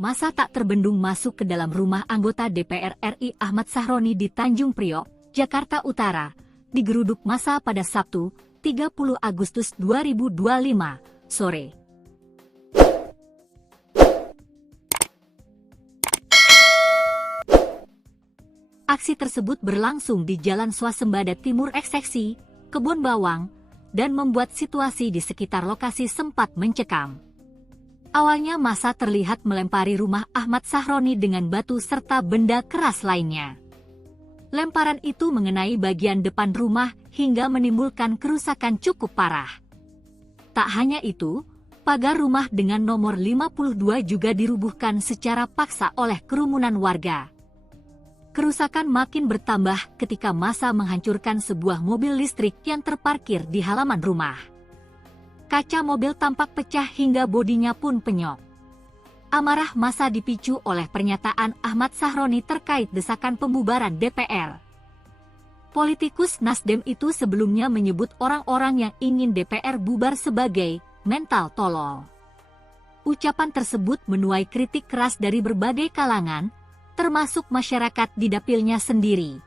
Massa tak terbendung masuk ke dalam rumah anggota DPR RI Ahmad Sahroni di Tanjung Priok, Jakarta Utara, digeruduk massa pada Sabtu, 30 Agustus 2025, sore. Aksi tersebut berlangsung di Jalan Swasembada Timur Ekseksi, Kebon Bawang, dan membuat situasi di sekitar lokasi sempat mencekam. Awalnya massa terlihat melempari rumah Ahmad Sahroni dengan batu serta benda keras lainnya. Lemparan itu mengenai bagian depan rumah hingga menimbulkan kerusakan cukup parah. Tak hanya itu, pagar rumah dengan nomor 52 juga dirubuhkan secara paksa oleh kerumunan warga. Kerusakan makin bertambah ketika massa menghancurkan sebuah mobil listrik yang terparkir di halaman rumah. Kaca mobil tampak pecah hingga bodinya pun penyok. Amarah massa dipicu oleh pernyataan Ahmad Sahroni terkait desakan pembubaran DPR. Politikus Nasdem itu sebelumnya menyebut orang-orang yang ingin DPR bubar sebagai mental tolol. Ucapan tersebut menuai kritik keras dari berbagai kalangan, termasuk masyarakat di dapilnya sendiri.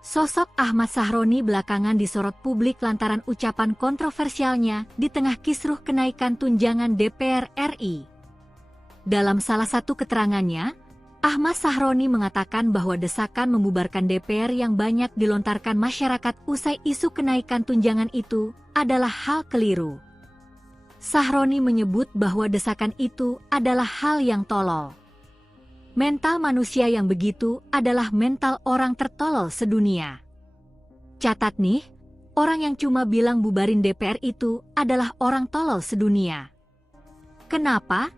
Sosok Ahmad Sahroni belakangan disorot publik lantaran ucapan kontroversialnya di tengah kisruh kenaikan tunjangan DPR RI. Dalam salah satu keterangannya, Ahmad Sahroni mengatakan bahwa desakan membubarkan DPR yang banyak dilontarkan masyarakat usai isu kenaikan tunjangan itu adalah hal keliru. Sahroni menyebut bahwa desakan itu adalah hal yang tolol. Mental manusia yang begitu adalah mental orang tertolol sedunia. Catat nih, orang yang cuma bilang bubarin DPR itu adalah orang tolol sedunia. Kenapa?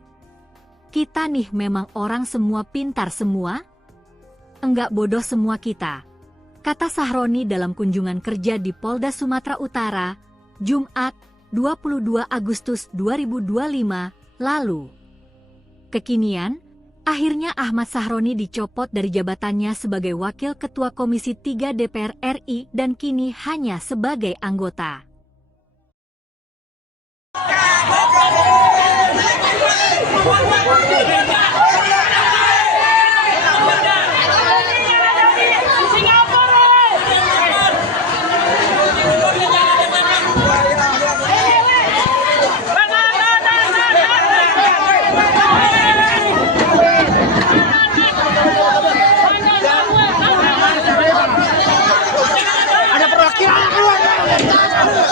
Kita nih memang orang semua pintar semua? Enggak bodoh semua kita, kata Sahroni dalam kunjungan kerja di Polda Sumatera Utara, Jumat, 22 Agustus 2025, lalu. Kekinian, akhirnya Ahmad Sahroni dicopot dari jabatannya sebagai Wakil Ketua Komisi 3 DPR RI dan kini hanya sebagai anggota. Ada perwakilan keluar.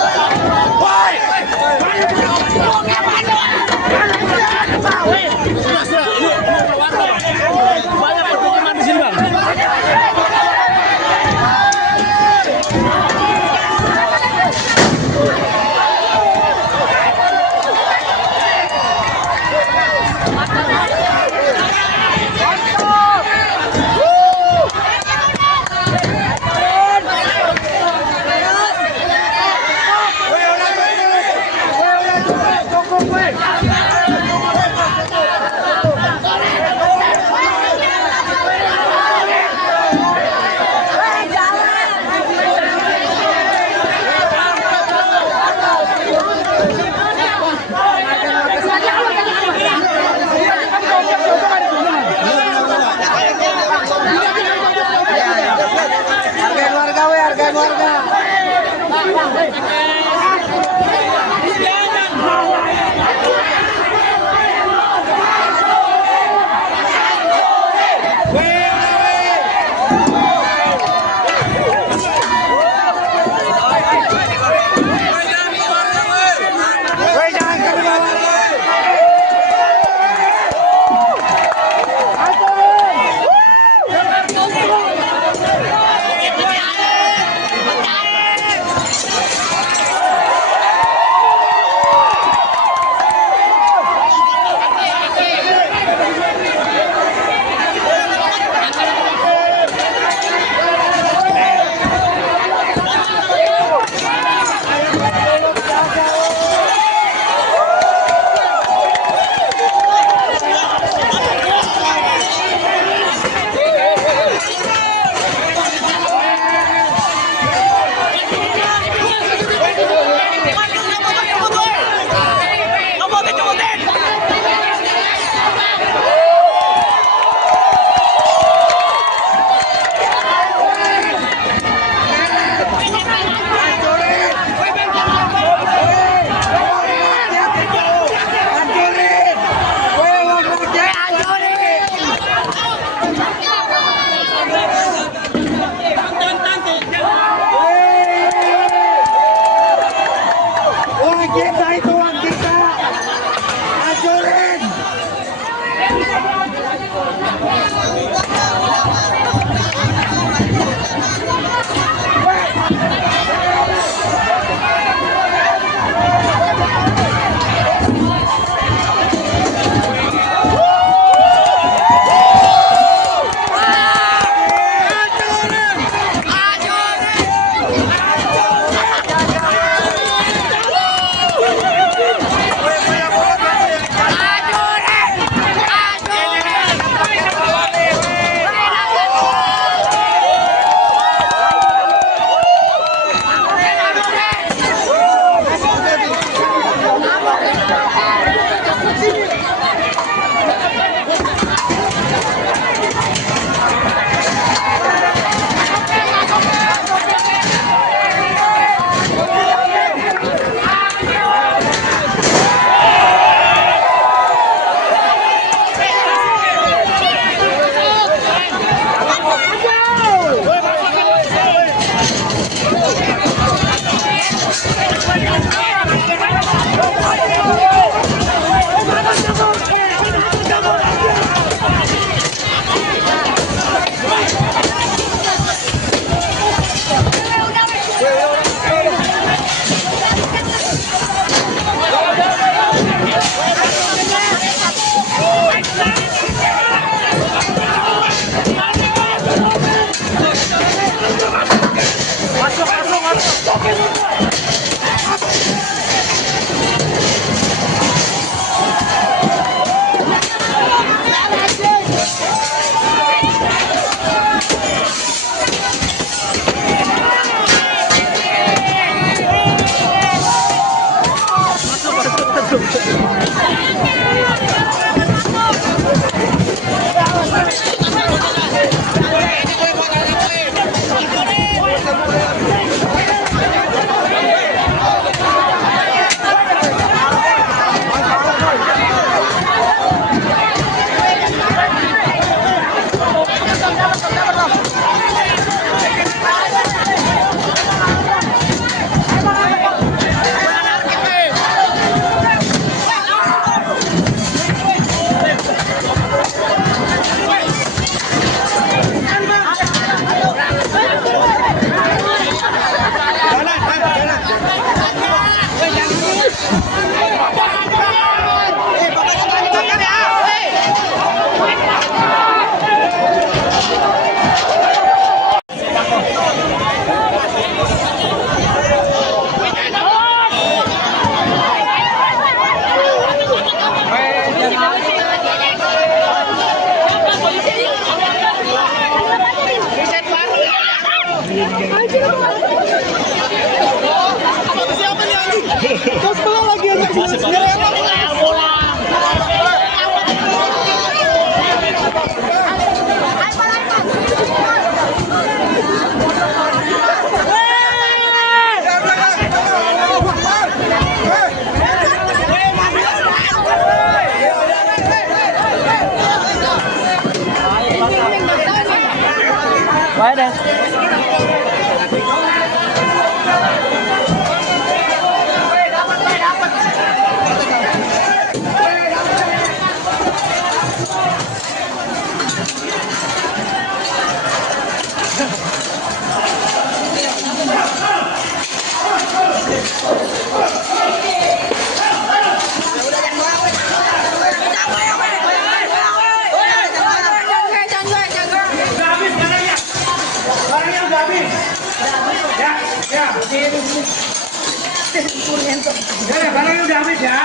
Ya, barangnya udah habis ya.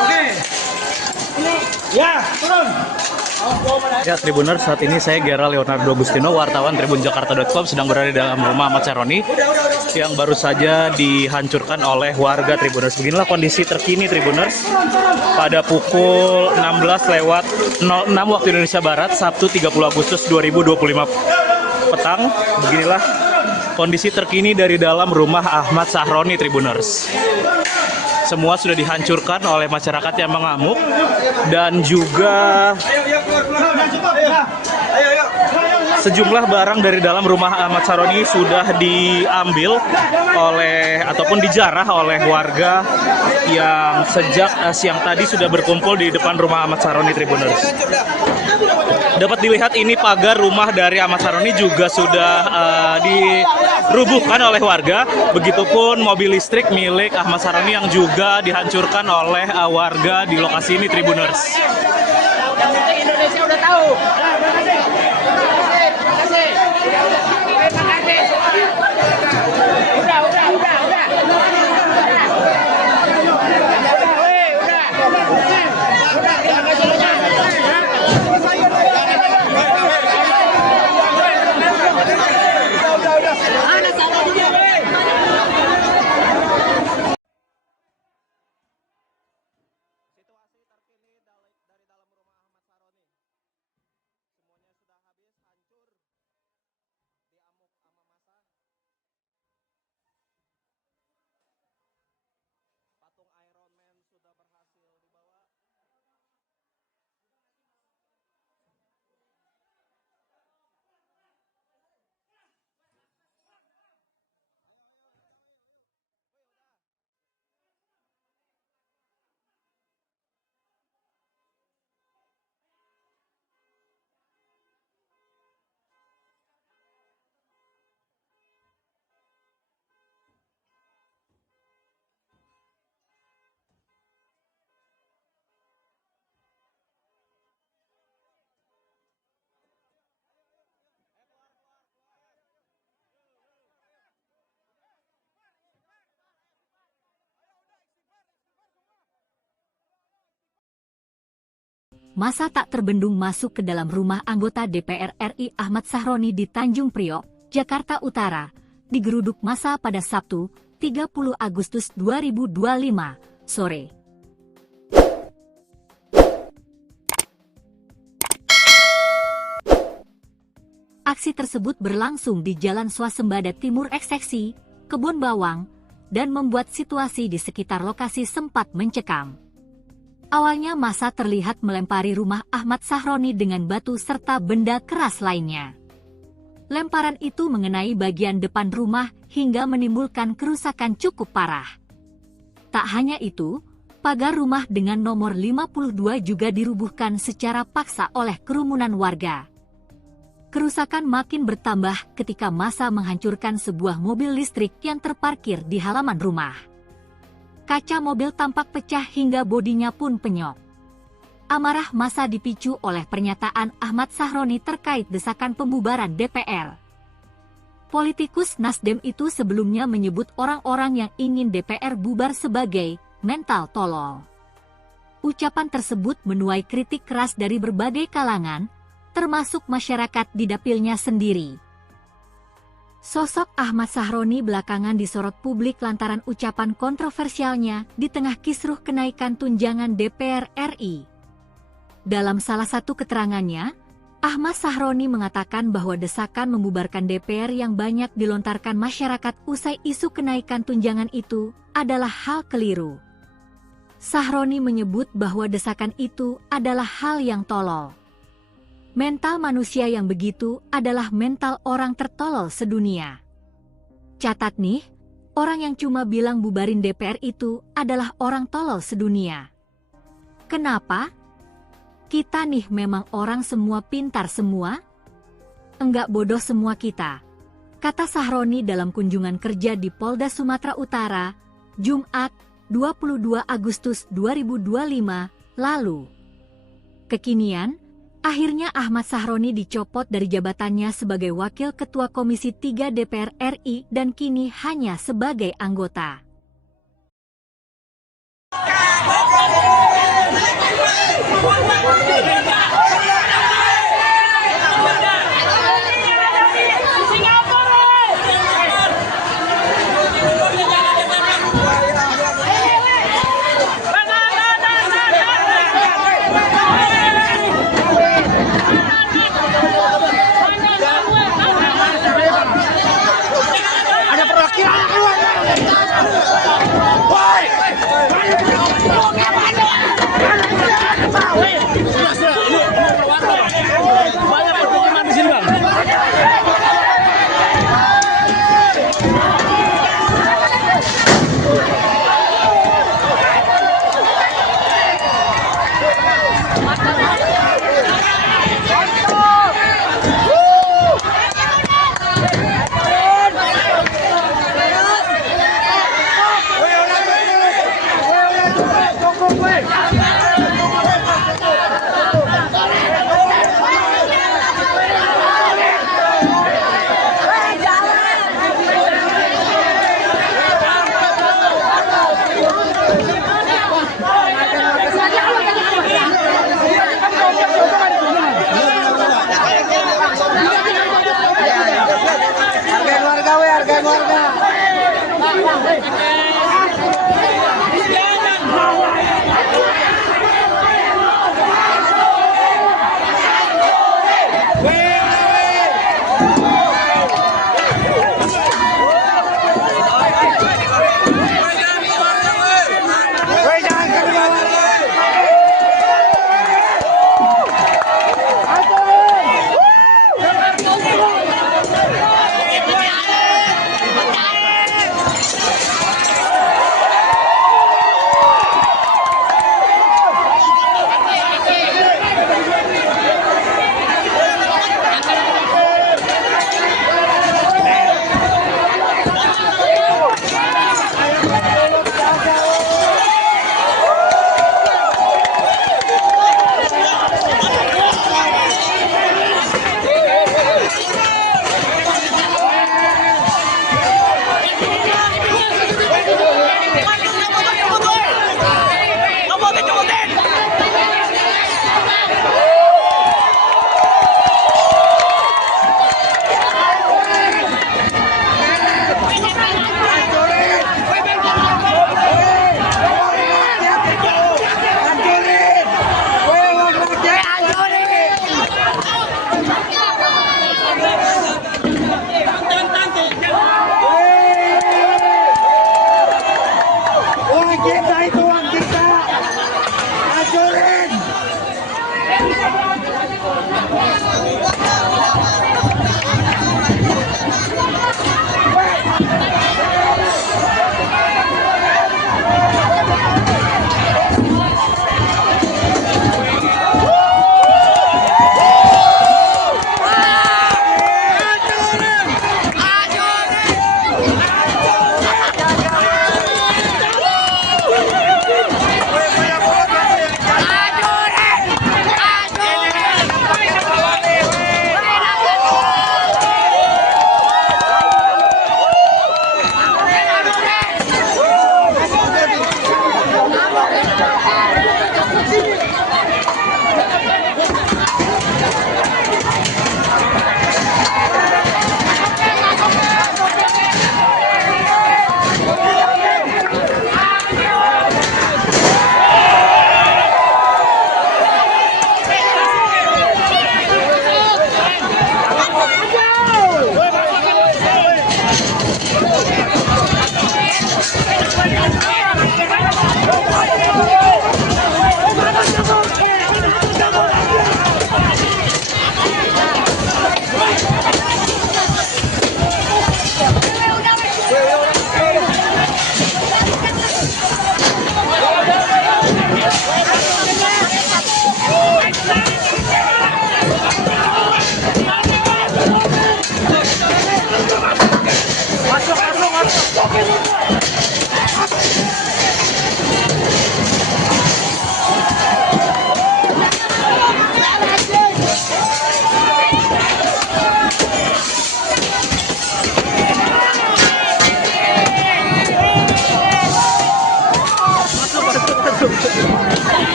Oke. Ya, turun. Ya, Tribuners, saat ini saya Gera Leonardo Agustino, wartawan tribunjakarta.com, sedang berada di dalam rumah Ahmad Sahroni yang baru saja dihancurkan oleh warga Tribuners. Beginilah kondisi terkini Tribuners pada pukul 16:06 waktu Indonesia Barat, Sabtu 30 Agustus 2025 petang. Beginilah kondisi terkini dari dalam rumah Ahmad Sahroni Tribuners. Semua sudah dihancurkan oleh masyarakat yang mengamuk dan juga sejumlah barang dari dalam rumah Ahmad Sahroni sudah diambil oleh ataupun dijarah oleh warga yang sejak siang tadi sudah berkumpul di depan rumah Ahmad Sahroni Tribuners. Dapat dilihat ini pagar rumah dari Ahmad Sahroni juga sudah dirubuhkan oleh warga. Begitupun mobil listrik milik Ahmad Sahroni yang juga dihancurkan oleh warga di lokasi ini Tribuners. Indonesia udah tahu. Massa tak terbendung masuk ke dalam rumah anggota DPR RI Ahmad Sahroni di Tanjung Priok, Jakarta Utara, digeruduk massa pada Sabtu, 30 Agustus 2025, sore. Aksi tersebut berlangsung di Jalan Swasembada Timur Ekseksi, Kebun Bawang, dan membuat situasi di sekitar lokasi sempat mencekam. Awalnya massa terlihat melempari rumah Ahmad Sahroni dengan batu serta benda keras lainnya. Lemparan itu mengenai bagian depan rumah hingga menimbulkan kerusakan cukup parah. Tak hanya itu, pagar rumah dengan nomor 52 juga dirubuhkan secara paksa oleh kerumunan warga. Kerusakan makin bertambah ketika massa menghancurkan sebuah mobil listrik yang terparkir di halaman rumah. Kaca mobil tampak pecah hingga bodinya pun penyok. Amarah massa dipicu oleh pernyataan Ahmad Sahroni terkait desakan pembubaran DPR. Politikus Nasdem itu sebelumnya menyebut orang-orang yang ingin DPR bubar sebagai mental tolol. Ucapan tersebut menuai kritik keras dari berbagai kalangan, termasuk masyarakat di dapilnya sendiri. Sosok Ahmad Sahroni belakangan disorot publik lantaran ucapan kontroversialnya di tengah kisruh kenaikan tunjangan DPR RI. Dalam salah satu keterangannya, Ahmad Sahroni mengatakan bahwa desakan membubarkan DPR yang banyak dilontarkan masyarakat usai isu kenaikan tunjangan itu adalah hal keliru. Sahroni menyebut bahwa desakan itu adalah hal yang tolol. Mental manusia yang begitu adalah mental orang tertolol sedunia. Catat nih, orang yang cuma bilang bubarin DPR itu adalah orang tolol sedunia. Kenapa? Kita nih memang orang semua pintar semua? Enggak bodoh semua kita, kata Sahroni dalam kunjungan kerja di Polda Sumatera Utara, Jumat, 22 Agustus 2025, lalu. Kekinian, akhirnya Ahmad Sahroni dicopot dari jabatannya sebagai Wakil Ketua Komisi 3 DPR RI dan kini hanya sebagai anggota.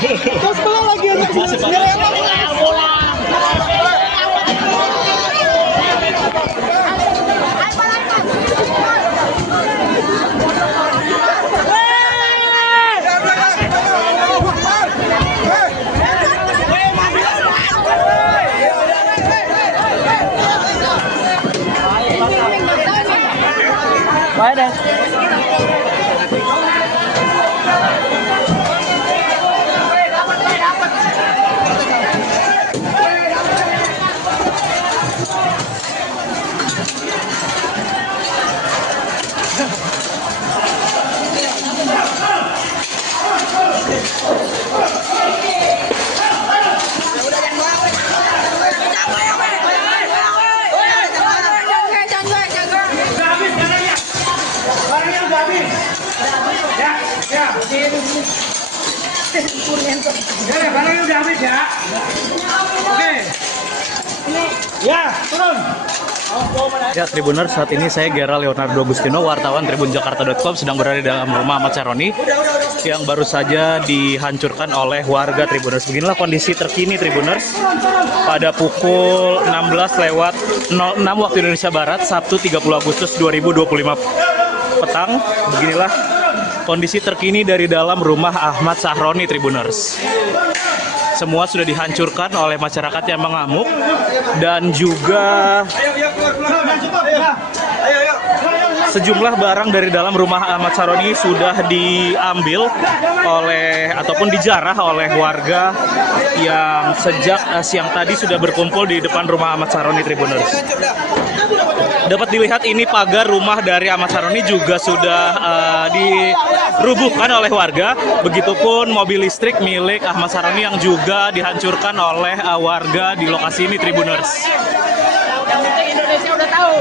Terus sebelah lagi Baik deh. Ya, barangnya udah habis ya. Oke. Ya, turun. Ya, Tribuners, saat ini saya Gerald Leonardo Agustino, wartawan tribunjakarta.com, sedang berada di dalam rumah Ahmad Sahroni yang baru saja dihancurkan oleh warga Tribuners. Beginilah kondisi terkini Tribuners pada pukul 16:06 waktu Indonesia Barat, Sabtu 30 Agustus 2025 petang. Beginilah kondisi terkini dari dalam rumah Ahmad Sahroni Tribuners. Semua sudah dihancurkan oleh masyarakat yang mengamuk dan juga sejumlah barang dari dalam rumah Ahmad Sahroni sudah diambil oleh ataupun dijarah oleh warga yang sejak siang tadi sudah berkumpul di depan rumah Ahmad Sahroni Tribuners. Dapat dilihat ini pagar rumah dari Ahmad Sahroni juga sudah dirubuhkan oleh warga. Begitupun mobil listrik milik Ahmad Sahroni yang juga dihancurkan oleh warga di lokasi ini Tribuners. Yang penting Indonesia udah tahu.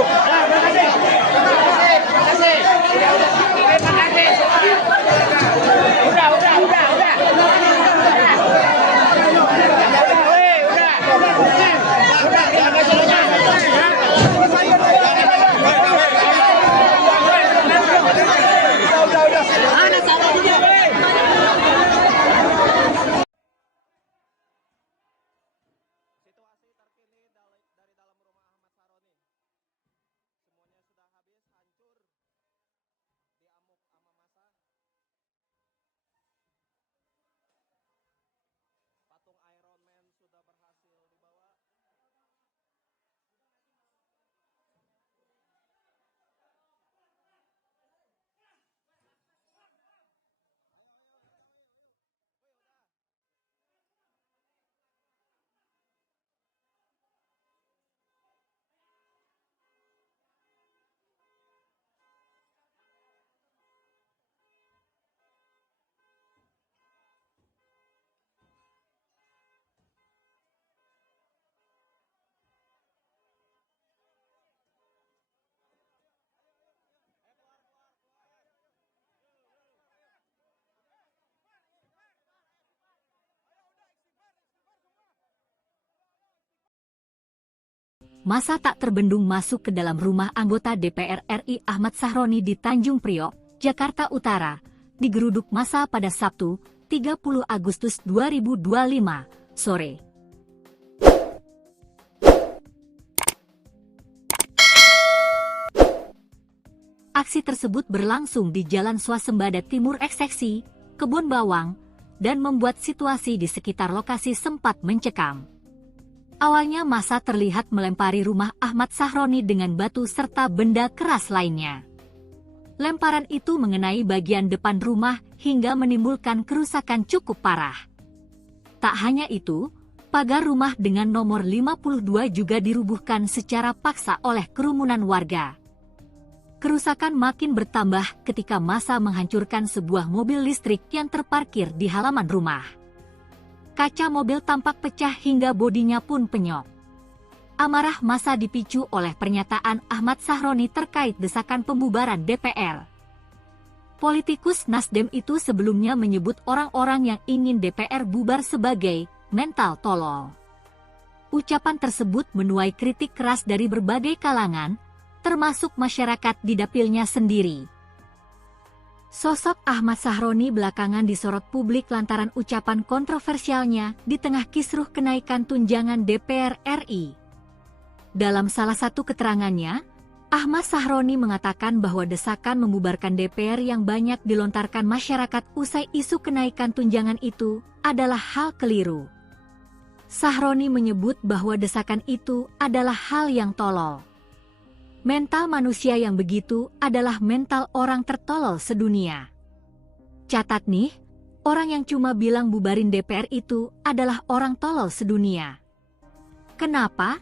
Massa tak terbendung masuk ke dalam rumah anggota DPR RI Ahmad Sahroni di Tanjung Priok, Jakarta Utara, digeruduk massa pada Sabtu, 30 Agustus 2025, sore. Aksi tersebut berlangsung di Jalan Swasembada Timur Ekseksi, Kebun Bawang, dan membuat situasi di sekitar lokasi sempat mencekam. Awalnya massa terlihat melempari rumah Ahmad Sahroni dengan batu serta benda keras lainnya. Lemparan itu mengenai bagian depan rumah hingga menimbulkan kerusakan cukup parah. Tak hanya itu, pagar rumah dengan nomor 52 juga dirubuhkan secara paksa oleh kerumunan warga. Kerusakan makin bertambah ketika massa menghancurkan sebuah mobil listrik yang terparkir di halaman rumah. Kaca mobil tampak pecah hingga bodinya pun penyok. Amarah massa dipicu oleh pernyataan Ahmad Sahroni terkait desakan pembubaran DPR. Politikus Nasdem itu sebelumnya menyebut orang-orang yang ingin DPR bubar sebagai mental tolol. Ucapan tersebut menuai kritik keras dari berbagai kalangan, termasuk masyarakat di dapilnya sendiri. Sosok Ahmad Sahroni belakangan disorot publik lantaran ucapan kontroversialnya di tengah kisruh kenaikan tunjangan DPR RI. Dalam salah satu keterangannya, Ahmad Sahroni mengatakan bahwa desakan membubarkan DPR yang banyak dilontarkan masyarakat usai isu kenaikan tunjangan itu adalah hal keliru. Sahroni menyebut bahwa desakan itu adalah hal yang tolol. Mental manusia yang begitu adalah mental orang tertolol sedunia. Catat nih, orang yang cuma bilang bubarin DPR itu adalah orang tolol sedunia. Kenapa?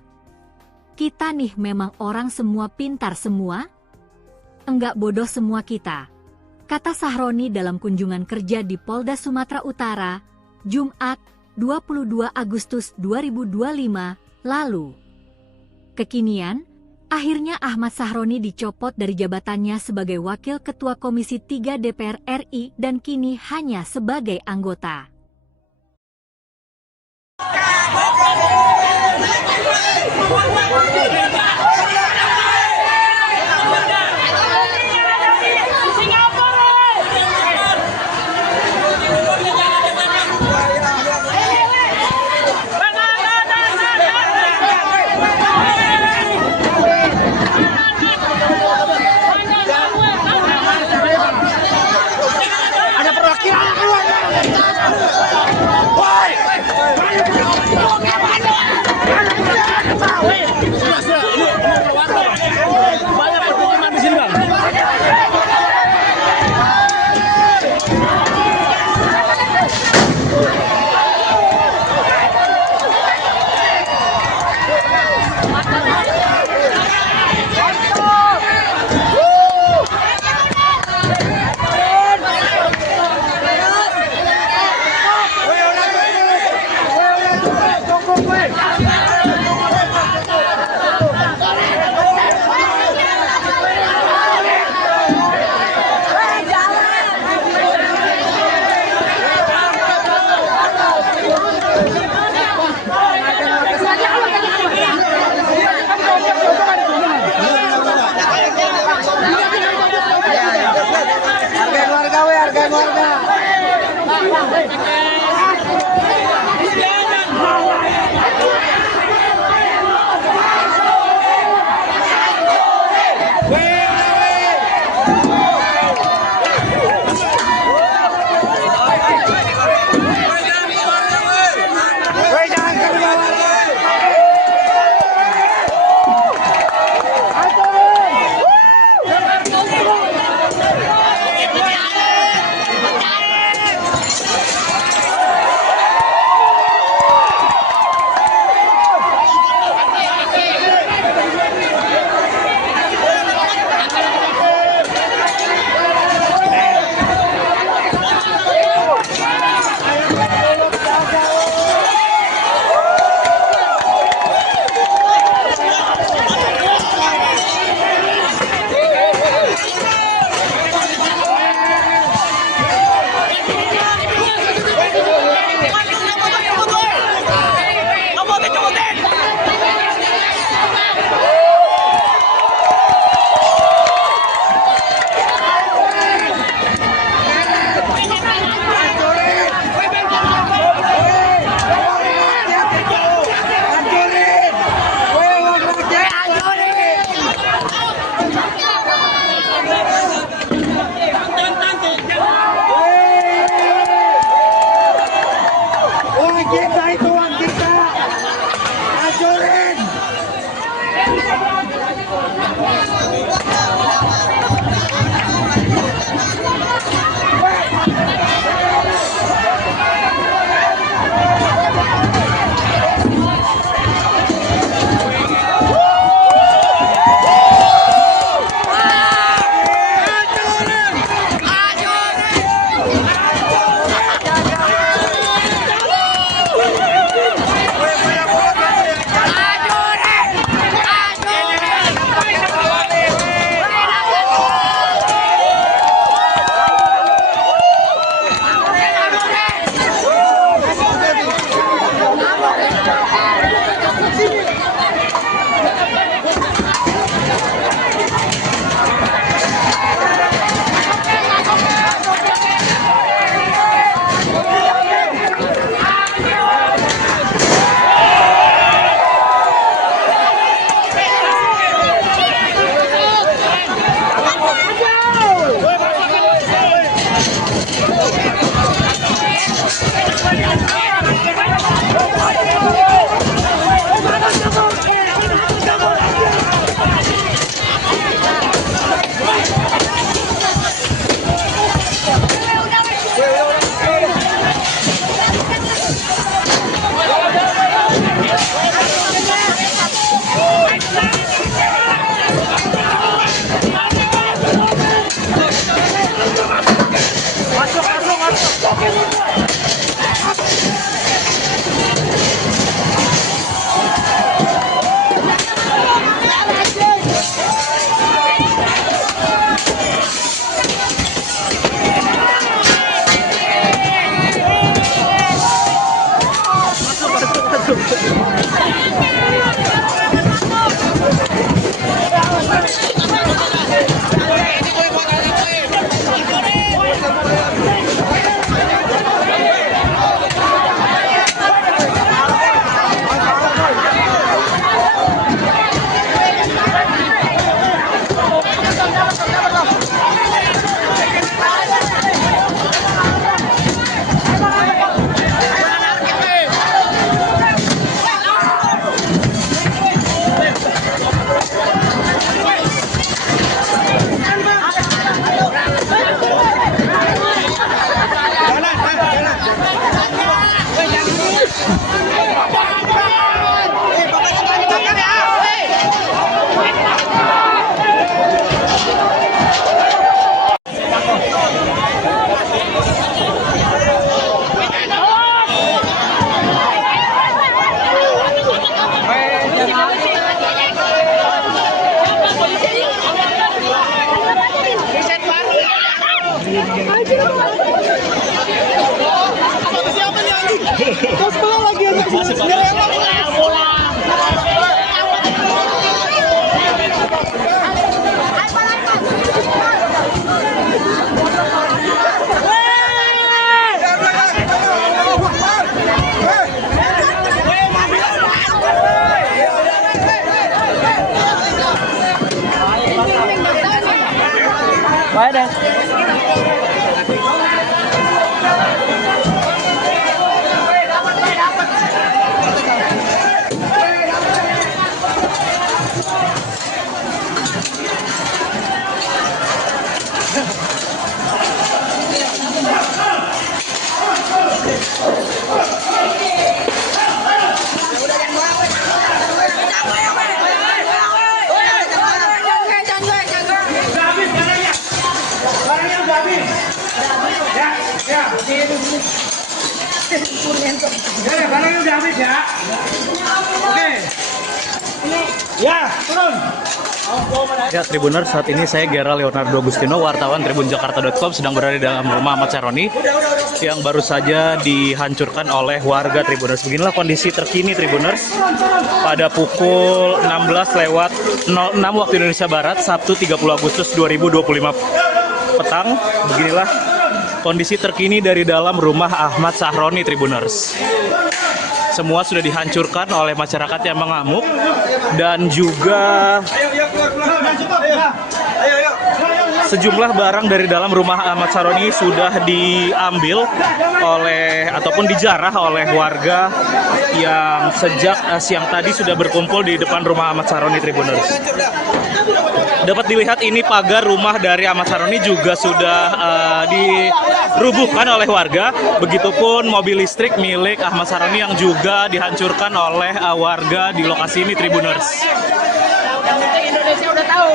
Kita nih memang orang semua pintar semua? Enggak bodoh semua kita, kata Sahroni dalam kunjungan kerja di Polda Sumatera Utara, Jumat, 22 Agustus 2025 lalu. Kekinian, akhirnya Ahmad Sahroni dicopot dari jabatannya sebagai Wakil Ketua Komisi 3 DPR RI dan kini hanya sebagai anggota. Ada perwakilan keluar. Woi! Baik deh. Barangnya udah habis ya. Oke. Ya, turun. Ya, Tribuners, saat ini saya Gera Leonardo Agustino, wartawan tribunjakarta.com, sedang berada di dalam rumah Ahmad Sahroni yang baru saja dihancurkan oleh warga Tribuners. Beginilah kondisi terkini Tribuners pada pukul 16:06 waktu Indonesia Barat, Sabtu 30 Agustus 2025 petang. Beginilah kondisi terkini dari dalam rumah Ahmad Sahroni Tribuners. Semua sudah dihancurkan oleh masyarakat yang mengamuk dan juga sejumlah barang dari dalam rumah Ahmad Sahroni sudah diambil oleh ataupun dijarah oleh warga yang sejak siang tadi sudah berkumpul di depan rumah Ahmad Sahroni Tribuners. Dapat dilihat ini pagar rumah dari Ahmad Sahroni juga sudah dirubuhkan oleh warga. Begitupun mobil listrik milik Ahmad Sahroni yang juga dihancurkan oleh warga di lokasi ini Tribuners. Yang penting Indonesia udah tahu.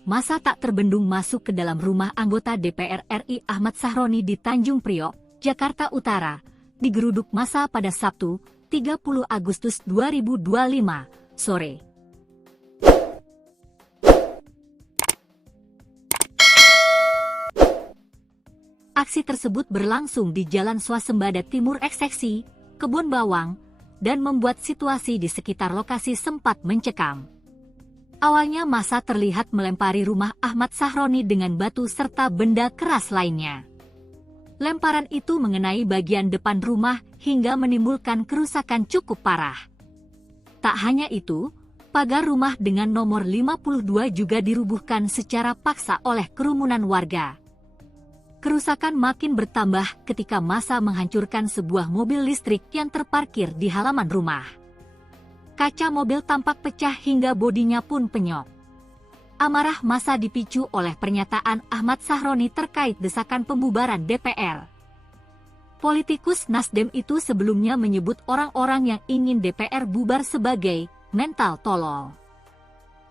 Massa tak terbendung masuk ke dalam rumah anggota DPR RI Ahmad Sahroni di Tanjung Priok, Jakarta Utara, digeruduk massa pada Sabtu, 30 Agustus 2025, sore. Aksi tersebut berlangsung di Jalan Swasembada Timur Ekseksi, Kebun Bawang, dan membuat situasi di sekitar lokasi sempat mencekam. Awalnya massa terlihat melempari rumah Ahmad Sahroni dengan batu serta benda keras lainnya. Lemparan itu mengenai bagian depan rumah hingga menimbulkan kerusakan cukup parah. Tak hanya itu, pagar rumah dengan nomor 52 juga dirubuhkan secara paksa oleh kerumunan warga. Kerusakan makin bertambah ketika massa menghancurkan sebuah mobil listrik yang terparkir di halaman rumah. Kaca mobil tampak pecah hingga bodinya pun penyok. Amarah massa dipicu oleh pernyataan Ahmad Sahroni terkait desakan pembubaran DPR. Politikus Nasdem itu sebelumnya menyebut orang-orang yang ingin DPR bubar sebagai mental tolol.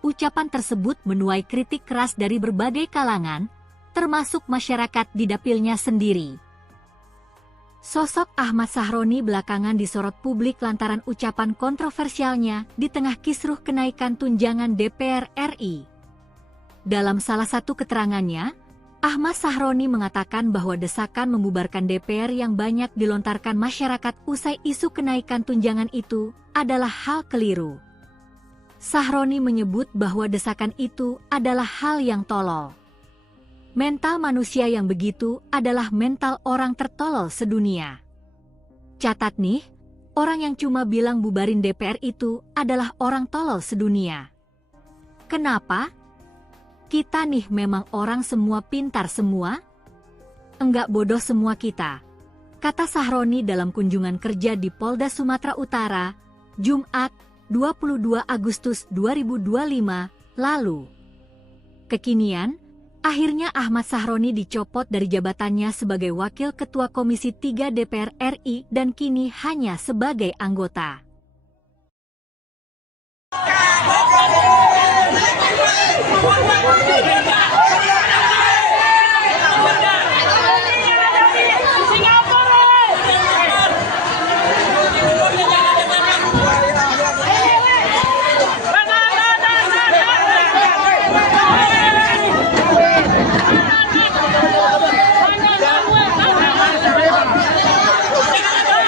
Ucapan tersebut menuai kritik keras dari berbagai kalangan, termasuk masyarakat di dapilnya sendiri. Sosok Ahmad Sahroni belakangan disorot publik lantaran ucapan kontroversialnya di tengah kisruh kenaikan tunjangan DPR RI. Dalam salah satu keterangannya, Ahmad Sahroni mengatakan bahwa desakan membubarkan DPR yang banyak dilontarkan masyarakat usai isu kenaikan tunjangan itu adalah hal keliru. Sahroni menyebut bahwa desakan itu adalah hal yang tolol. Mental manusia yang begitu adalah mental orang tertolol sedunia. Catat nih, orang yang cuma bilang bubarin DPR itu adalah orang tolol sedunia. Kenapa? Kita nih memang orang semua pintar semua? Enggak bodoh semua kita, kata Sahroni dalam kunjungan kerja di Polda Sumatera Utara, Jumat, 22 Agustus 2025 lalu. Kekinian, akhirnya Ahmad Sahroni dicopot dari jabatannya sebagai Wakil Ketua Komisi 3 DPR RI dan kini hanya sebagai anggota.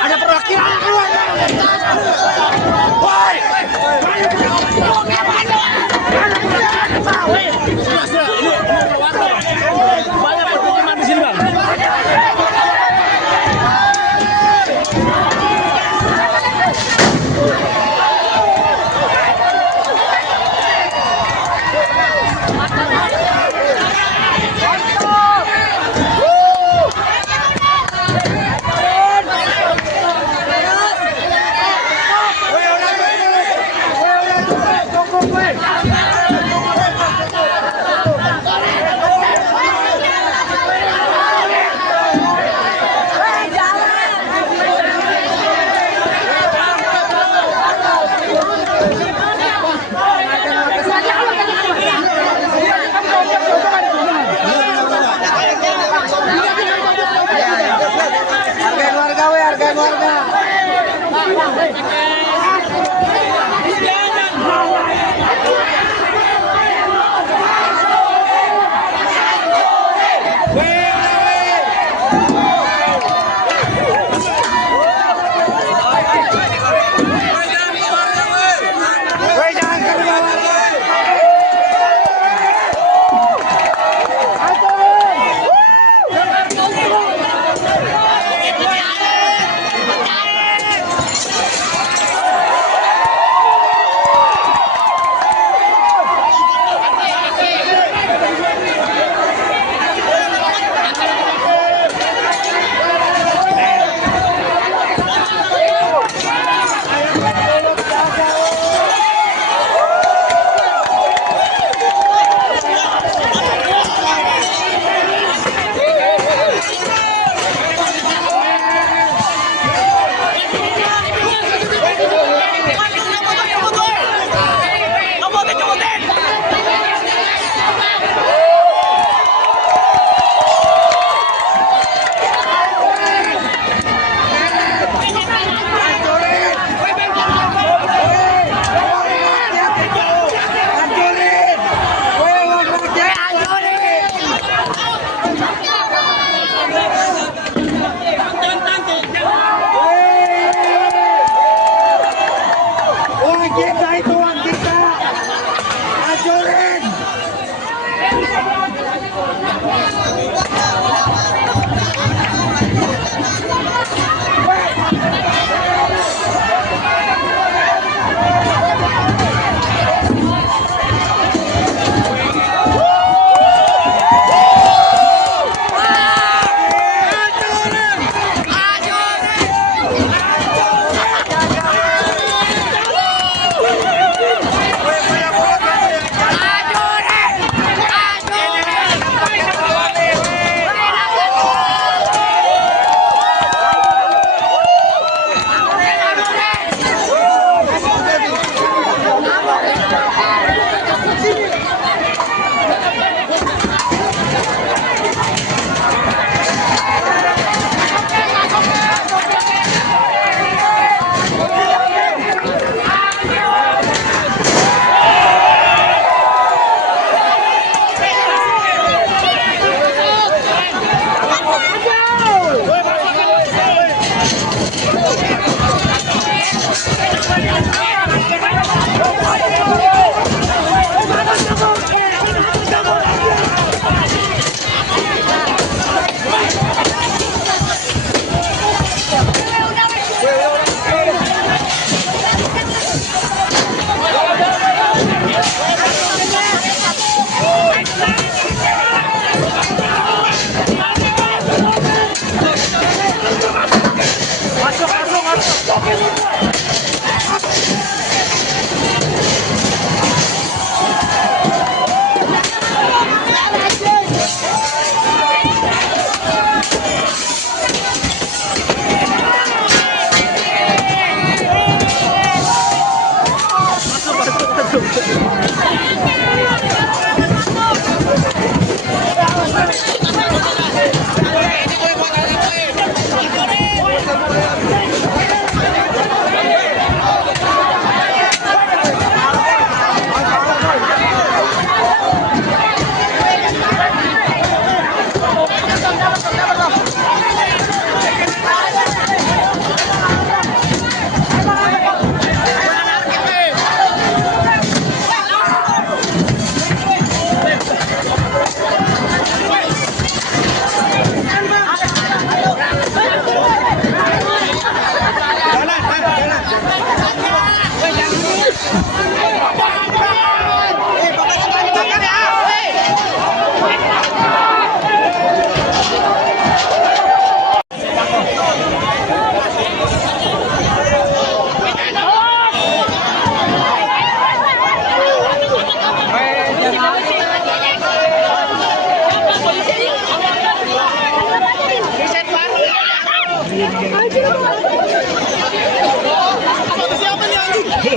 Ada perwakilan keluar. Woi! Banyak permukiman di sini, Bang.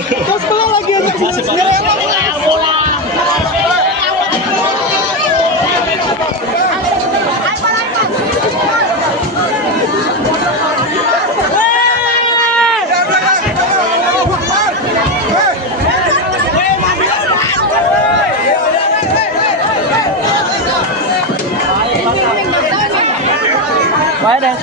Terus pulang lagi Baik deh.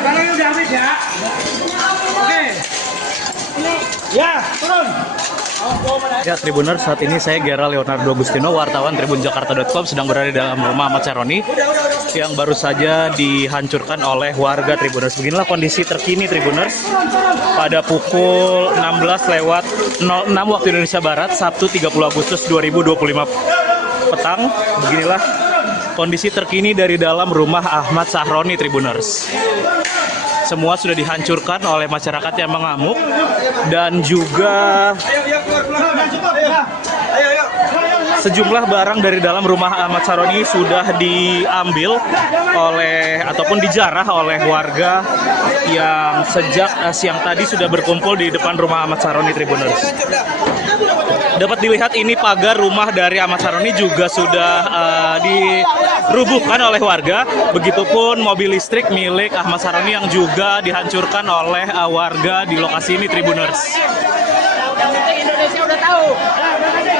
Barangnya udah habis ya. Oke. Ya, turun. Ya, Tribuners, saat ini saya Gerald Leonardo Agustino, wartawan tribunjakarta.com, sedang berada di dalam rumah Ahmad Sahroni yang baru saja dihancurkan oleh warga Tribuners. Beginilah kondisi terkini Tribuners pada pukul 16:06 waktu Indonesia Barat, Sabtu 30 Agustus 2025 petang. Beginilah kondisi terkini dari dalam rumah Ahmad Sahroni Tribuners. Semua sudah dihancurkan oleh masyarakat yang mengamuk dan juga sejumlah barang dari dalam rumah Ahmad Sahroni sudah diambil oleh ataupun dijarah oleh warga yang sejak siang tadi sudah berkumpul di depan rumah Ahmad Sahroni Tribuners. Dapat dilihat ini pagar rumah dari Ahmad Sahroni juga sudah dirubuhkan oleh warga. Begitupun mobil listrik milik Ahmad Sahroni yang juga dihancurkan oleh warga di lokasi ini Tribuners. Yang penting Indonesia udah tahu. Terima kasih.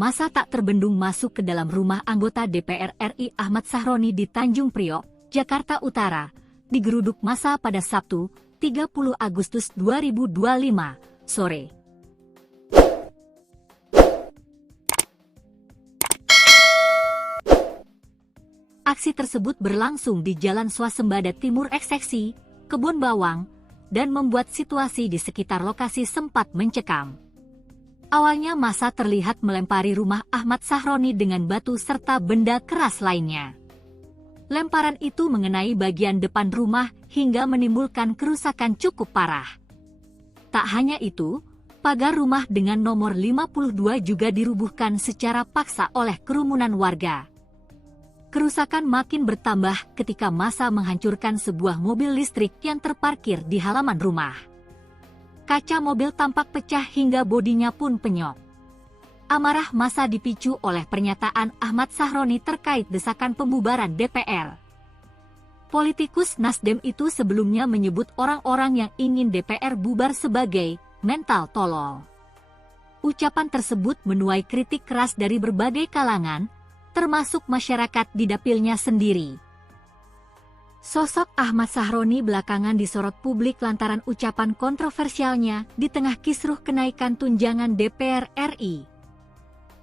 Massa tak terbendung masuk ke dalam rumah anggota DPR RI Ahmad Sahroni di Tanjung Priok, Jakarta Utara, digeruduk massa pada Sabtu, 30 Agustus 2025, sore. Aksi tersebut berlangsung di Jalan Swasembada Timur Ekseksi, Kebun Bawang, dan membuat situasi di sekitar lokasi sempat mencekam. Awalnya massa terlihat melempari rumah Ahmad Sahroni dengan batu serta benda keras lainnya. Lemparan itu mengenai bagian depan rumah hingga menimbulkan kerusakan cukup parah. Tak hanya itu, pagar rumah dengan nomor 52 juga dirubuhkan secara paksa oleh kerumunan warga. Kerusakan makin bertambah ketika massa menghancurkan sebuah mobil listrik yang terparkir di halaman rumah. Kaca mobil tampak pecah hingga bodinya pun penyok. Amarah massa dipicu oleh pernyataan Ahmad Sahroni terkait desakan pembubaran DPR. Politikus Nasdem itu sebelumnya menyebut orang-orang yang ingin DPR bubar sebagai mental tolol. Ucapan tersebut menuai kritik keras dari berbagai kalangan, termasuk masyarakat di dapilnya sendiri. Sosok Ahmad Sahroni belakangan disorot publik lantaran ucapan kontroversialnya di tengah kisruh kenaikan tunjangan DPR RI.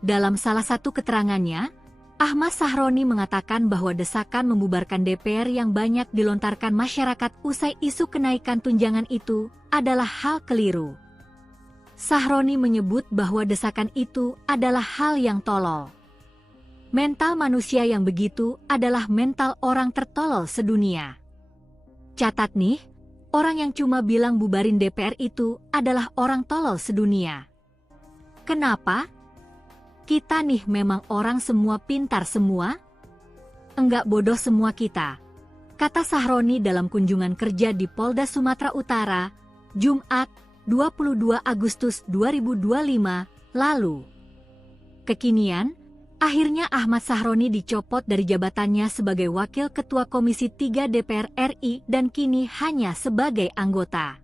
Dalam salah satu keterangannya, Ahmad Sahroni mengatakan bahwa desakan membubarkan DPR yang banyak dilontarkan masyarakat usai isu kenaikan tunjangan itu adalah hal keliru. Sahroni menyebut bahwa desakan itu adalah hal yang tolol. Mental manusia yang begitu adalah mental orang tertolol sedunia. Catat nih, orang yang cuma bilang bubarin DPR itu adalah orang tolol sedunia. Kenapa? Kita nih memang orang semua pintar semua? Enggak bodoh semua kita, kata Sahroni dalam kunjungan kerja di Polda Sumatera Utara, Jumat, 22 Agustus 2025 lalu. Kekinian, akhirnya Ahmad Sahroni dicopot dari jabatannya sebagai Wakil Ketua Komisi 3 DPR RI dan kini hanya sebagai anggota.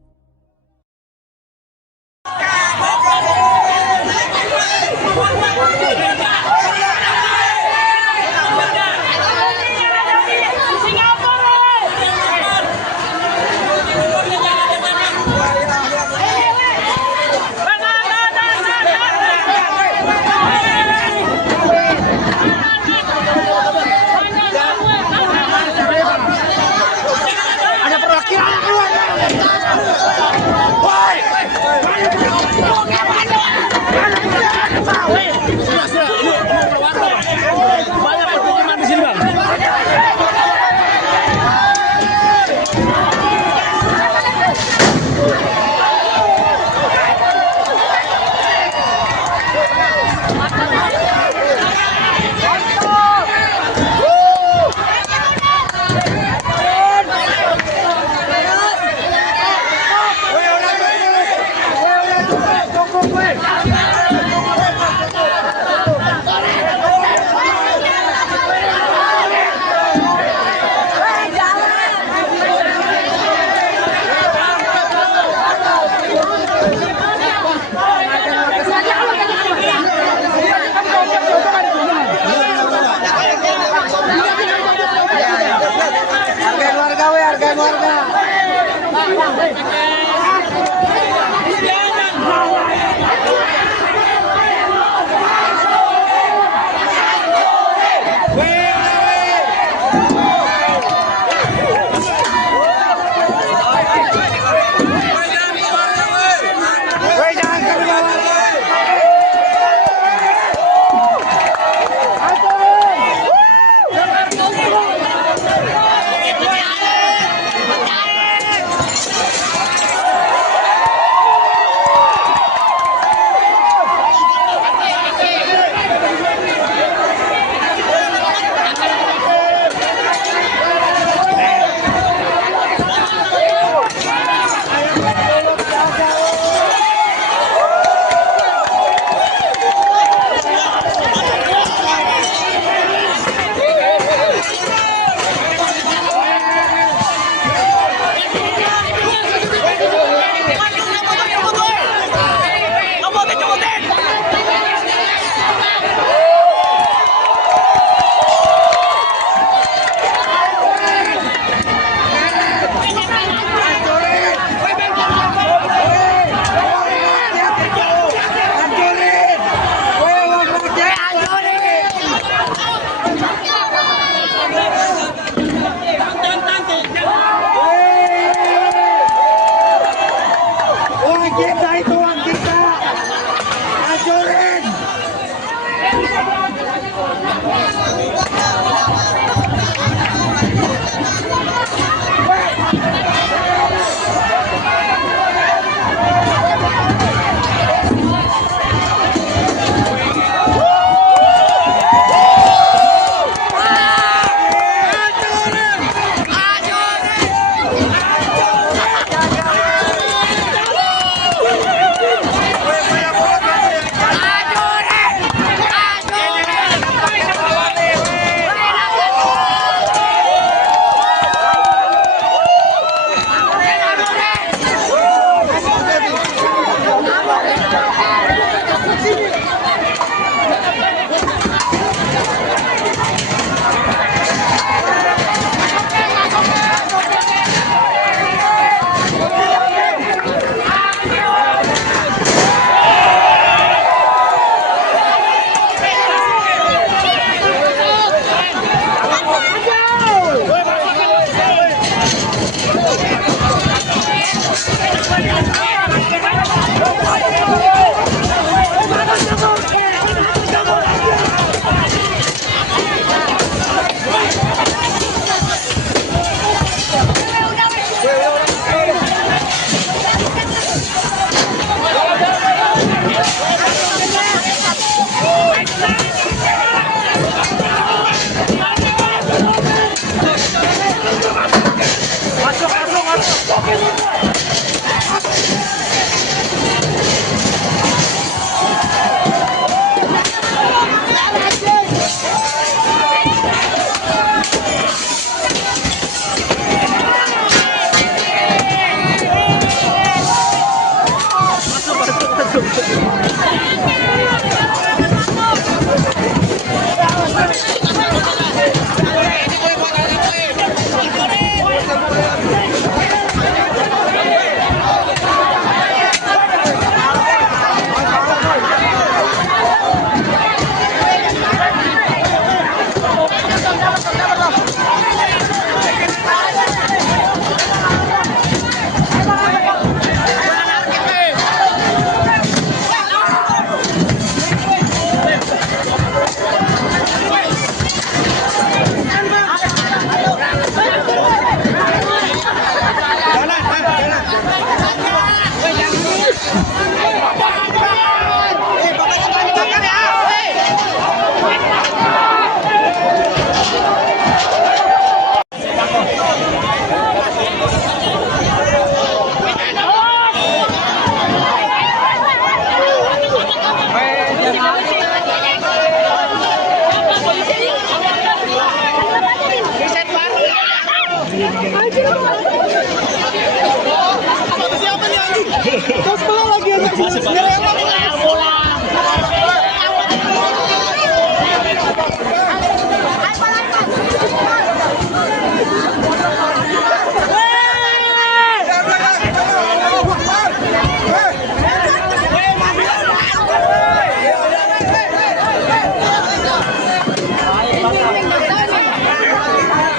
Ada perwakilan keluar. Woi. Banyak permukiman di sini, Bang.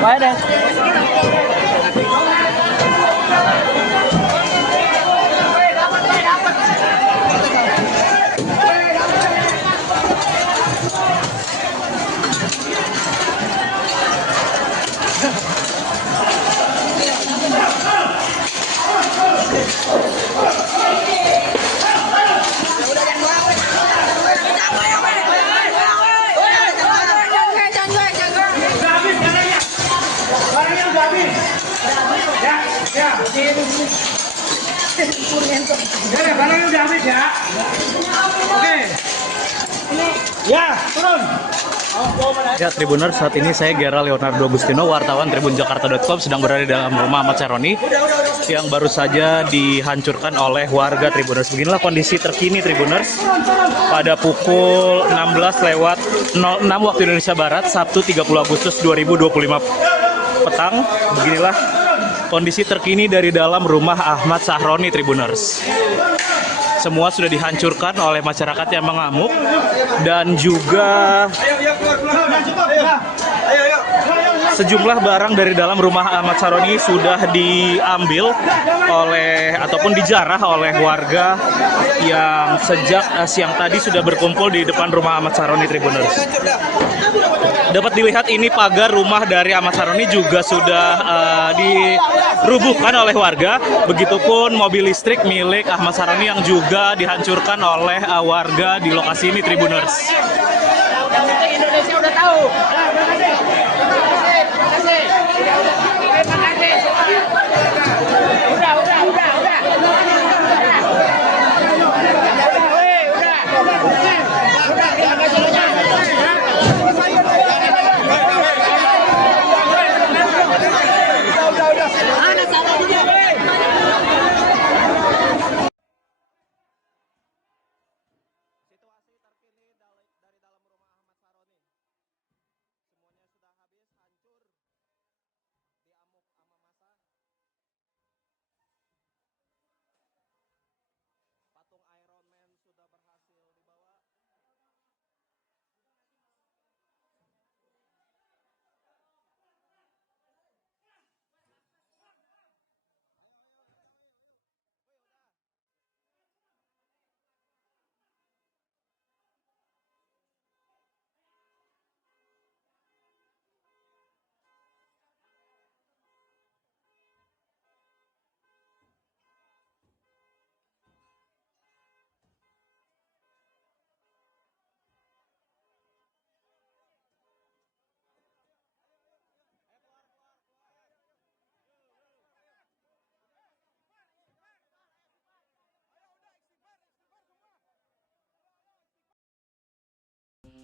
Baik deh. Ya, barangnya udah habis ya. Oke. Ya, turun. Ya, Tribuners, saat ini saya Gera Leonardo Agustino, wartawan tribunjakarta.com, sedang berada di dalam rumah Ahmad Sahroni yang baru saja dihancurkan oleh warga Tribuners. Beginilah kondisi terkini Tribuners pada pukul 16:06 waktu Indonesia Barat, Sabtu 30 Agustus 2025 petang. Beginilah kondisi terkini dari dalam rumah Ahmad Sahroni Tribuners. Semua sudah dihancurkan oleh masyarakat yang mengamuk dan juga sejumlah barang dari dalam rumah Ahmad Sahroni sudah diambil oleh ataupun dijarah oleh warga yang sejak siang tadi sudah berkumpul di depan rumah Ahmad Sahroni Tribuners. Dapat dilihat ini pagar rumah dari Ahmad Sahroni juga sudah dirubuhkan oleh warga. Begitupun mobil listrik milik Ahmad Sahroni yang juga dihancurkan oleh warga di lokasi ini Tribuners. Indonesia udah tahu.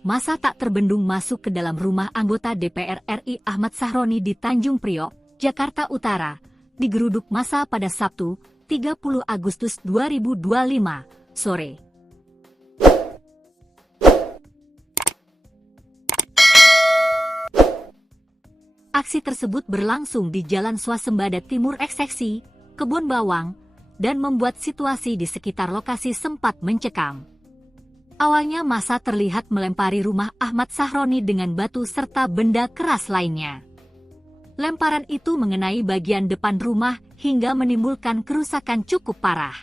Massa tak terbendung masuk ke dalam rumah anggota DPR RI Ahmad Sahroni di Tanjung Priok, Jakarta Utara, digeruduk massa pada Sabtu, 30 Agustus 2025, sore. Aksi tersebut berlangsung di Jalan Swasembada Timur Ekseksi, Kebon Bawang, dan membuat situasi di sekitar lokasi sempat mencekam. Awalnya massa terlihat melempari rumah Ahmad Sahroni dengan batu serta benda keras lainnya. Lemparan itu mengenai bagian depan rumah hingga menimbulkan kerusakan cukup parah.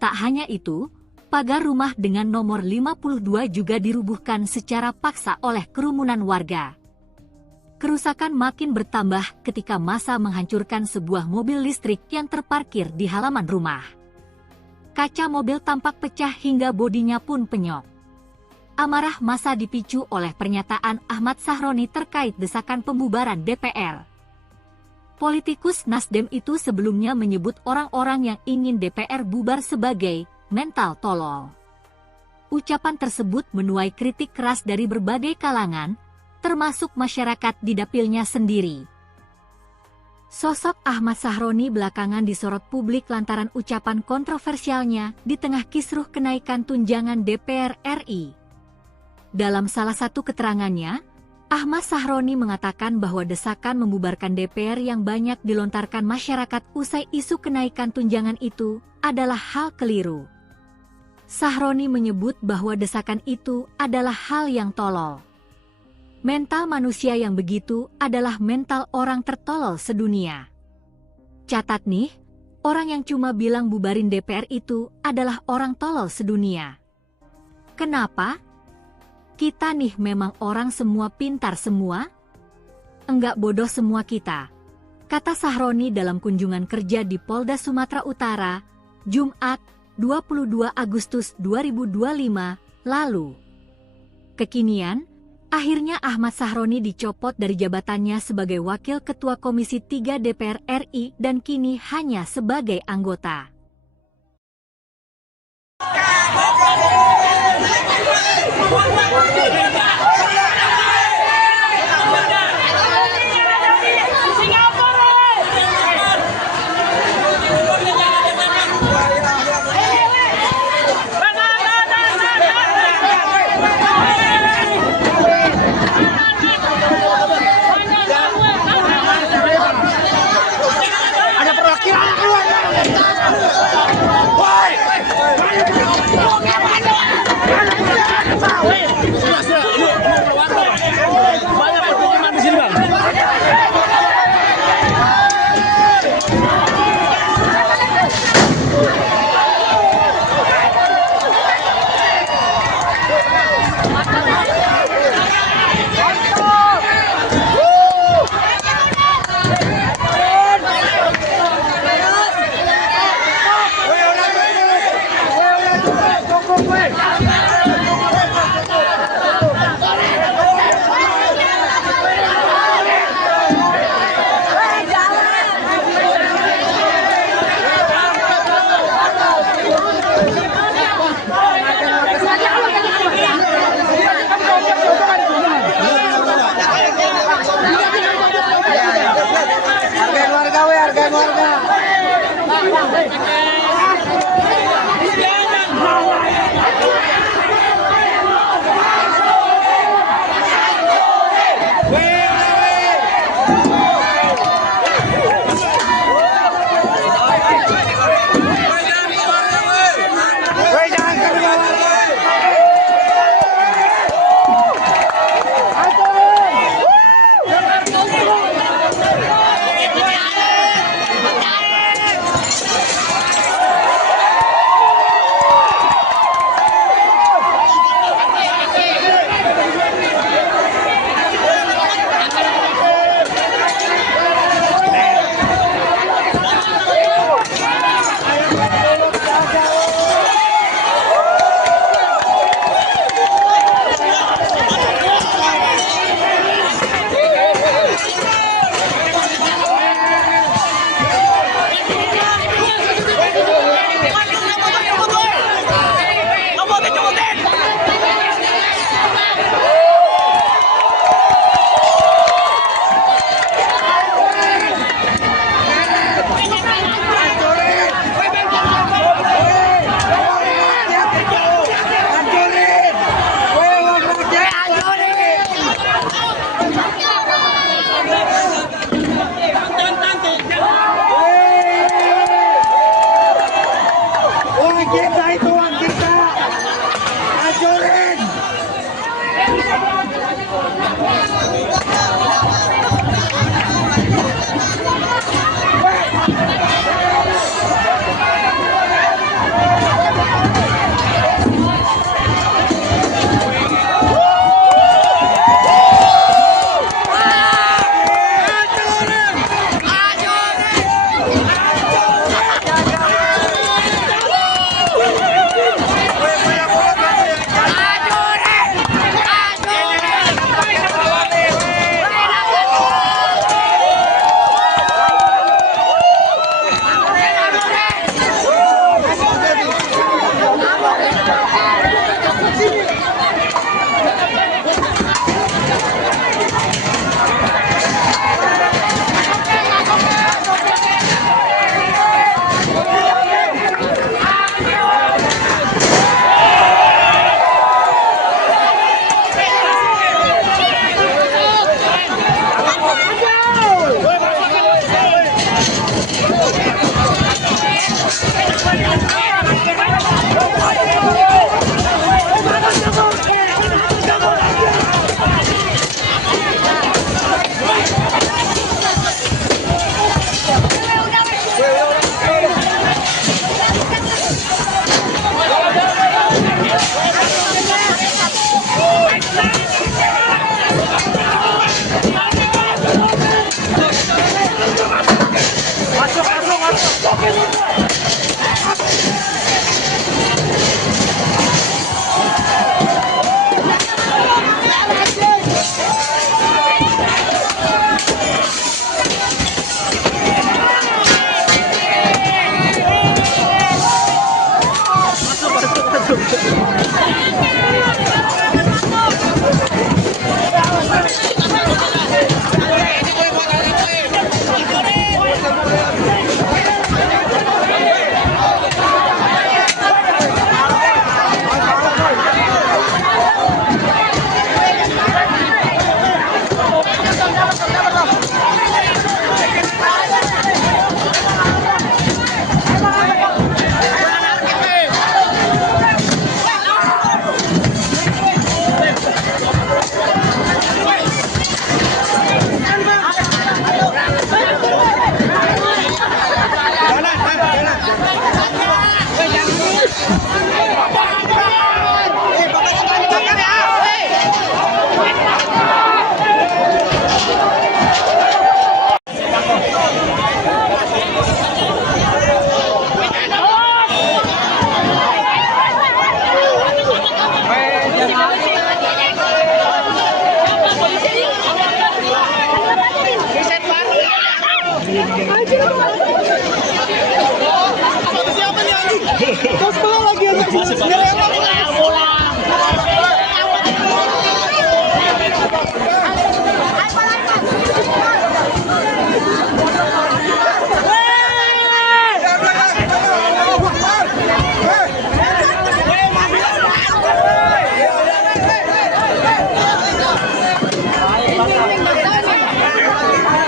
Tak hanya itu, pagar rumah dengan nomor 52 juga dirubuhkan secara paksa oleh kerumunan warga. Kerusakan makin bertambah ketika massa menghancurkan sebuah mobil listrik yang terparkir di halaman rumah. Kaca mobil tampak pecah hingga bodinya pun penyok. Amarah massa dipicu oleh pernyataan Ahmad Sahroni terkait desakan pembubaran DPR. Politikus Nasdem itu sebelumnya menyebut orang-orang yang ingin DPR bubar sebagai mental tolol. Ucapan tersebut menuai kritik keras dari berbagai kalangan, termasuk masyarakat di dapilnya sendiri. Sosok Ahmad Sahroni belakangan disorot publik lantaran ucapan kontroversialnya di tengah kisruh kenaikan tunjangan DPR RI. Dalam salah satu keterangannya, Ahmad Sahroni mengatakan bahwa desakan membubarkan DPR yang banyak dilontarkan masyarakat usai isu kenaikan tunjangan itu adalah hal keliru. Sahroni menyebut bahwa desakan itu adalah hal yang tolol. Mental manusia yang begitu adalah mental orang tertolol sedunia. Catat nih, orang yang cuma bilang bubarin DPR itu adalah orang tolol sedunia. Kenapa? Kita nih memang orang semua pintar semua? Enggak bodoh semua kita, kata Sahroni dalam kunjungan kerja di Polda Sumatera Utara, Jumat 22 Agustus 2025 lalu. Kekinian, akhirnya Ahmad Sahroni dicopot dari jabatannya sebagai Wakil Ketua Komisi 3 DPR RI dan kini hanya sebagai anggota. Ada perwakilan keluar. Woi. Banyak pertunjukan di sini, Bang.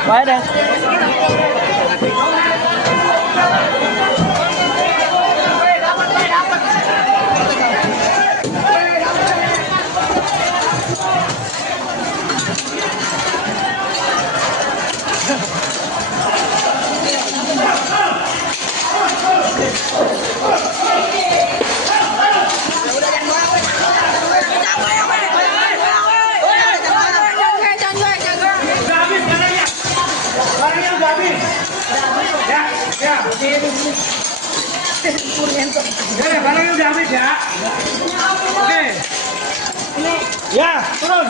Baik deh. Barangnya udah habis ya. Oke. Ya, turun.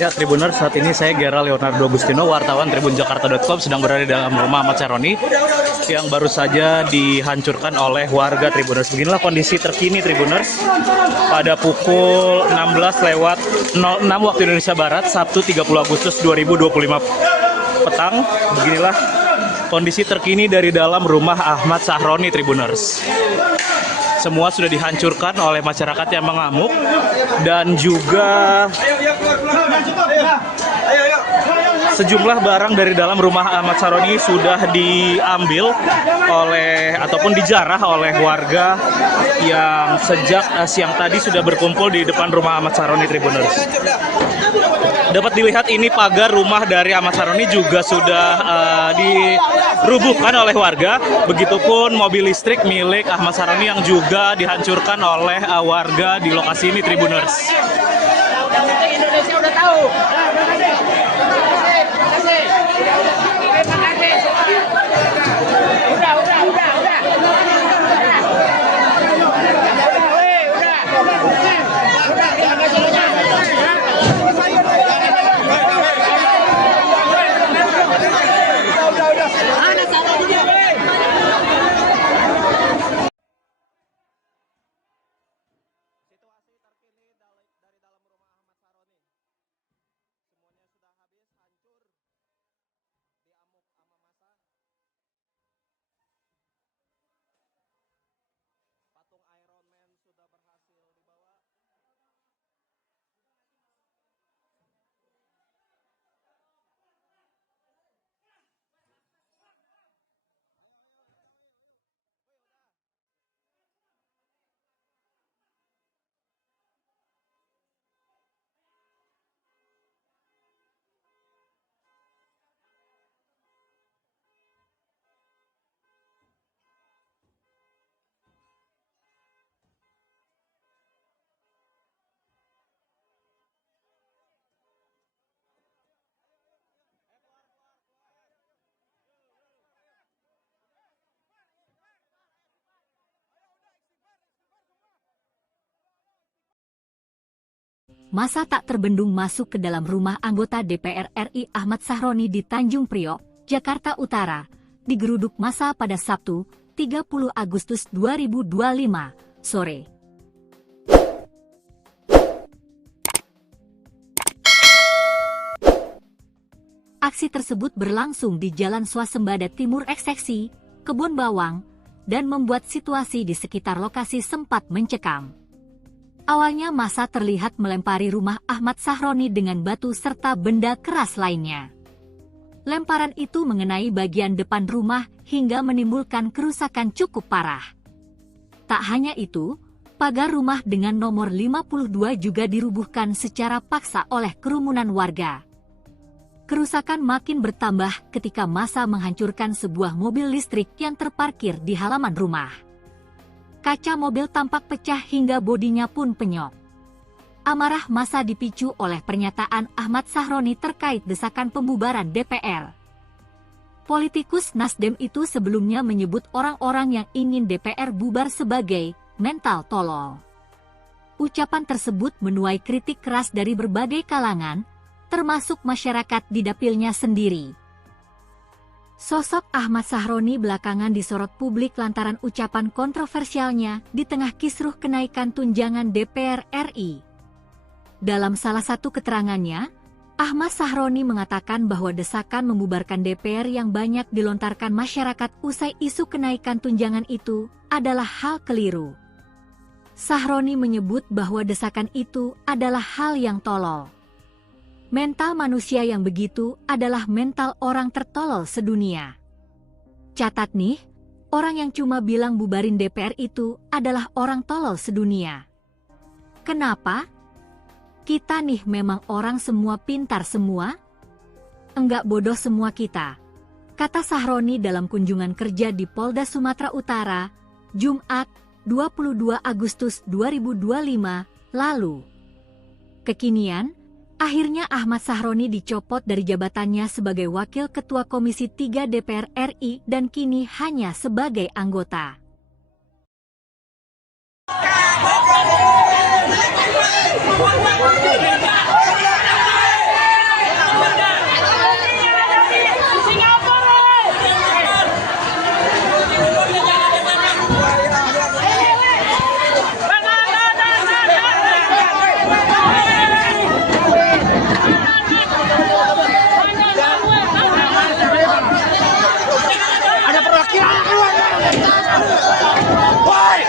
Ya, Tribuners, saat ini saya Gerald Leonardo Agustino, wartawan tribunjakarta.com, sedang berada di dalam rumah Ahmad Sahroni yang baru saja dihancurkan oleh warga Tribuners. Beginilah kondisi terkini Tribuners pada pukul 16:06 waktu Indonesia Barat, Sabtu 30 Agustus 2025 petang. Beginilah kondisi terkini dari dalam rumah Ahmad Sahroni Tribuners. Semua sudah dihancurkan oleh masyarakat yang mengamuk dan juga sejumlah barang dari dalam rumah Ahmad Sahroni sudah diambil oleh ataupun dijarah oleh warga yang sejak siang tadi sudah berkumpul di depan rumah Ahmad Sahroni Tribuners. Dapat dilihat ini pagar rumah dari Ahmad Sahroni juga sudah dirubuhkan oleh warga. Begitupun mobil listrik milik Ahmad Sahroni yang juga dihancurkan oleh warga di lokasi ini Tribuners. Indonesia udah tahu. Massa tak terbendung masuk ke dalam rumah anggota DPR RI Ahmad Sahroni di Tanjung Priok, Jakarta Utara, digeruduk massa pada Sabtu, 30 Agustus 2025, sore. Aksi tersebut berlangsung di Jalan Swasembada Timur Ekseksi, Kebun Bawang, dan membuat situasi di sekitar lokasi sempat mencekam. Awalnya massa terlihat melempari rumah Ahmad Sahroni dengan batu serta benda keras lainnya. Lemparan itu mengenai bagian depan rumah hingga menimbulkan kerusakan cukup parah. Tak hanya itu, pagar rumah dengan nomor 52 juga dirubuhkan secara paksa oleh kerumunan warga. Kerusakan makin bertambah ketika massa menghancurkan sebuah mobil listrik yang terparkir di halaman rumah. Kaca mobil tampak pecah hingga bodinya pun penyok. Amarah massa dipicu oleh pernyataan Ahmad Sahroni terkait desakan pembubaran DPR. Politikus Nasdem itu sebelumnya menyebut orang-orang yang ingin DPR bubar sebagai mental tolol. Ucapan tersebut menuai kritik keras dari berbagai kalangan, termasuk masyarakat di dapilnya sendiri. Sosok Ahmad Sahroni belakangan disorot publik lantaran ucapan kontroversialnya di tengah kisruh kenaikan tunjangan DPR RI. Dalam salah satu keterangannya, Ahmad Sahroni mengatakan bahwa desakan membubarkan DPR yang banyak dilontarkan masyarakat usai isu kenaikan tunjangan itu adalah hal keliru. Sahroni menyebut bahwa desakan itu adalah hal yang tolol. Mental manusia yang begitu adalah mental orang tertolol sedunia. Catat nih, orang yang cuma bilang bubarin DPR itu adalah orang tolol sedunia. Kenapa? Kita nih memang orang semua pintar semua? Enggak bodoh semua kita, kata Sahroni dalam kunjungan kerja di Polda Sumatera Utara, Jumat, 22 Agustus 2025 lalu. Kekinian, akhirnya Ahmad Sahroni dicopot dari jabatannya sebagai Wakil Ketua Komisi 3 DPR RI dan kini hanya sebagai anggota. Ada perwakilan keluar. Woi!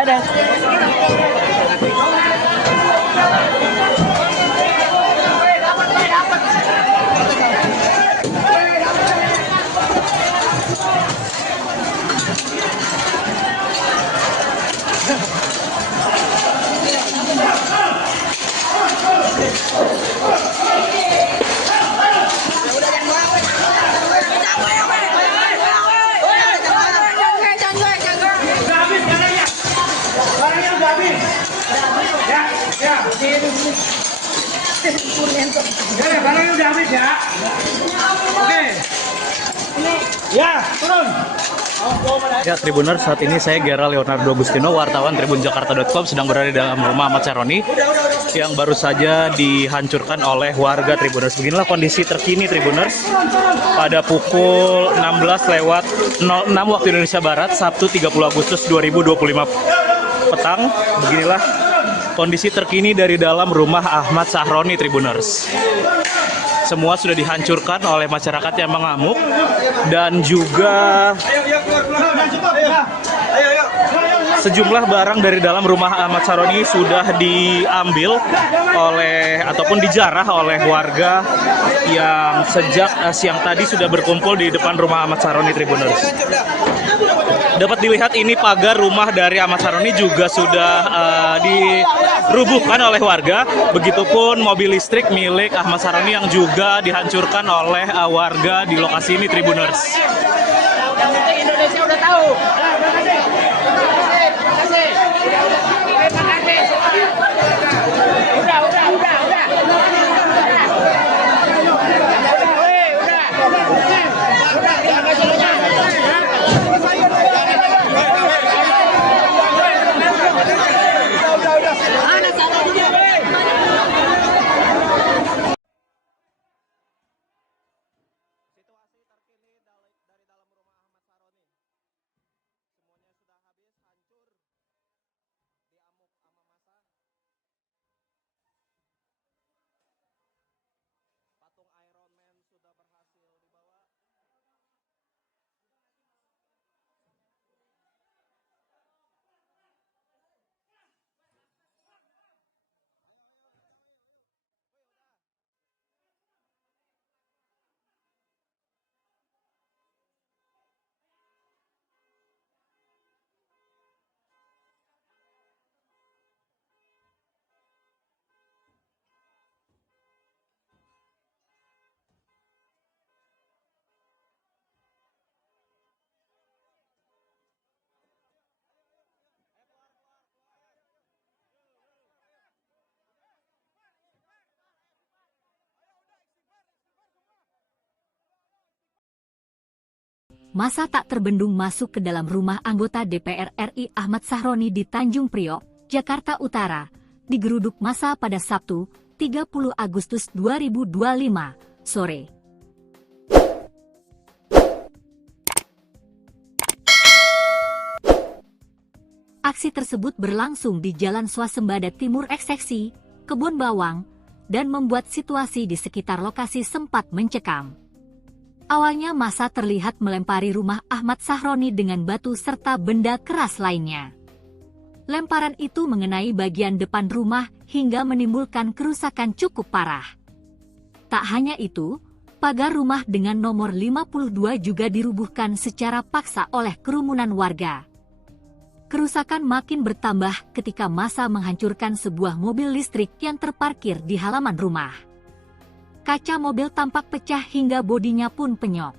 Bye, Des. Barangnya udah habis ya. Oke. Ya, turun. Ya, Tribuners, saat ini saya Gera Leonardo Agustino, wartawan tribunjakarta.com, sedang berada di dalam rumah Ahmad Sahroni yang baru saja dihancurkan oleh warga Tribuners. Beginilah kondisi terkini Tribuners pada pukul 16:06 waktu Indonesia Barat, Sabtu 30 Agustus 2025 petang. Beginilah kondisi terkini dari dalam rumah Ahmad Sahroni Tribuners. Semua sudah dihancurkan oleh masyarakat yang mengamuk dan juga sejumlah barang dari dalam rumah Ahmad Sahroni sudah diambil oleh ataupun dijarah oleh warga yang sejak siang tadi sudah berkumpul di depan rumah Ahmad Sahroni Tribuners. Dapat dilihat ini pagar rumah dari Ahmad Sahroni juga sudah dirubuhkan oleh warga. Begitupun mobil listrik milik Ahmad Sahroni yang juga dihancurkan oleh warga di lokasi ini Tribuners. Indonesia udah tahu. Massa tak terbendung masuk ke dalam rumah anggota DPR RI Ahmad Sahroni di Tanjung Priok, Jakarta Utara, digeruduk massa pada Sabtu, 30 Agustus 2025, sore. Aksi tersebut berlangsung di Jalan Swasembada Timur Ekseksi, Kebun Bawang, dan membuat situasi di sekitar lokasi sempat mencekam. Awalnya massa terlihat melempari rumah Ahmad Sahroni dengan batu serta benda keras lainnya. Lemparan itu mengenai bagian depan rumah hingga menimbulkan kerusakan cukup parah. Tak hanya itu, pagar rumah dengan nomor 52 juga dirubuhkan secara paksa oleh kerumunan warga. Kerusakan makin bertambah ketika massa menghancurkan sebuah mobil listrik yang terparkir di halaman rumah. Kaca mobil tampak pecah hingga bodinya pun penyok.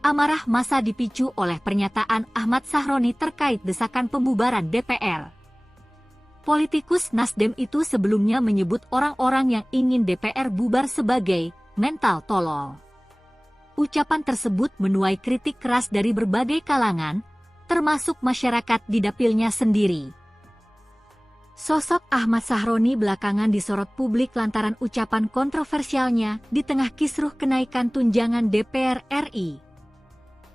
Amarah massa dipicu oleh pernyataan Ahmad Sahroni terkait desakan pembubaran DPR. Politikus Nasdem itu sebelumnya menyebut orang-orang yang ingin DPR bubar sebagai mental tolol. Ucapan tersebut menuai kritik keras dari berbagai kalangan, termasuk masyarakat di dapilnya sendiri. Sosok Ahmad Sahroni belakangan disorot publik lantaran ucapan kontroversialnya di tengah kisruh kenaikan tunjangan DPR RI.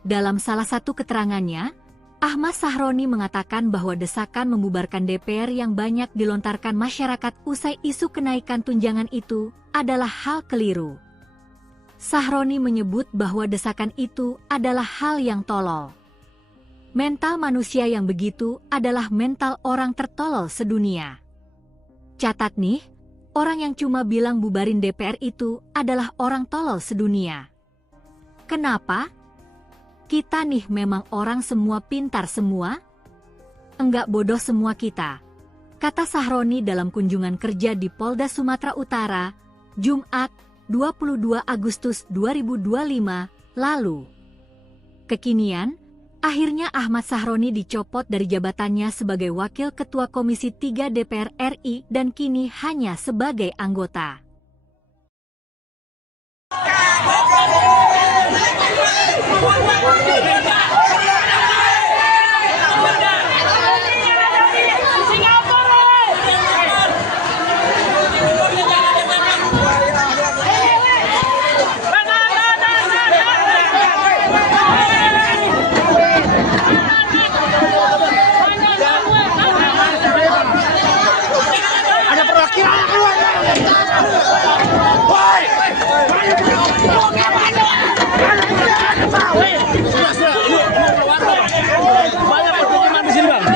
Dalam salah satu keterangannya, Ahmad Sahroni mengatakan bahwa desakan membubarkan DPR yang banyak dilontarkan masyarakat usai isu kenaikan tunjangan itu adalah hal keliru. Sahroni menyebut bahwa desakan itu adalah hal yang tolol. Mental manusia yang begitu adalah mental orang tertolol sedunia. Catat nih, orang yang cuma bilang bubarin DPR itu adalah orang tolol sedunia. Kenapa? Kita nih memang orang semua pintar semua? Enggak bodoh semua kita, kata Sahroni dalam kunjungan kerja di Polda Sumatera Utara, Jumat 22 Agustus 2025 lalu. Kekinian, akhirnya Ahmad Sahroni dicopot dari jabatannya sebagai Wakil Ketua Komisi 3 DPR RI dan kini hanya sebagai anggota. Ada perwakilan keluar. Woi. Banyak permukiman di sini, Bang.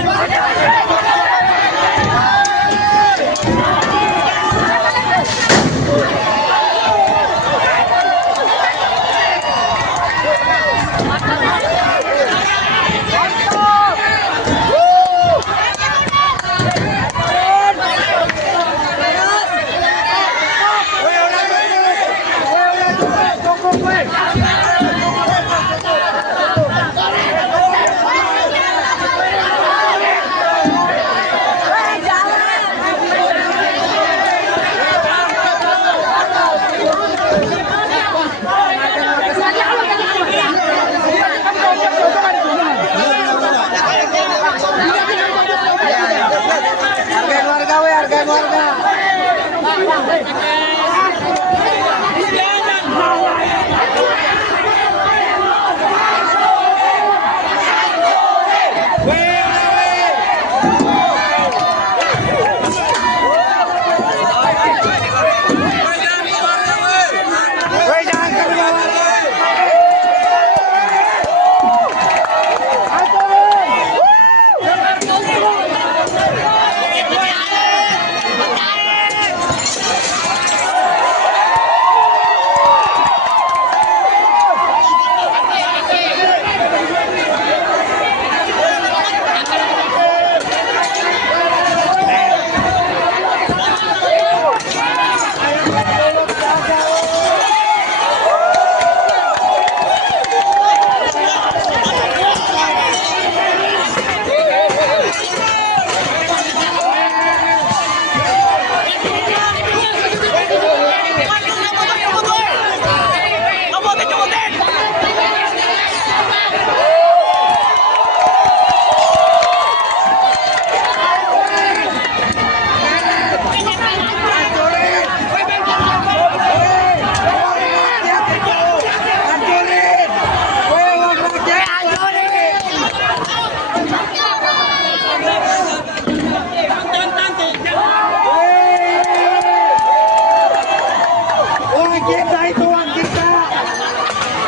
Kita itu uang kita.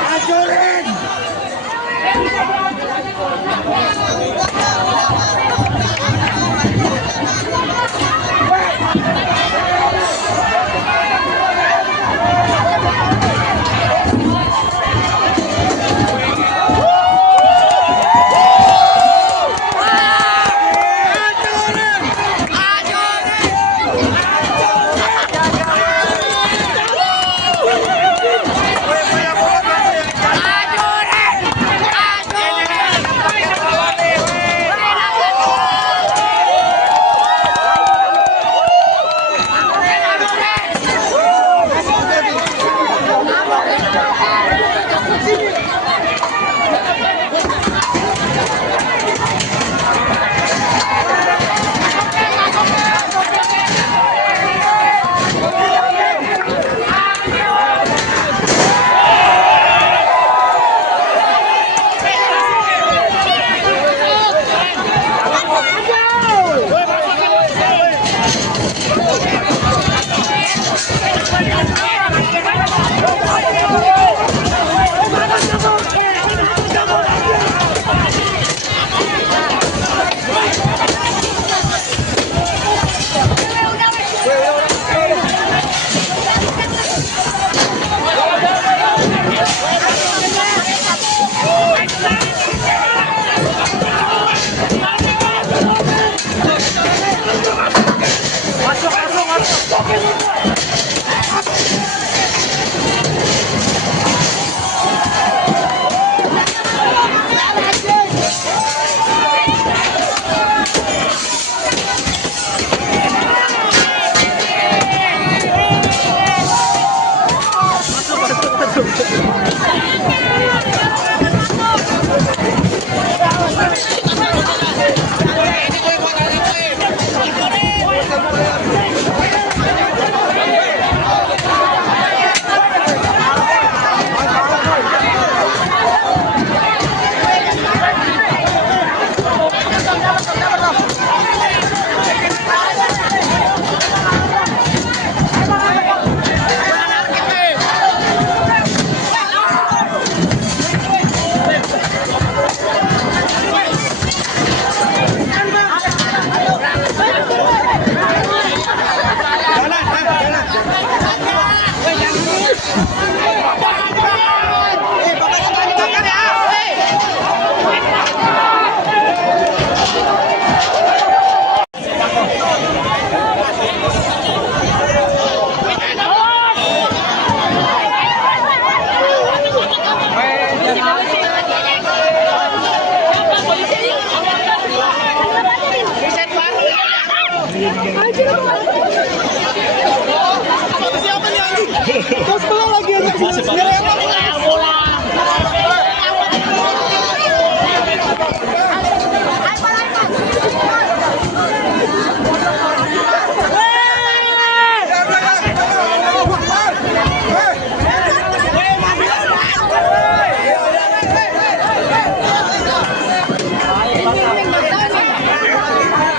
Hancurin.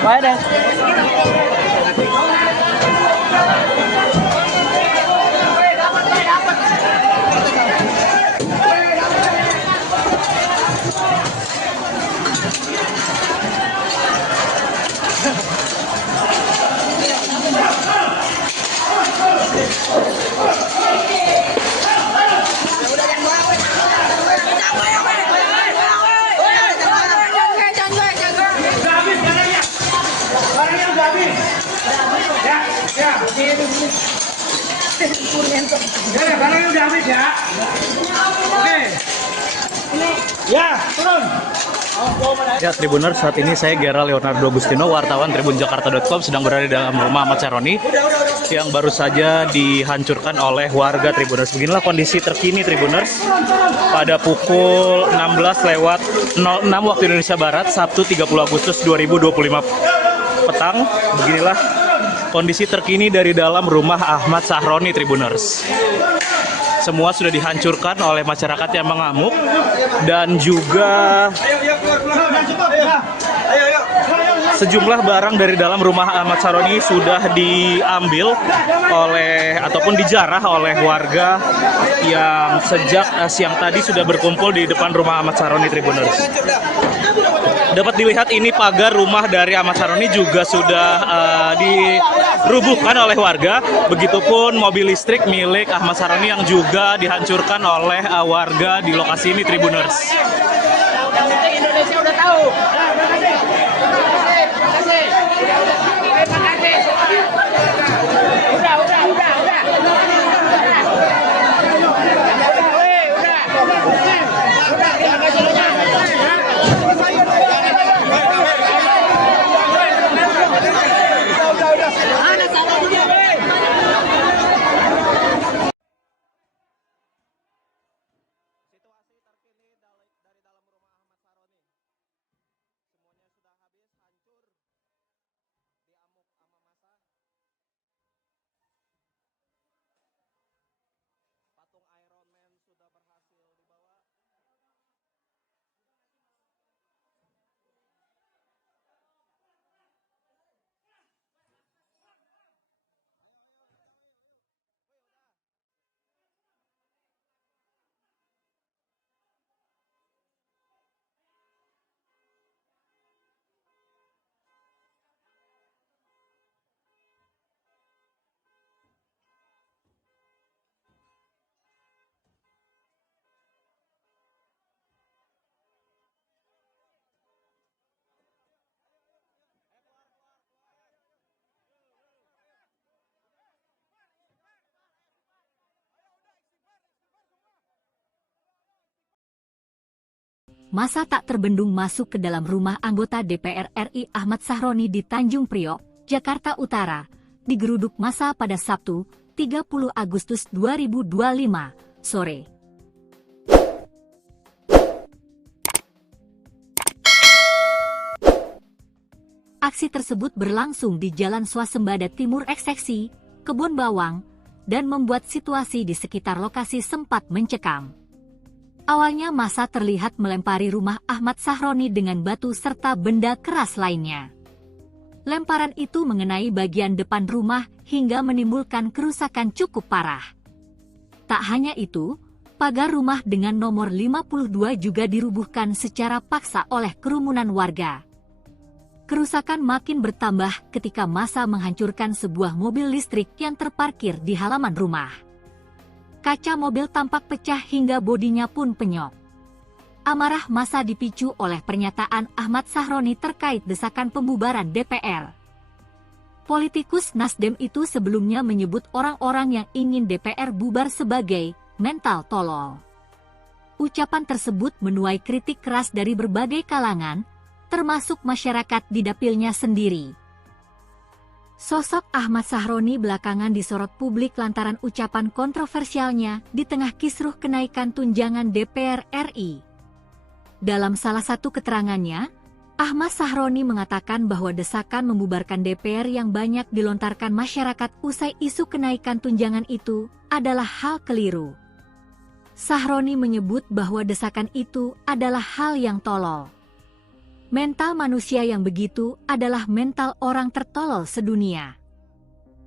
Baik deh. Barangnya udah habis ya. Oke. Ya, turun. Ya, Tribuners, saat ini saya Gera Leonardo Agustino, wartawan tribunjakarta.com, sedang berada di dalam rumah Ahmad Sahroni yang baru saja dihancurkan oleh warga Tribuners. Beginilah kondisi terkini Tribuners pada pukul 16:06 waktu Indonesia Barat, Sabtu 30 Agustus 2025 petang. Beginilah kondisi terkini dari dalam rumah Ahmad Sahroni Tribuners. Semua sudah dihancurkan oleh masyarakat yang mengamuk dan juga sejumlah barang dari dalam rumah Ahmad Sahroni sudah diambil oleh ataupun dijarah oleh warga yang sejak siang tadi sudah berkumpul di depan rumah Ahmad Sahroni Tribuners. Dapat dilihat ini pagar rumah dari Ahmad Sahroni juga sudah dirubuhkan oleh warga. Begitupun mobil listrik milik Ahmad Sahroni yang juga dihancurkan oleh warga di lokasi ini Tribuners. Indonesia udah tahu. Massa tak terbendung masuk ke dalam rumah anggota DPR RI Ahmad Sahroni di Tanjung Priok, Jakarta Utara, digeruduk massa pada Sabtu, 30 Agustus 2025, sore. Aksi tersebut berlangsung di Jalan Swasembada Timur Ekseksi, Kebon Bawang, dan membuat situasi di sekitar lokasi sempat mencekam. Awalnya massa terlihat melempari rumah Ahmad Sahroni dengan batu serta benda keras lainnya. Lemparan itu mengenai bagian depan rumah hingga menimbulkan kerusakan cukup parah. Tak hanya itu, pagar rumah dengan nomor 52 juga dirubuhkan secara paksa oleh kerumunan warga. Kerusakan makin bertambah ketika massa menghancurkan sebuah mobil listrik yang terparkir di halaman rumah. Kaca mobil tampak pecah hingga bodinya pun penyok. Amarah massa dipicu oleh pernyataan Ahmad Sahroni terkait desakan pembubaran DPR. Politikus Nasdem itu sebelumnya menyebut orang-orang yang ingin DPR bubar sebagai mental tolol. Ucapan tersebut menuai kritik keras dari berbagai kalangan, termasuk masyarakat di dapilnya sendiri. Sosok Ahmad Sahroni belakangan disorot publik lantaran ucapan kontroversialnya di tengah kisruh kenaikan tunjangan DPR RI. Dalam salah satu keterangannya, Ahmad Sahroni mengatakan bahwa desakan membubarkan DPR yang banyak dilontarkan masyarakat usai isu kenaikan tunjangan itu adalah hal keliru. Sahroni menyebut bahwa desakan itu adalah hal yang tolol. Mental manusia yang begitu adalah mental orang tertolol sedunia.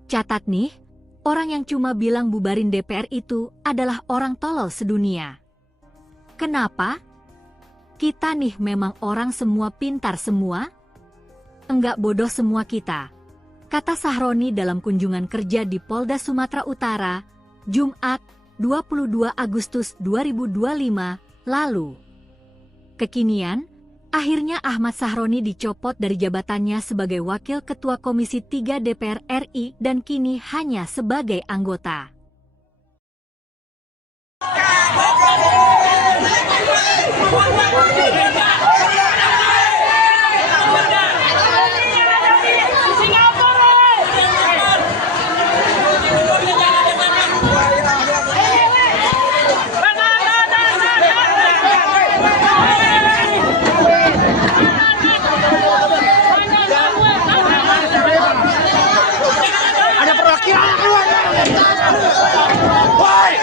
Catat nih, orang yang cuma bilang bubarin DPR itu adalah orang tolol sedunia. Kenapa? Kita nih memang orang semua pintar semua? Enggak bodoh semua kita, kata Sahroni dalam kunjungan kerja di Polda Sumatera Utara, Jumat 22 Agustus 2025 lalu. Kekinian, akhirnya Ahmad Sahroni dicopot dari jabatannya sebagai Wakil Ketua Komisi 3 DPR RI dan kini hanya sebagai anggota. Ada perwakilan keluar. Woi!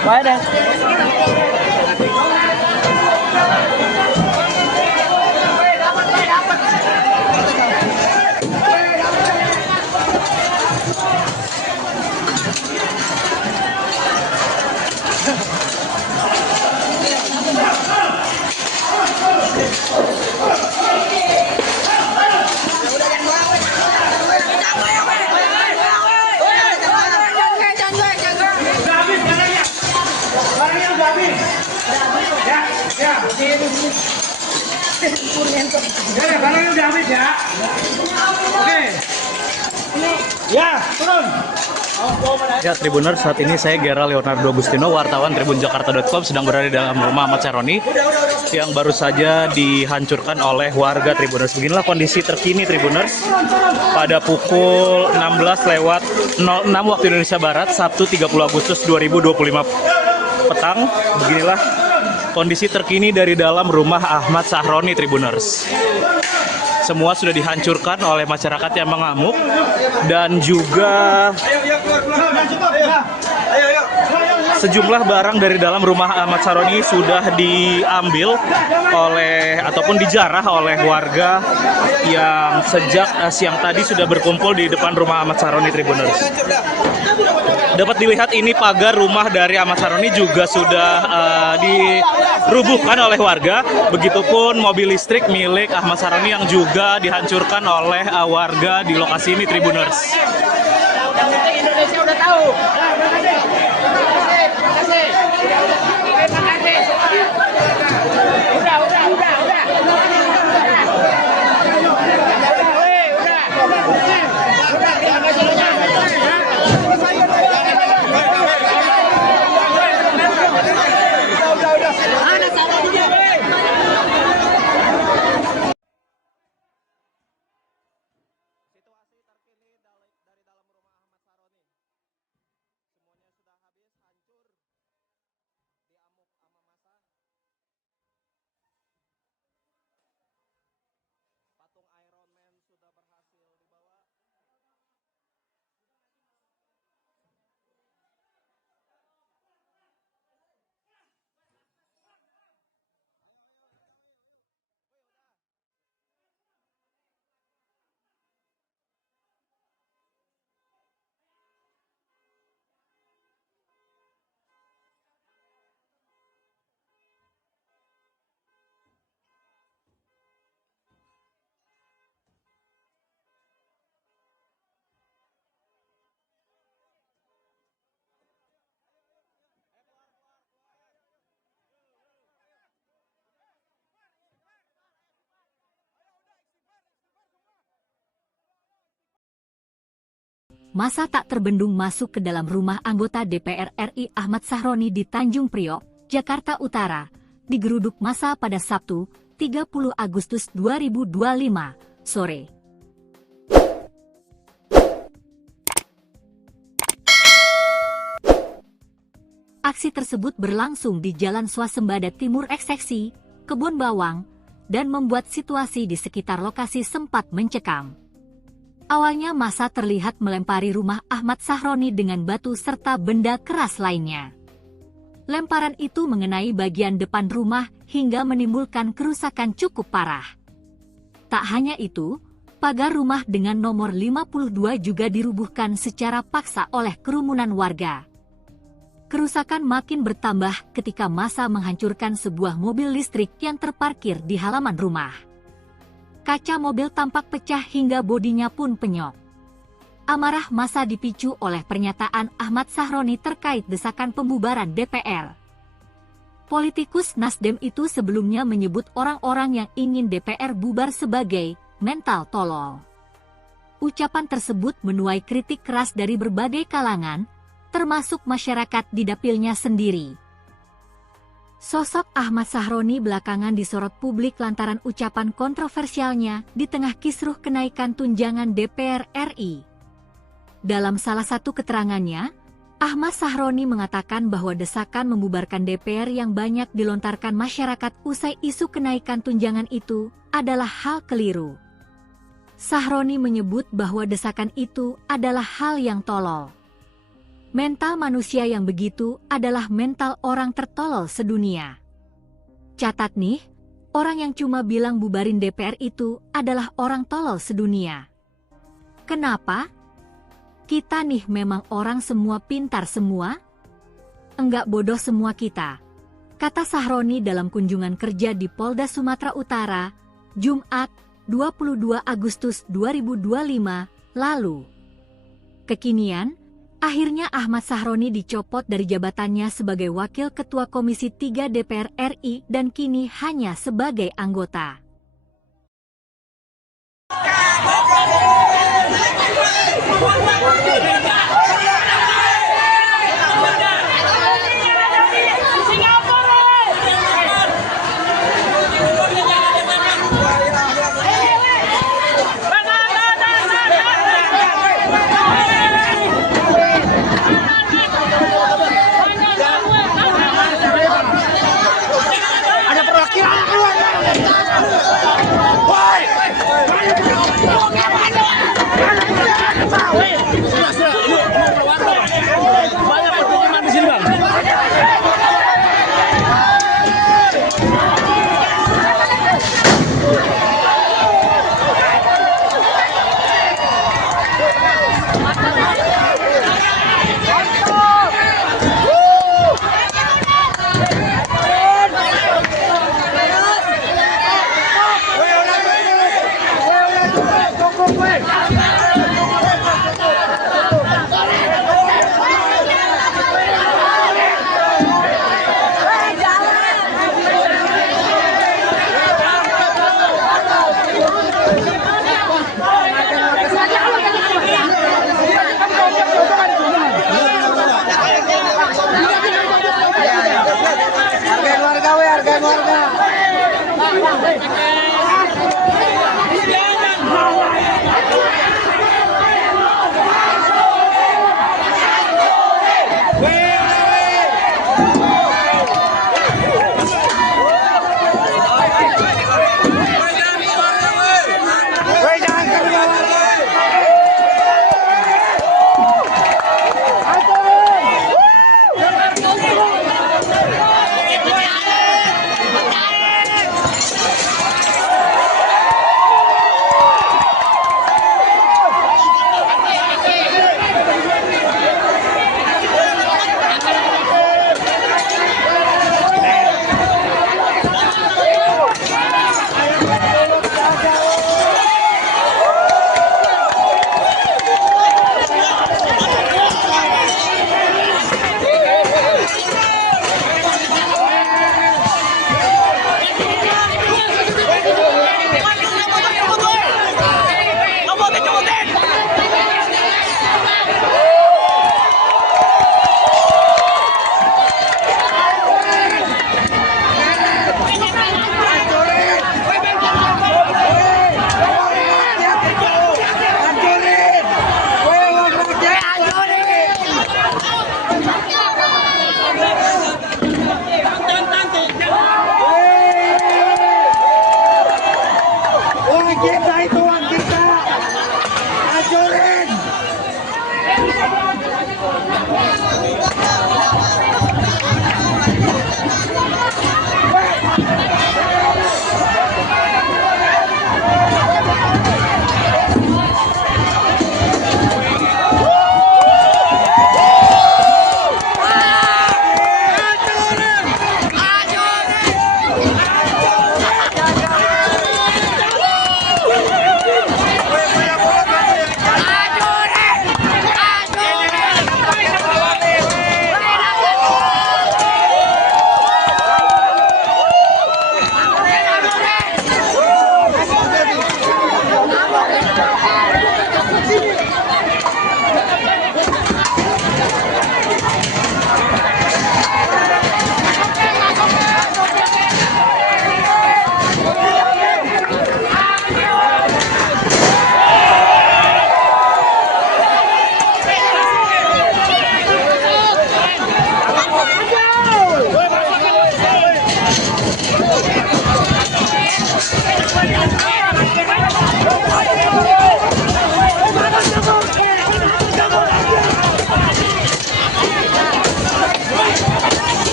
Baik deh. Ya, barangnya udah habis ya. Oke. Ya, turun. Ya, Tribuners, saat ini saya Gera Leonardo Agustino, wartawan tribunjakarta.com, sedang berada di dalam rumah Ahmad Sahroni yang baru saja dihancurkan oleh warga Tribuners. Beginilah kondisi terkini Tribuners pada pukul 16:06 waktu Indonesia Barat, Sabtu 30 Agustus 2025 petang. Beginilah kondisi terkini dari dalam rumah Ahmad Sahroni Tribuners. Semua sudah dihancurkan oleh masyarakat yang mengamuk dan juga sejumlah barang dari dalam rumah Ahmad Sahroni sudah diambil oleh ataupun dijarah oleh warga yang sejak siang tadi sudah berkumpul di depan rumah Ahmad Sahroni Tribuners. Dapat dilihat ini pagar rumah dari Ahmad Sahroni juga sudah dirubuhkan oleh warga. Begitupun mobil listrik milik Ahmad Sahroni yang juga dihancurkan oleh warga di lokasi ini Tribuners. Indonesia udah tahu. Terima kasih. Massa tak terbendung masuk ke dalam rumah anggota DPR RI Ahmad Sahroni di Tanjung Priok, Jakarta Utara, digeruduk massa pada Sabtu, 30 Agustus 2025, sore. Aksi tersebut berlangsung di Jalan Swasembada Timur Ekseksi, Kebon Bawang, dan membuat situasi di sekitar lokasi sempat mencekam. Awalnya massa terlihat melempari rumah Ahmad Sahroni dengan batu serta benda keras lainnya. Lemparan itu mengenai bagian depan rumah hingga menimbulkan kerusakan cukup parah. Tak hanya itu, pagar rumah dengan nomor 52 juga dirubuhkan secara paksa oleh kerumunan warga. Kerusakan makin bertambah ketika massa menghancurkan sebuah mobil listrik yang terparkir di halaman rumah. Kaca mobil tampak pecah hingga bodinya pun penyok. Amarah massa dipicu oleh pernyataan Ahmad Sahroni terkait desakan pembubaran DPR. Politikus Nasdem itu sebelumnya menyebut orang-orang yang ingin DPR bubar sebagai mental tolol. Ucapan tersebut menuai kritik keras dari berbagai kalangan, termasuk masyarakat di dapilnya sendiri. Sosok Ahmad Sahroni belakangan disorot publik lantaran ucapan kontroversialnya di tengah kisruh kenaikan tunjangan DPR RI. Dalam salah satu keterangannya, Ahmad Sahroni mengatakan bahwa desakan membubarkan DPR yang banyak dilontarkan masyarakat usai isu kenaikan tunjangan itu adalah hal keliru. Sahroni menyebut bahwa desakan itu adalah hal yang tolol. Mental manusia yang begitu adalah mental orang tertolol sedunia. Catat nih, orang yang cuma bilang bubarin DPR itu adalah orang tolol sedunia. Kenapa? Kita nih memang orang semua pintar semua? Enggak bodoh semua kita, kata Sahroni dalam kunjungan kerja di Polda Sumatera Utara, Jumat 22 Agustus 2025 lalu. Kekinian, akhirnya Ahmad Sahroni dicopot dari jabatannya sebagai Wakil Ketua Komisi 3 DPR RI dan kini hanya sebagai anggota. Ada perwakilan keluar. Woi!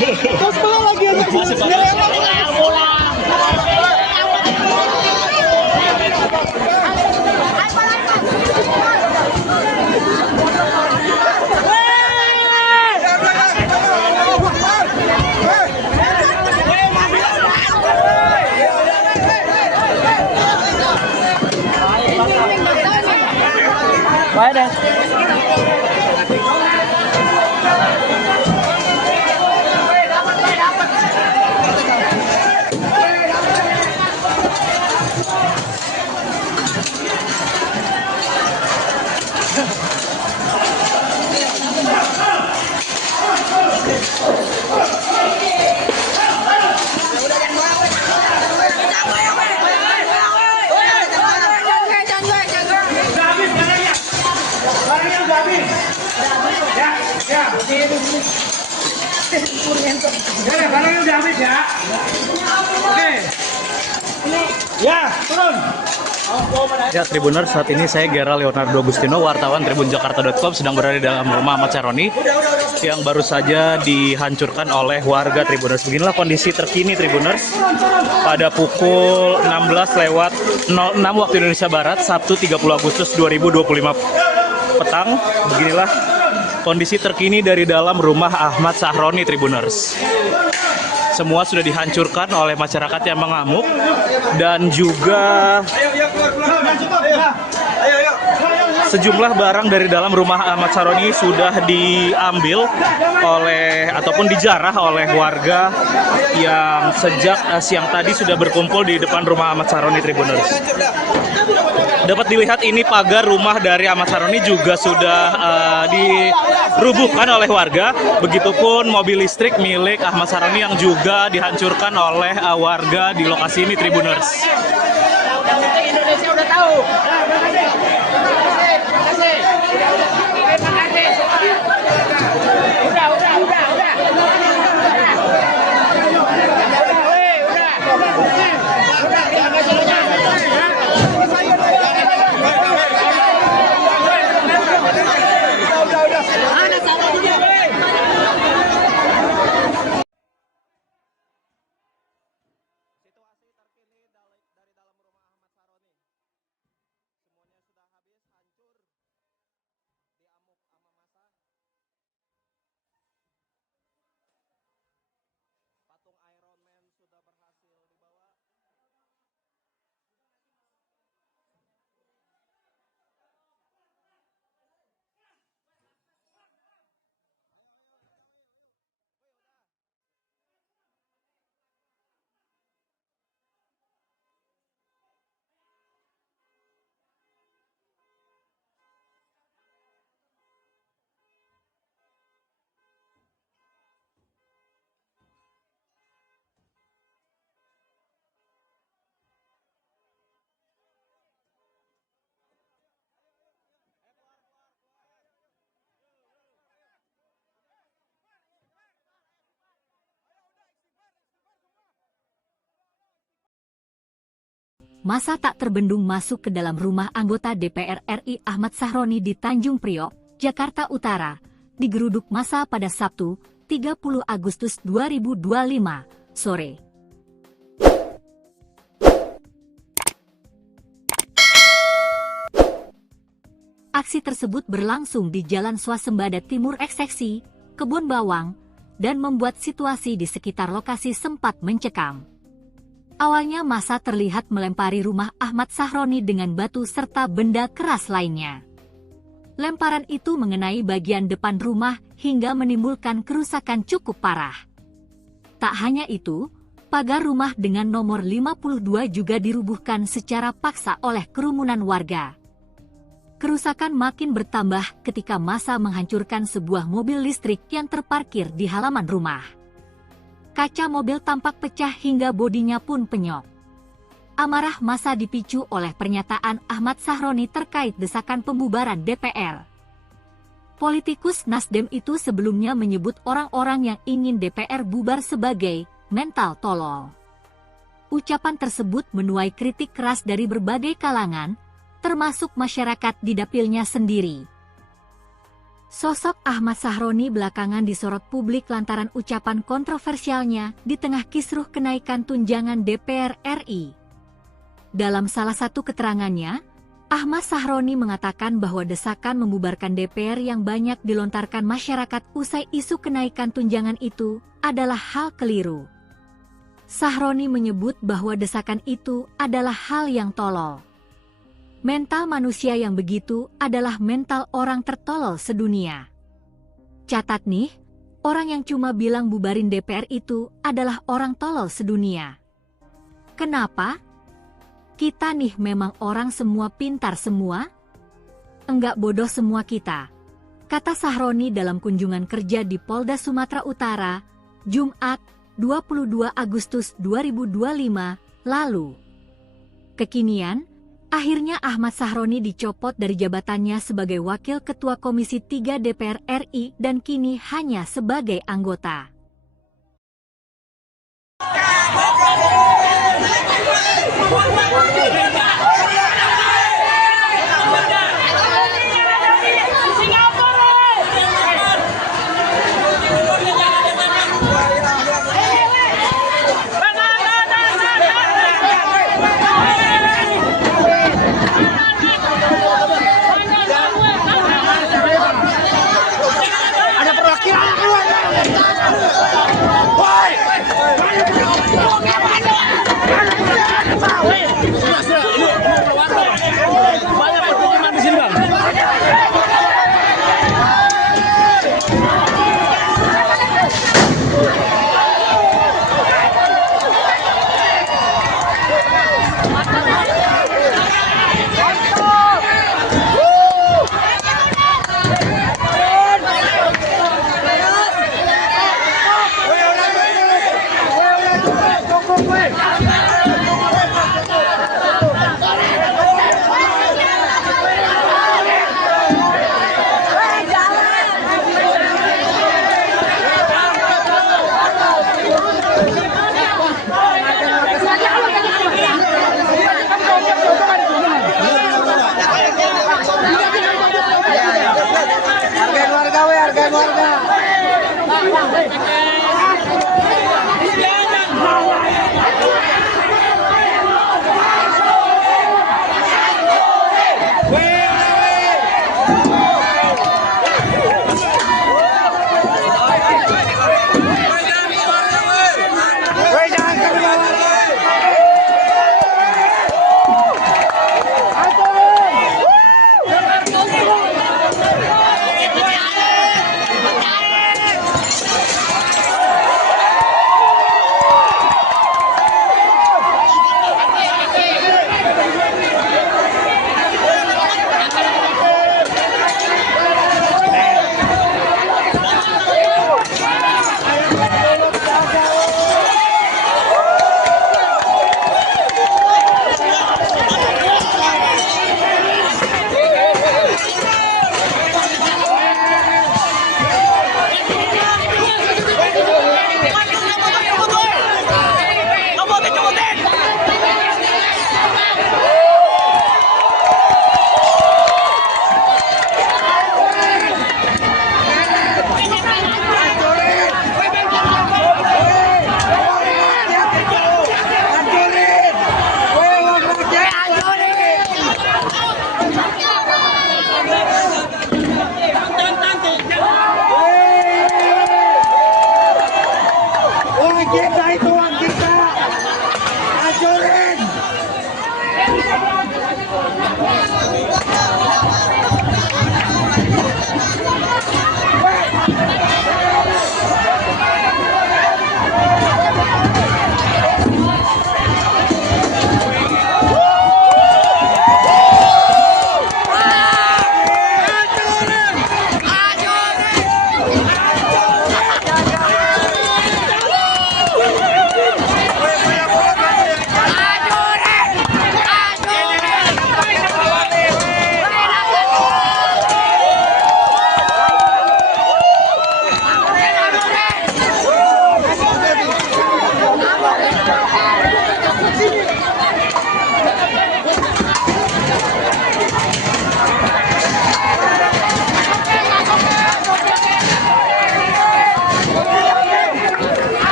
Terus pulang lagi Baik deh. Barangnya udah habis ya. Oke. Ya, turun. Ya, Tribuners, saat ini saya Gera Leonardo Agustino, wartawan tribunjakarta.com, sedang berada di dalam rumah Ahmad Sahroni yang baru saja dihancurkan oleh warga Tribuners. Beginilah kondisi terkini Tribuners pada pukul 16:06 waktu Indonesia Barat, Sabtu 30 Agustus 2025 petang. Beginilah kondisi terkini dari dalam rumah Ahmad Sahroni Tribuners. Semua sudah dihancurkan oleh masyarakat yang mengamuk dan juga sejumlah barang dari dalam rumah Ahmad Sahroni sudah diambil oleh ataupun dijarah oleh warga yang sejak siang tadi sudah berkumpul di depan rumah Ahmad Sahroni Tribuners. Dapat dilihat ini pagar rumah dari Ahmad Sahroni juga sudah dirubuhkan oleh warga. Begitupun mobil listrik milik Ahmad Sahroni yang juga dihancurkan oleh warga di lokasi ini Tribuners. Indonesia udah tahu. Massa tak terbendung masuk ke dalam rumah anggota DPR RI Ahmad Sahroni di Tanjung Priok, Jakarta Utara, digeruduk massa pada Sabtu, 30 Agustus 2025, sore. Aksi tersebut berlangsung di Jalan Swasembada Timur Ekseksi, Kebun Bawang, dan membuat situasi di sekitar lokasi sempat mencekam. Awalnya massa terlihat melempari rumah Ahmad Sahroni dengan batu serta benda keras lainnya. Lemparan itu mengenai bagian depan rumah hingga menimbulkan kerusakan cukup parah. Tak hanya itu, pagar rumah dengan nomor 52 juga dirubuhkan secara paksa oleh kerumunan warga. Kerusakan makin bertambah ketika massa menghancurkan sebuah mobil listrik yang terparkir di halaman rumah. Kaca mobil tampak pecah hingga bodinya pun penyok. Amarah massa dipicu oleh pernyataan Ahmad Sahroni terkait desakan pembubaran DPR. Politikus Nasdem itu sebelumnya menyebut orang-orang yang ingin DPR bubar sebagai mental tolol. Ucapan tersebut menuai kritik keras dari berbagai kalangan, termasuk masyarakat di dapilnya sendiri. Sosok Ahmad Sahroni belakangan disorot publik lantaran ucapan kontroversialnya di tengah kisruh kenaikan tunjangan DPR RI. Dalam salah satu keterangannya, Ahmad Sahroni mengatakan bahwa desakan membubarkan DPR yang banyak dilontarkan masyarakat usai isu kenaikan tunjangan itu adalah hal keliru. Sahroni menyebut bahwa desakan itu adalah hal yang tolol. Mental manusia yang begitu adalah mental orang tertolol sedunia. Catat nih, orang yang cuma bilang bubarin DPR itu adalah orang tolol sedunia. Kenapa? Kita nih memang orang semua pintar semua? Enggak bodoh semua kita, kata Sahroni dalam kunjungan kerja di Polda Sumatera Utara, Jumat 22 Agustus 2025 lalu. Kekinian, akhirnya Ahmad Sahroni dicopot dari jabatannya sebagai Wakil Ketua Komisi 3 DPR RI dan kini hanya sebagai anggota. Ada perwakilan keluar. Woi!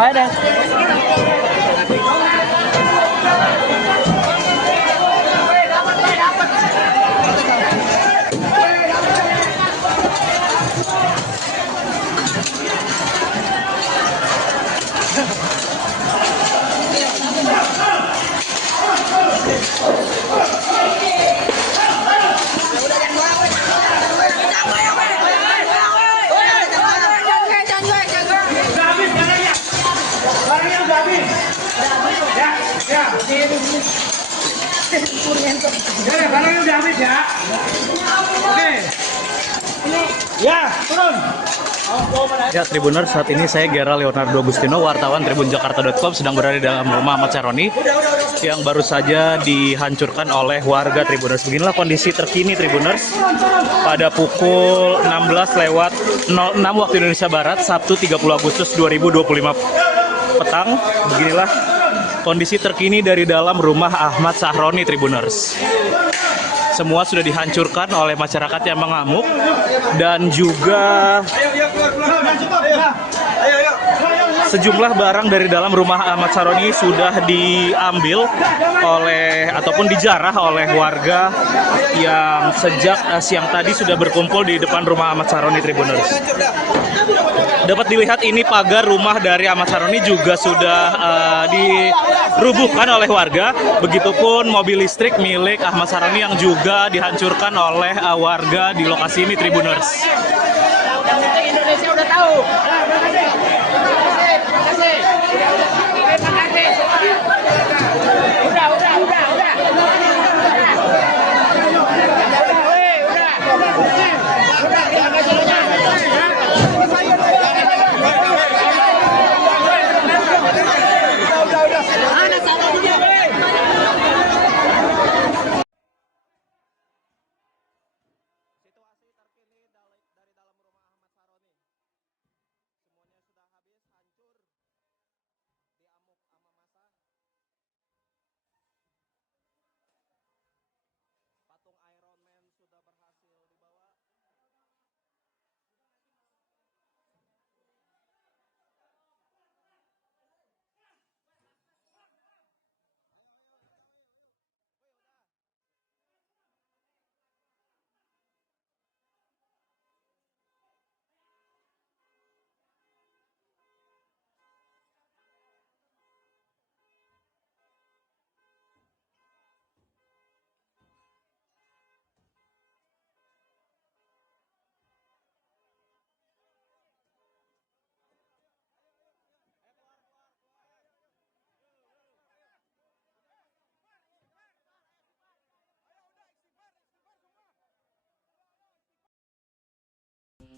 Baik deh. Barangnya udah habis ya. Oke. Ya, turun. Ya, Tribuners, saat ini saya Gera Leonardo Agustino, wartawan tribunjakarta.com, sedang berada di dalam rumah Ahmad Sahroni yang baru saja dihancurkan oleh warga Tribuners. Beginilah kondisi terkini Tribuners pada pukul 16:06 waktu Indonesia Barat, Sabtu 30 Agustus 2025 petang. Beginilah kondisi terkini dari dalam rumah Ahmad Sahroni Tribuners. Semua sudah dihancurkan oleh masyarakat yang mengamuk dan juga sejumlah barang dari dalam rumah Ahmad Sahroni sudah diambil oleh ataupun dijarah oleh warga yang sejak siang tadi sudah berkumpul di depan rumah Ahmad Sahroni Tribuners. Dapat dilihat ini pagar rumah dari Ahmad Sahroni juga sudah dirubuhkan oleh warga. Begitupun mobil listrik milik Ahmad Sahroni yang juga dihancurkan oleh warga di lokasi ini Tribuners. Indonesia udah tahu.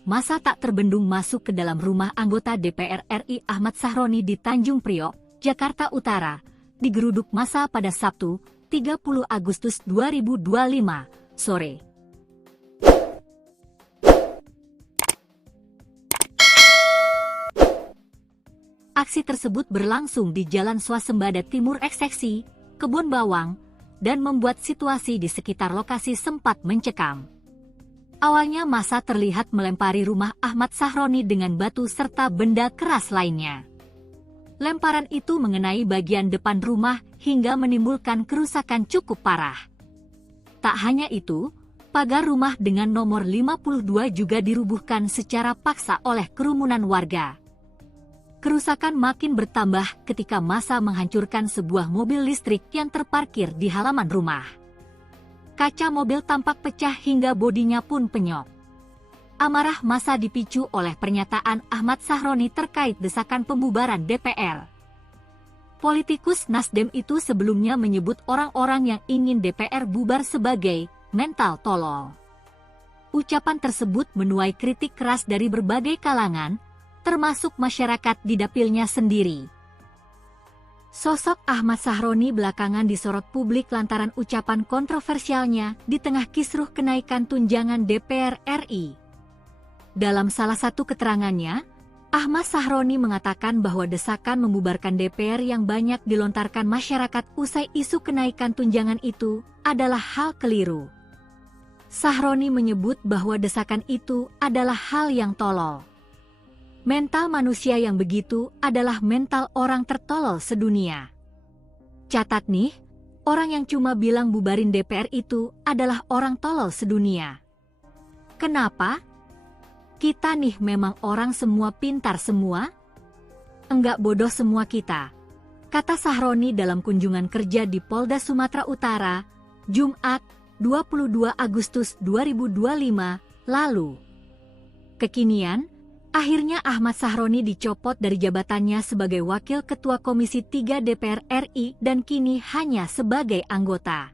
Massa tak terbendung masuk ke dalam rumah anggota DPR RI Ahmad Sahroni di Tanjung Priok, Jakarta Utara, digeruduk massa pada Sabtu, 30 Agustus 2025, sore. Aksi tersebut berlangsung di Jalan Swasembada Timur Ekseksi, Kebun Bawang, dan membuat situasi di sekitar lokasi sempat mencekam. Awalnya massa terlihat melempari rumah Ahmad Sahroni dengan batu serta benda keras lainnya. Lemparan itu mengenai bagian depan rumah hingga menimbulkan kerusakan cukup parah. Tak hanya itu, pagar rumah dengan nomor 52 juga dirubuhkan secara paksa oleh kerumunan warga. Kerusakan makin bertambah ketika massa menghancurkan sebuah mobil listrik yang terparkir di halaman rumah. Kaca mobil tampak pecah hingga bodinya pun penyok. Amarah massa dipicu oleh pernyataan Ahmad Sahroni terkait desakan pembubaran DPR. Politikus Nasdem itu sebelumnya menyebut orang-orang yang ingin DPR bubar sebagai mental tolol. Ucapan tersebut menuai kritik keras dari berbagai kalangan, termasuk masyarakat di dapilnya sendiri. Sosok Ahmad Sahroni belakangan disorot publik lantaran ucapan kontroversialnya di tengah kisruh kenaikan tunjangan DPR RI. Dalam salah satu keterangannya, Ahmad Sahroni mengatakan bahwa desakan membubarkan DPR yang banyak dilontarkan masyarakat usai isu kenaikan tunjangan itu adalah hal keliru. Sahroni menyebut bahwa desakan itu adalah hal yang tolol. Mental manusia yang begitu adalah mental orang tertolol sedunia. Catat nih, orang yang cuma bilang bubarin DPR itu adalah orang tolol sedunia. Kenapa? Kita nih memang orang semua pintar semua? Enggak bodoh semua kita, kata Sahroni dalam kunjungan kerja di Polda Sumatera Utara, Jumat, 22 Agustus 2025 lalu. Kekinian, akhirnya Ahmad Sahroni dicopot dari jabatannya sebagai Wakil Ketua Komisi 3 DPR RI dan kini hanya sebagai anggota.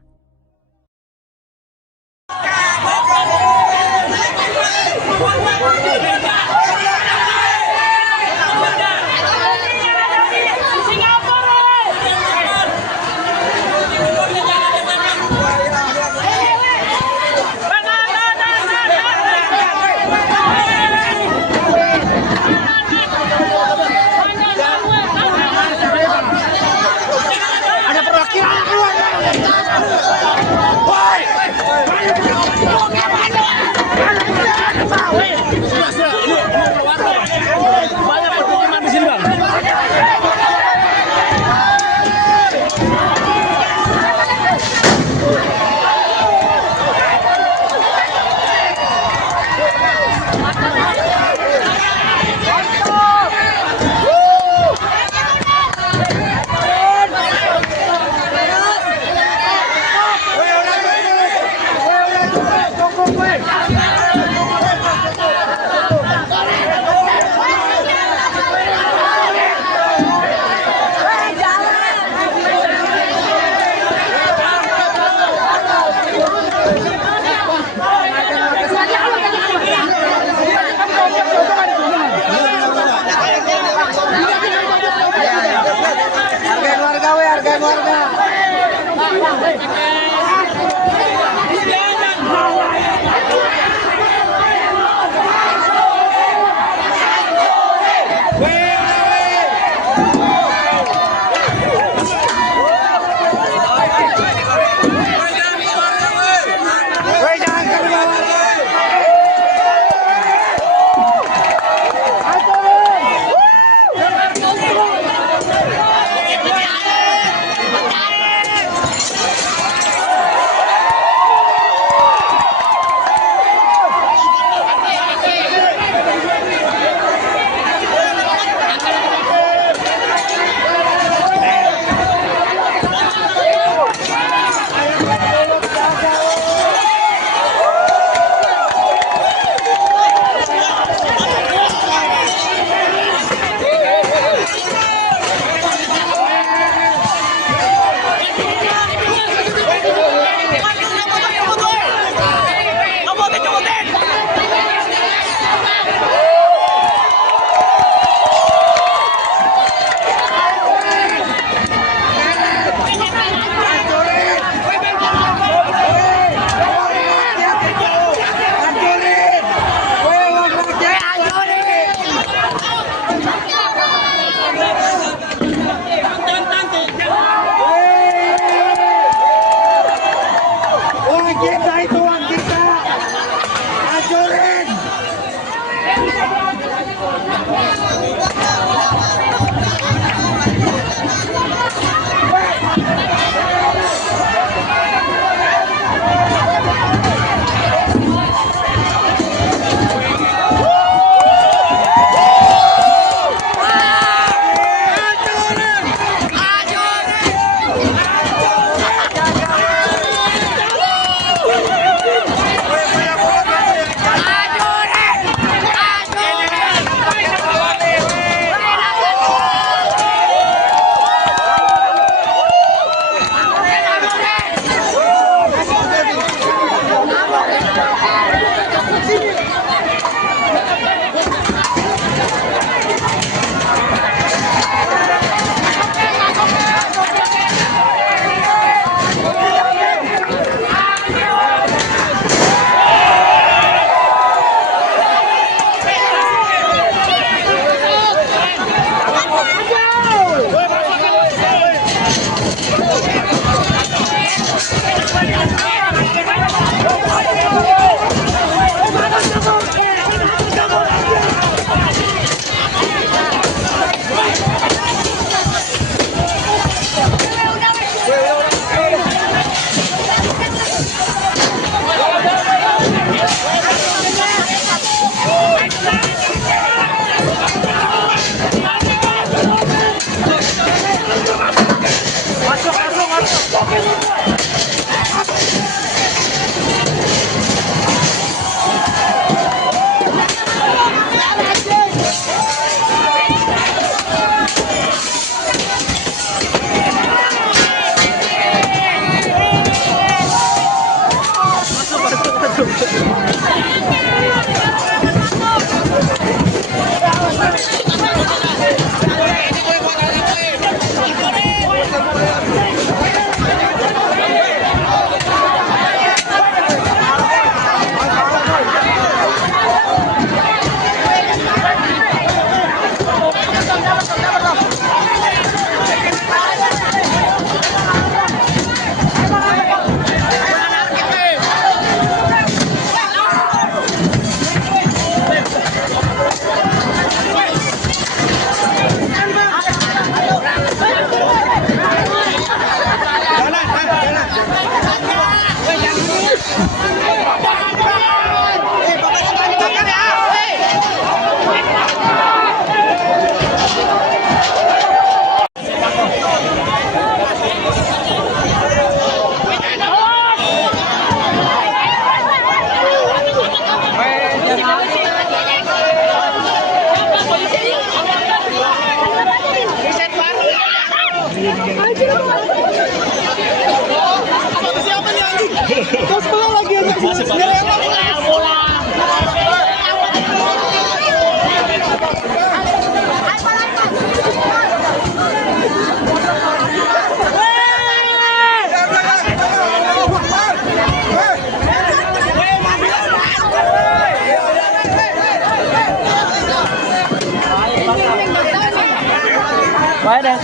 Ada perwakilan keluar. Woi! Baik deh.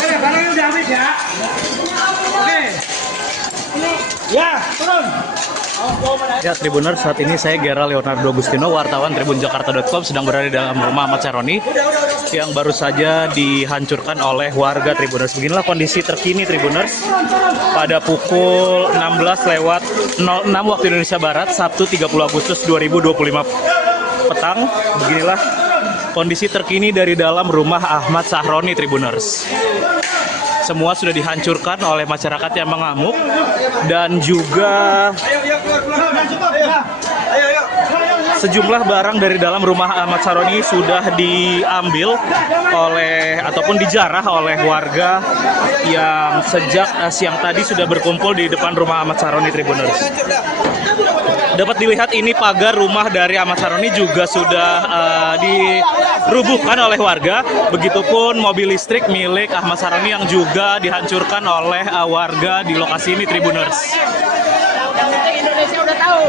Ya, barangnya udah habis ya. Oke. Ya, turun. Ya, Tribuners, saat ini saya Gera Leonardo Agustino, wartawan tribunjakarta.com, sedang berada di dalam rumah Ahmad Sahroni yang baru saja dihancurkan oleh warga Tribuners. Beginilah kondisi terkini Tribuners pada pukul 16:06 waktu Indonesia Barat, Sabtu 30 Agustus 2025 petang. Beginilah kondisi terkini dari dalam rumah Ahmad Sahroni Tribuners. Semua sudah dihancurkan oleh masyarakat yang mengamuk dan juga sejumlah barang dari dalam rumah Ahmad Sahroni sudah diambil oleh ataupun dijarah oleh warga yang sejak siang tadi sudah berkumpul di depan rumah Ahmad Sahroni Tribuners. Dapat dilihat ini pagar rumah dari Ahmad Sahroni juga sudah dirubuhkan oleh warga. Begitupun mobil listrik milik Ahmad Sahroni yang juga dihancurkan oleh warga di lokasi ini Tribuners. Indonesia udah tahu.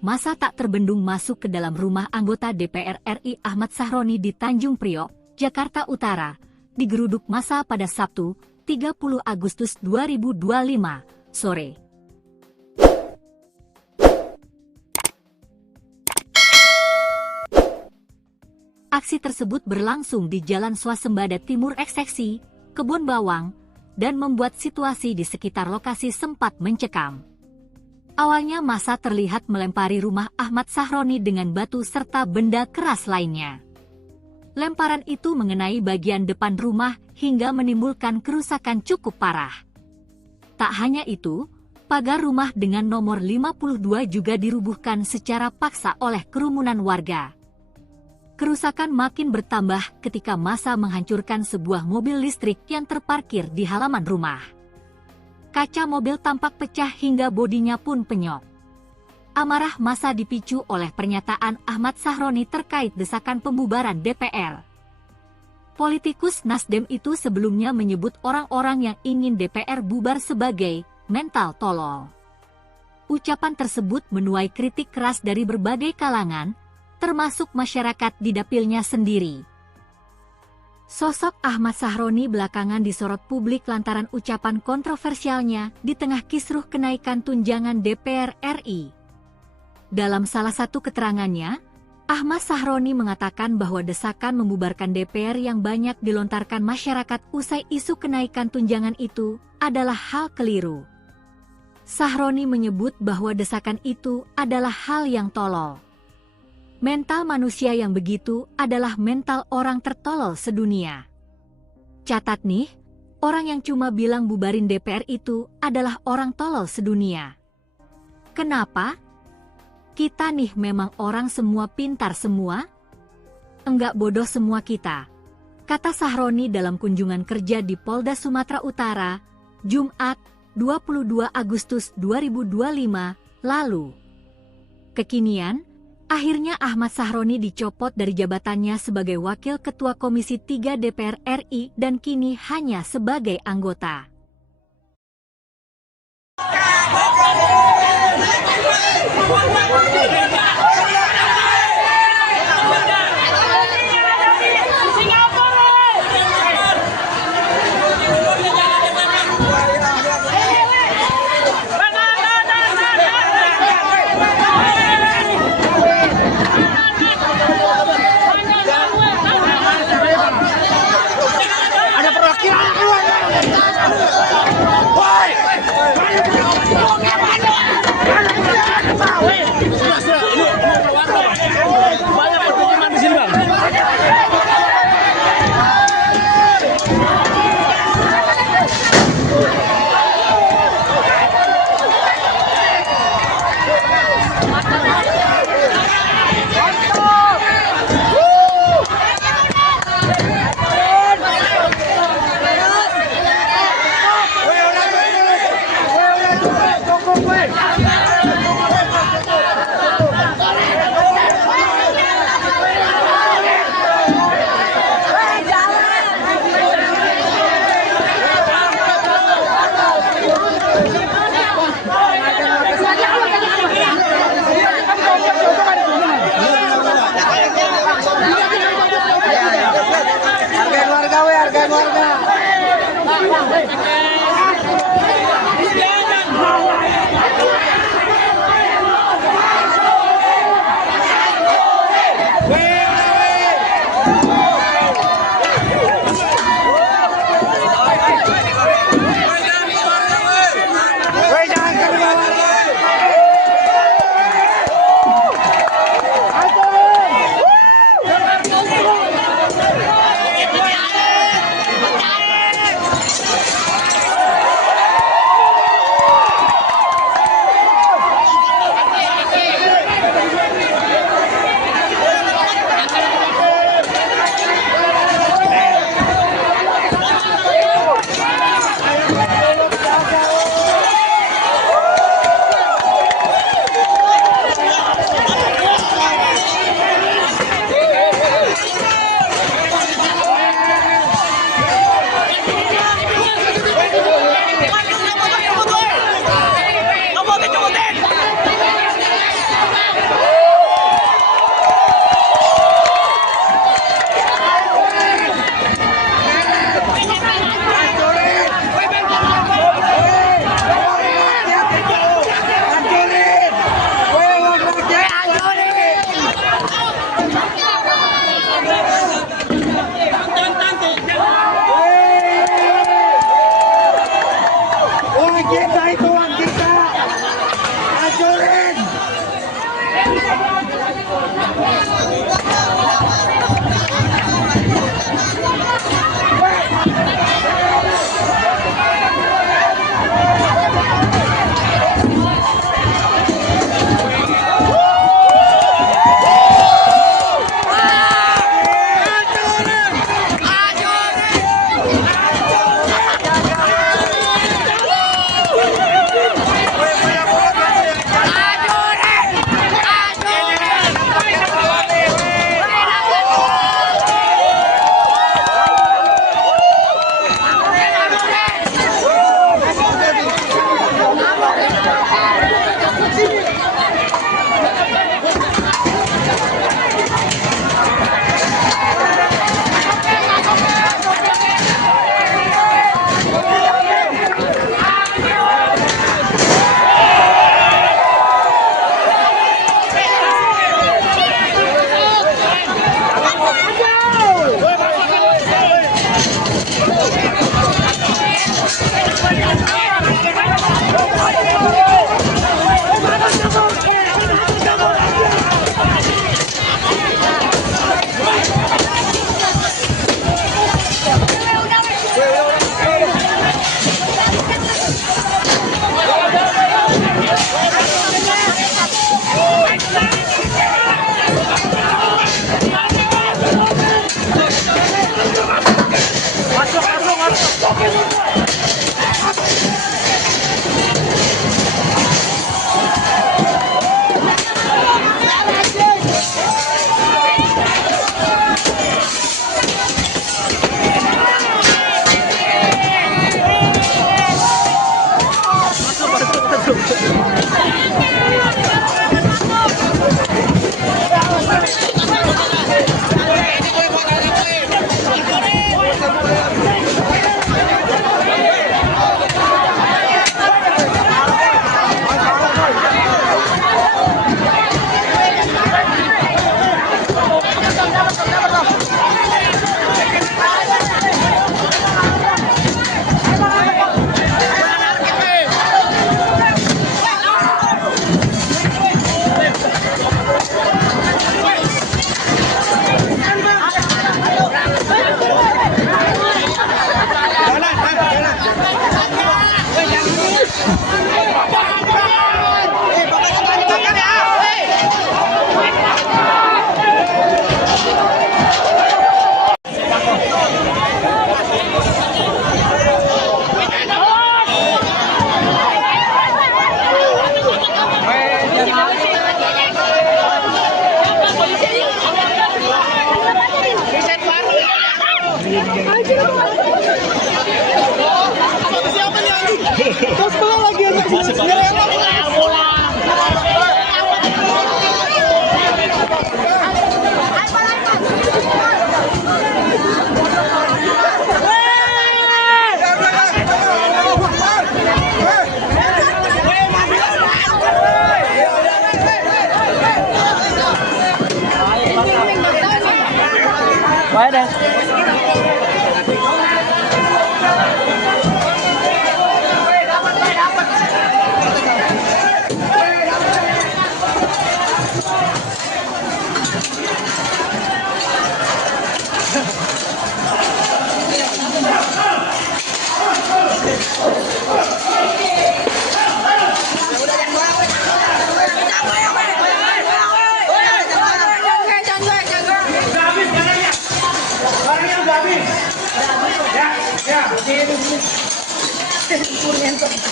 Massa tak terbendung masuk ke dalam rumah anggota DPR RI Ahmad Sahroni di Tanjung Priok, Jakarta Utara, digeruduk massa pada Sabtu, 30 Agustus 2025, sore. Aksi tersebut berlangsung di Jalan Swasembada Timur Ekseksi, Kebon Bawang, dan membuat situasi di sekitar lokasi sempat mencekam. Awalnya massa terlihat melempari rumah Ahmad Sahroni dengan batu serta benda keras lainnya. Lemparan itu mengenai bagian depan rumah hingga menimbulkan kerusakan cukup parah. Tak hanya itu, pagar rumah dengan nomor 52 juga dirubuhkan secara paksa oleh kerumunan warga. Kerusakan makin bertambah ketika massa menghancurkan sebuah mobil listrik yang terparkir di halaman rumah. Kaca mobil tampak pecah hingga bodinya pun penyok. Amarah massa dipicu oleh pernyataan Ahmad Sahroni terkait desakan pembubaran DPR. Politikus Nasdem itu sebelumnya menyebut orang-orang yang ingin DPR bubar sebagai mental tolol. Ucapan tersebut menuai kritik keras dari berbagai kalangan, termasuk masyarakat di dapilnya sendiri. Sosok Ahmad Sahroni belakangan disorot publik lantaran ucapan kontroversialnya di tengah kisruh kenaikan tunjangan DPR RI. Dalam salah satu keterangannya, Ahmad Sahroni mengatakan bahwa desakan membubarkan DPR yang banyak dilontarkan masyarakat usai isu kenaikan tunjangan itu adalah hal keliru. Sahroni menyebut bahwa desakan itu adalah hal yang tolol. Mental manusia yang begitu adalah mental orang tertolol sedunia. Catat nih, orang yang cuma bilang bubarin DPR itu adalah orang tolol sedunia. Kenapa? Kita nih memang orang semua pintar semua? Enggak bodoh semua kita, kata Sahroni dalam kunjungan kerja di Polda Sumatera Utara, Jumat, 22 Agustus 2025 lalu. Kekinian, akhirnya Ahmad Sahroni dicopot dari jabatannya sebagai Wakil Ketua Komisi 3 DPR RI dan kini hanya sebagai anggota. Ada perwakilan keluar. Woi. Banyak permukiman di sini, Bang. Terus sebelah lagi untuk Baik deh.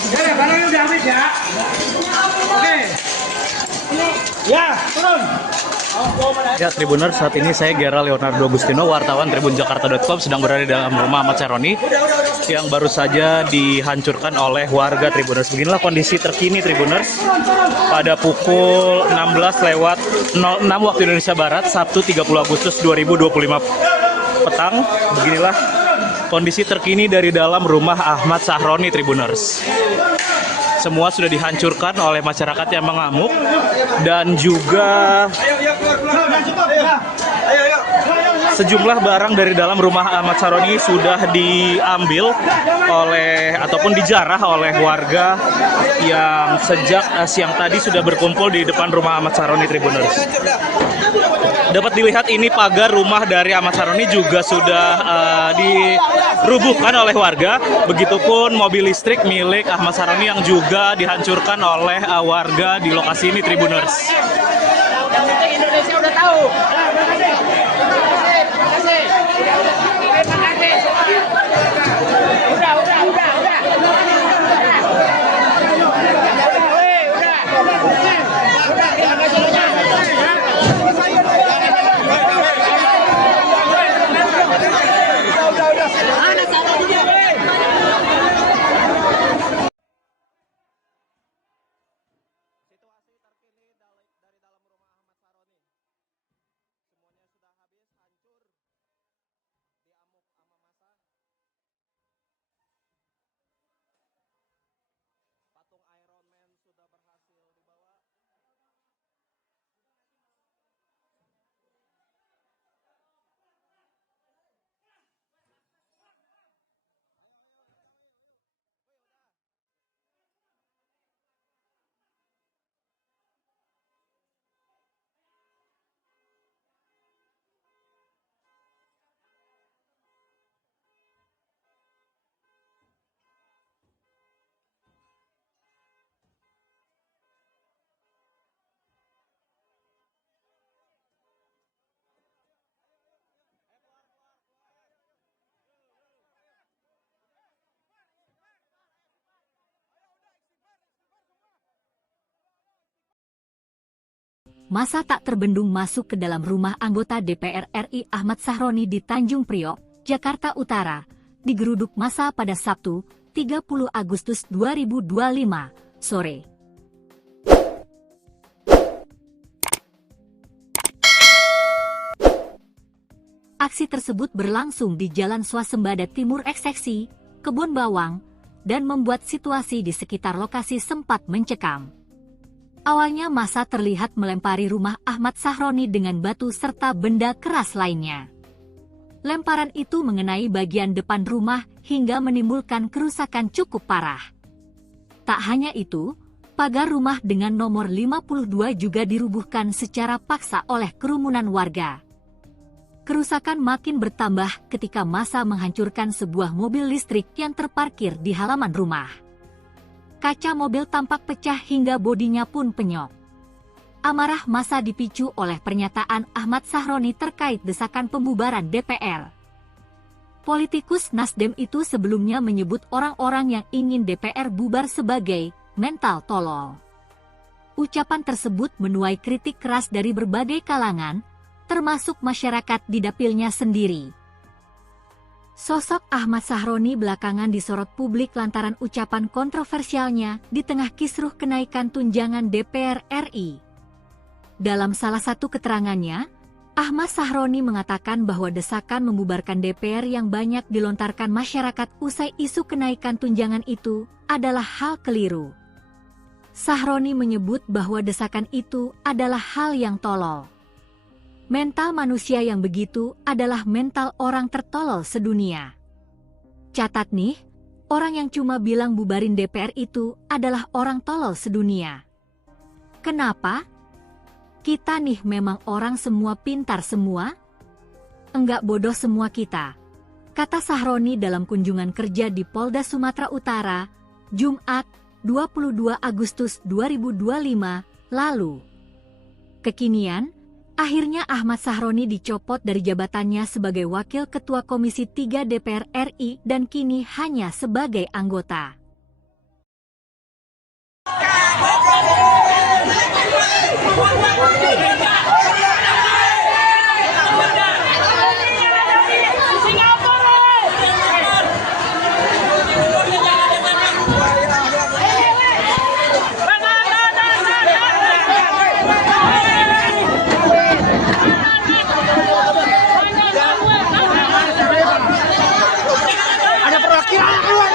Ya, barangnya udah habis ya. Oke. Ya, turun. Ya, Tribuners, saat ini saya Gera Leonardo Agustino, wartawan tribunjakarta.com, sedang berada di dalam rumah Ahmad Sahroni yang baru saja dihancurkan oleh warga Tribuners. Beginilah kondisi terkini Tribuners pada pukul 16:06 waktu Indonesia Barat, Sabtu 30 Agustus 2025 petang. Beginilah kondisi terkini dari dalam rumah Ahmad Sahroni Tribuners. Semua sudah dihancurkan oleh masyarakat yang mengamuk dan juga sejumlah barang dari dalam rumah Ahmad Sahroni sudah diambil oleh ataupun dijarah oleh warga yang sejak siang tadi sudah berkumpul di depan rumah Ahmad Sahroni Tribuners. Dapat dilihat ini pagar rumah dari Ahmad Sahroni juga sudah dirubuhkan oleh warga. Begitupun mobil listrik milik Ahmad Sahroni yang juga dihancurkan oleh warga di lokasi ini Tribuners. Indonesia udah tahu. Massa tak terbendung masuk ke dalam rumah anggota DPR RI Ahmad Sahroni di Tanjung Priok, Jakarta Utara, digeruduk massa pada Sabtu, 30 Agustus 2025, sore. Aksi tersebut berlangsung di Jalan Swasembada Timur Ekseksi, Kebon Bawang, dan membuat situasi di sekitar lokasi sempat mencekam. Awalnya massa terlihat melempari rumah Ahmad Sahroni dengan batu serta benda keras lainnya. Lemparan itu mengenai bagian depan rumah hingga menimbulkan kerusakan cukup parah. Tak hanya itu, pagar rumah dengan nomor 52 juga dirubuhkan secara paksa oleh kerumunan warga. Kerusakan makin bertambah ketika massa menghancurkan sebuah mobil listrik yang terparkir di halaman rumah. Kaca mobil tampak pecah hingga bodinya pun penyok. Amarah massa dipicu oleh pernyataan Ahmad Sahroni terkait desakan pembubaran DPR. Politikus Nasdem itu sebelumnya menyebut orang-orang yang ingin DPR bubar sebagai mental tolol. Ucapan tersebut menuai kritik keras dari berbagai kalangan, termasuk masyarakat di dapilnya sendiri. Sosok Ahmad Sahroni belakangan disorot publik lantaran ucapan kontroversialnya di tengah kisruh kenaikan tunjangan DPR RI. Dalam salah satu keterangannya, Ahmad Sahroni mengatakan bahwa desakan membubarkan DPR yang banyak dilontarkan masyarakat usai isu kenaikan tunjangan itu adalah hal keliru. Sahroni menyebut bahwa desakan itu adalah hal yang tolol. Mental manusia yang begitu adalah mental orang tertolol sedunia. Catat nih, orang yang cuma bilang bubarin DPR itu adalah orang tolol sedunia. Kenapa? Kita nih memang orang semua pintar semua? Enggak bodoh semua kita, kata Sahroni dalam kunjungan kerja di Polda Sumatera Utara, Jumat, 22 Agustus 2025, lalu. Kekinian, akhirnya Ahmad Sahroni dicopot dari jabatannya sebagai Wakil Ketua Komisi 3 DPR RI dan kini hanya sebagai anggota. Ada perwakilan keluar.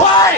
Woi!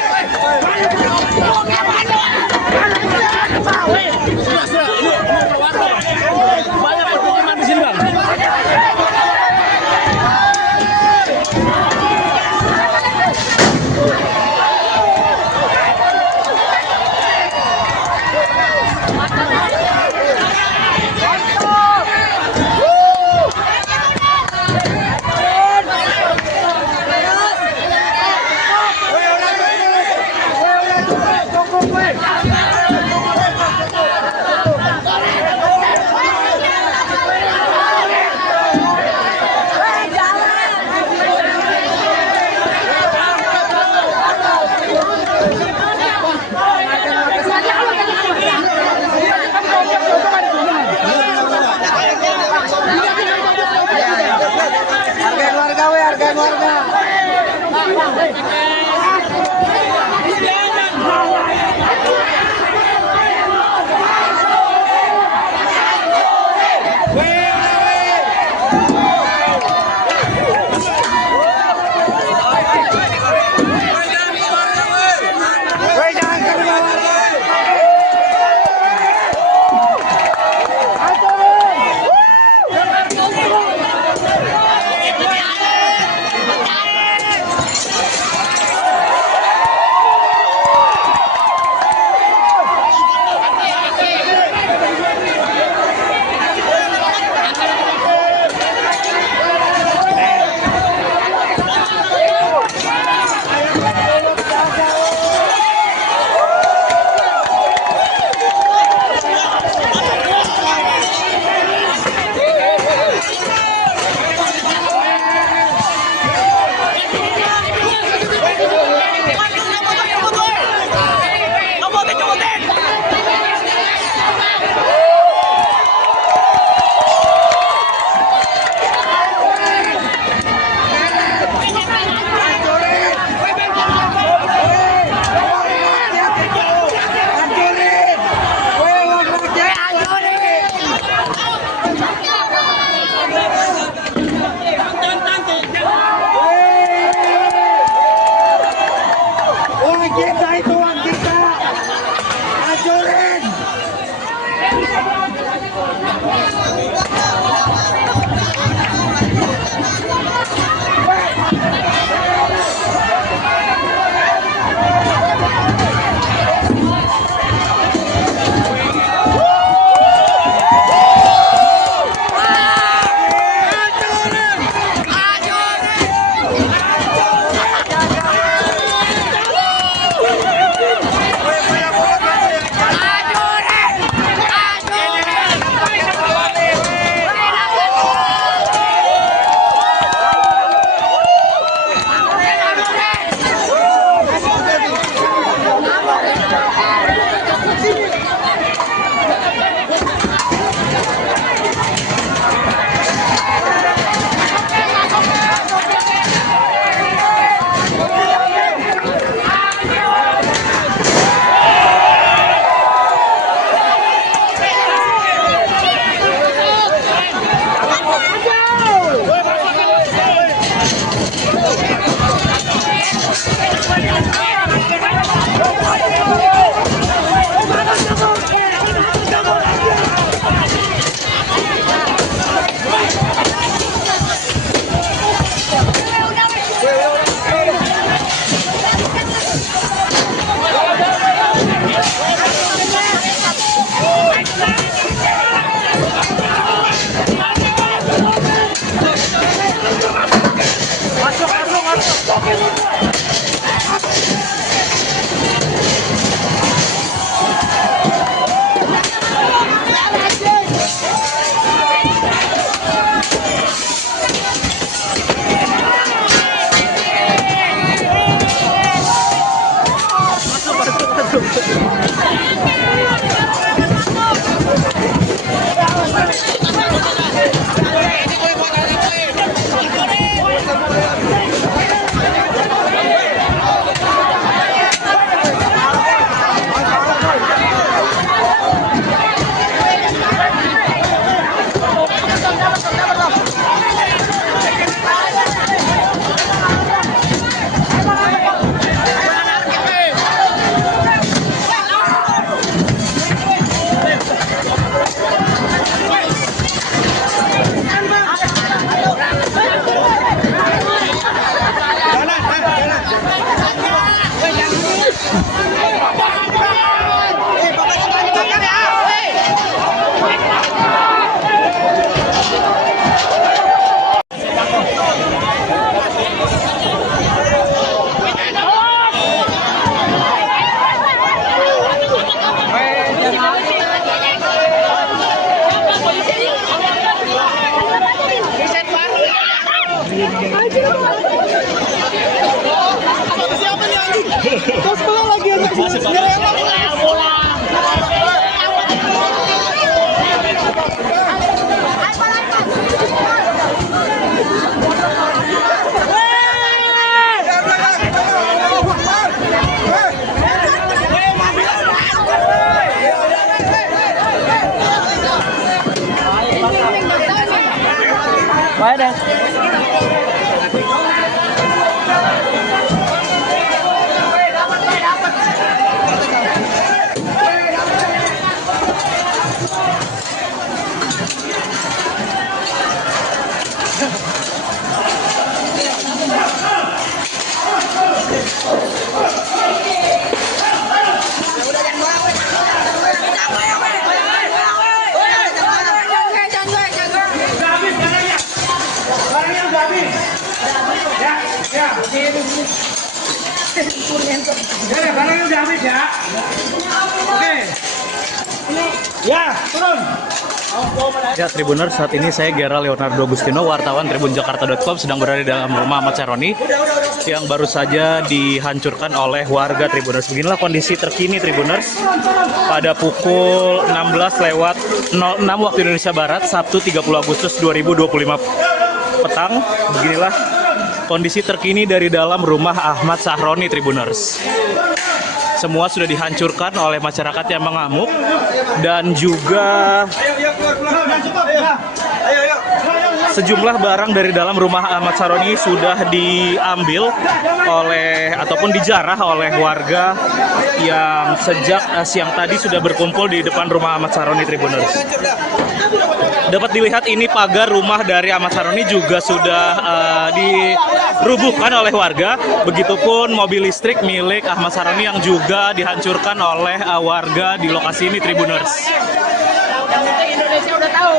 Terus bola lagi untuk Baik deh. Ya, barangnya udah habis ya. Oke. Ya, turun. Ya, Tribuners, saat ini saya Gera Leonardo Agustino, wartawan tribunjakarta.com, sedang berada di dalam rumah Ahmad Syaroni yang baru saja dihancurkan oleh warga Tribuners. Beginilah kondisi terkini Tribuners pada pukul 16:06 waktu Indonesia Barat, Sabtu 30 Agustus 2025 petang. Beginilah kondisi terkini dari dalam rumah Ahmad Syaroni Tribuners. Semua sudah dihancurkan oleh masyarakat yang mengamuk dan juga sejumlah barang dari dalam rumah Ahmad Syaroni sudah diambil oleh ataupun dijarah oleh warga yang sejak siang tadi sudah berkumpul di depan rumah Ahmad Syaroni Tribuners. Dapat dilihat ini pagar rumah dari Ahmad Syaroni juga sudah dirubuhkan oleh warga. Begitupun mobil listrik milik Ahmad Syaroni yang juga dihancurkan oleh warga di lokasi ini Tribuners. Indonesia udah tahu.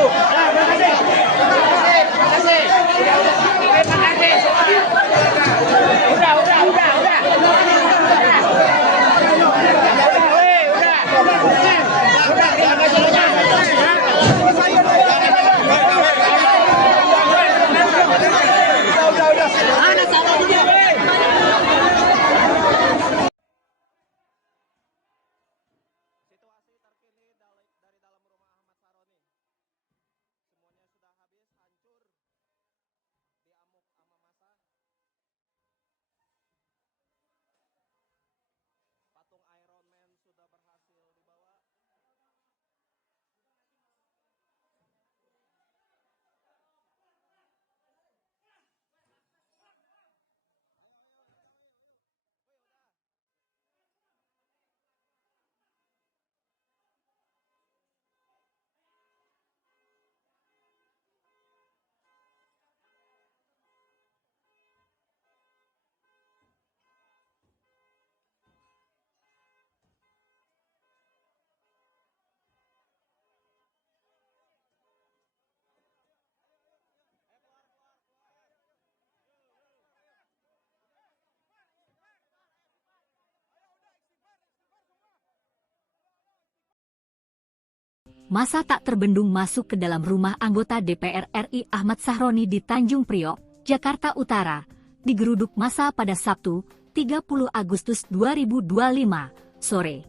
massa tak terbendung masuk ke dalam rumah anggota DPR RI Ahmad Sahroni di Tanjung Priok, Jakarta Utara, digeruduk massa pada Sabtu, 30 Agustus 2025, sore.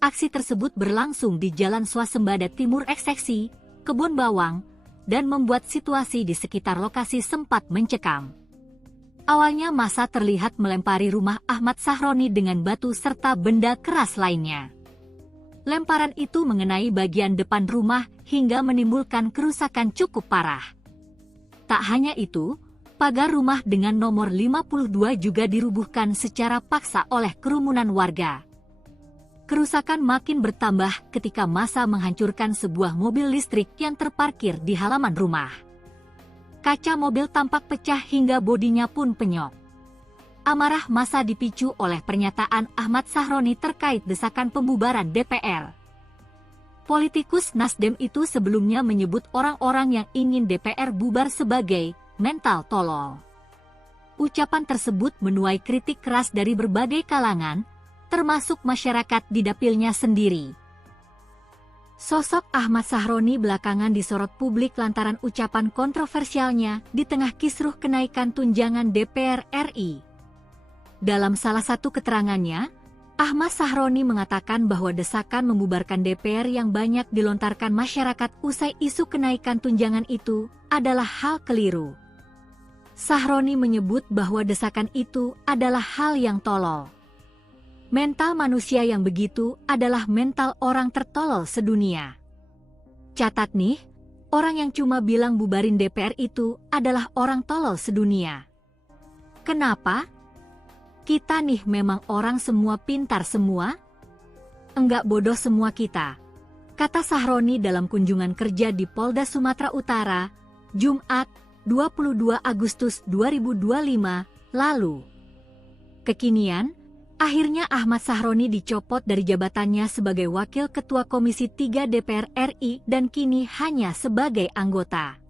Aksi tersebut berlangsung di Jalan Swasembada Timur Ekseksi, Kebon Bawang, dan membuat situasi di sekitar lokasi sempat mencekam. Awalnya massa terlihat melempari rumah Ahmad Sahroni dengan batu serta benda keras lainnya. Lemparan itu mengenai bagian depan rumah hingga menimbulkan kerusakan cukup parah. Tak hanya itu, pagar rumah dengan nomor 52 juga dirubuhkan secara paksa oleh kerumunan warga. Kerusakan makin bertambah ketika massa menghancurkan sebuah mobil listrik yang terparkir di halaman rumah. Kaca mobil tampak pecah hingga bodinya pun penyok. Amarah massa dipicu oleh pernyataan Ahmad Sahroni terkait desakan pembubaran DPR. Politikus Nasdem itu sebelumnya menyebut orang-orang yang ingin DPR bubar sebagai mental tolol. Ucapan tersebut menuai kritik keras dari berbagai kalangan, termasuk masyarakat di dapilnya sendiri. Sosok Ahmad Sahroni belakangan disorot publik lantaran ucapan kontroversialnya di tengah kisruh kenaikan tunjangan DPR RI. Dalam salah satu keterangannya, Ahmad Sahroni mengatakan bahwa desakan membubarkan DPR yang banyak dilontarkan masyarakat usai isu kenaikan tunjangan itu adalah hal keliru. Sahroni menyebut bahwa desakan itu adalah hal yang tolol. Mental manusia yang begitu adalah mental orang tertolol sedunia. Catat nih, orang yang cuma bilang bubarin DPR itu adalah orang tolol sedunia. Kenapa? Kita nih memang orang semua pintar semua? Enggak bodoh semua kita, kata Sahroni dalam kunjungan kerja di Polda Sumatera Utara, Jumat, 22 Agustus 2025, lalu. Kekinian, akhirnya Ahmad Sahroni dicopot dari jabatannya sebagai Wakil Ketua Komisi 3 DPR RI dan kini hanya sebagai anggota.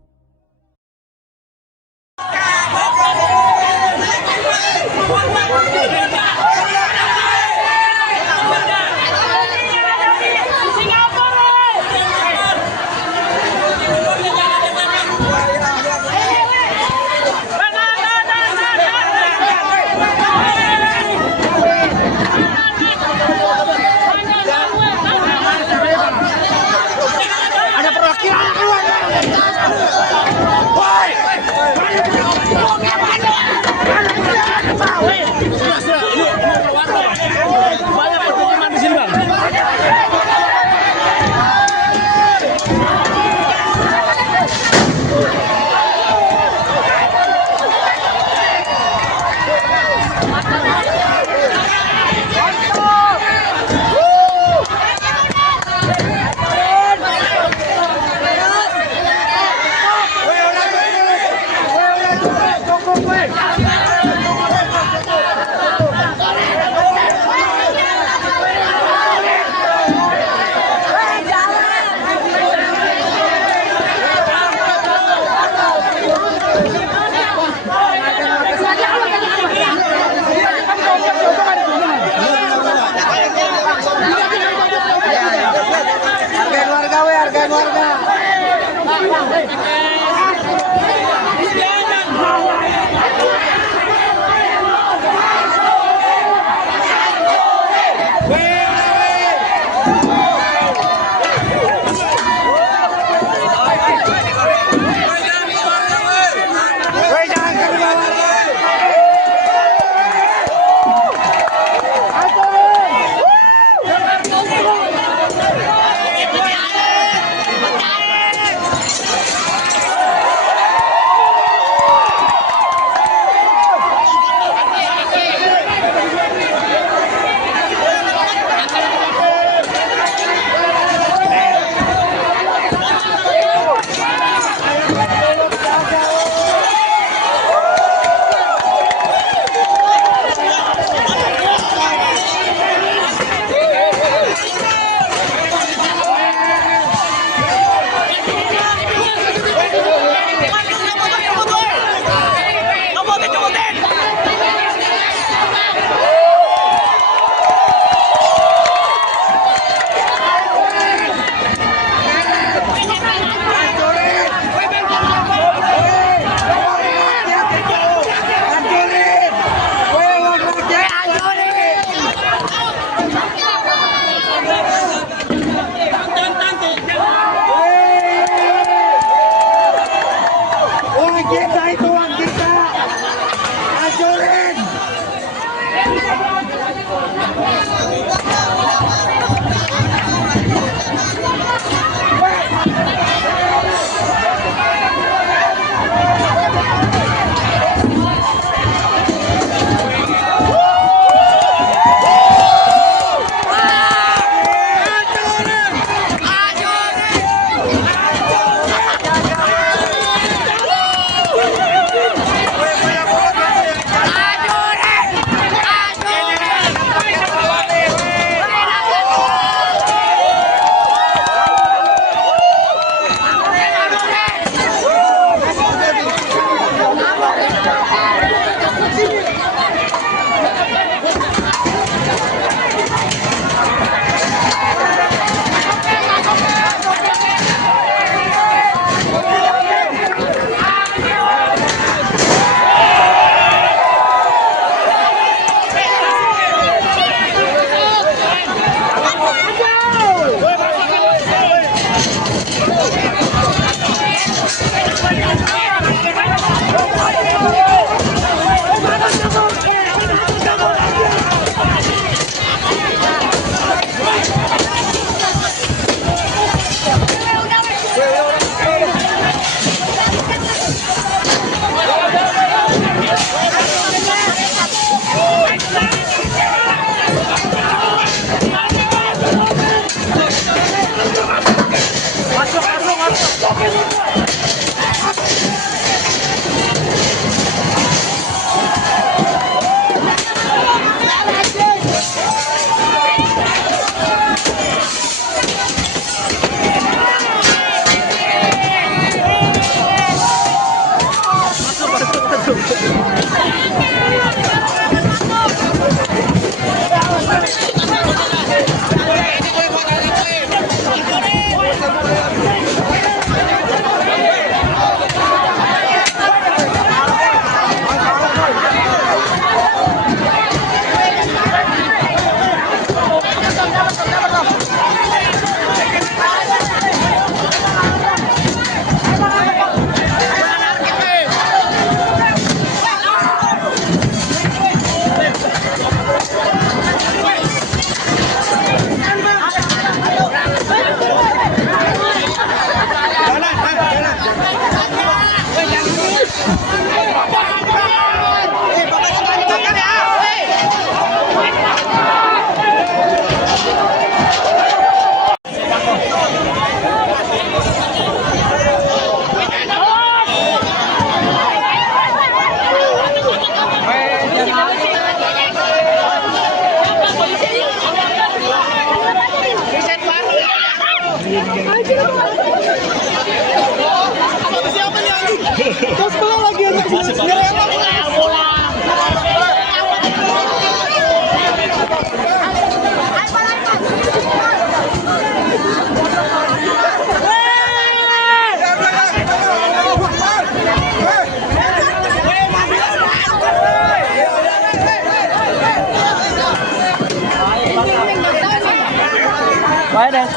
Bye, Des.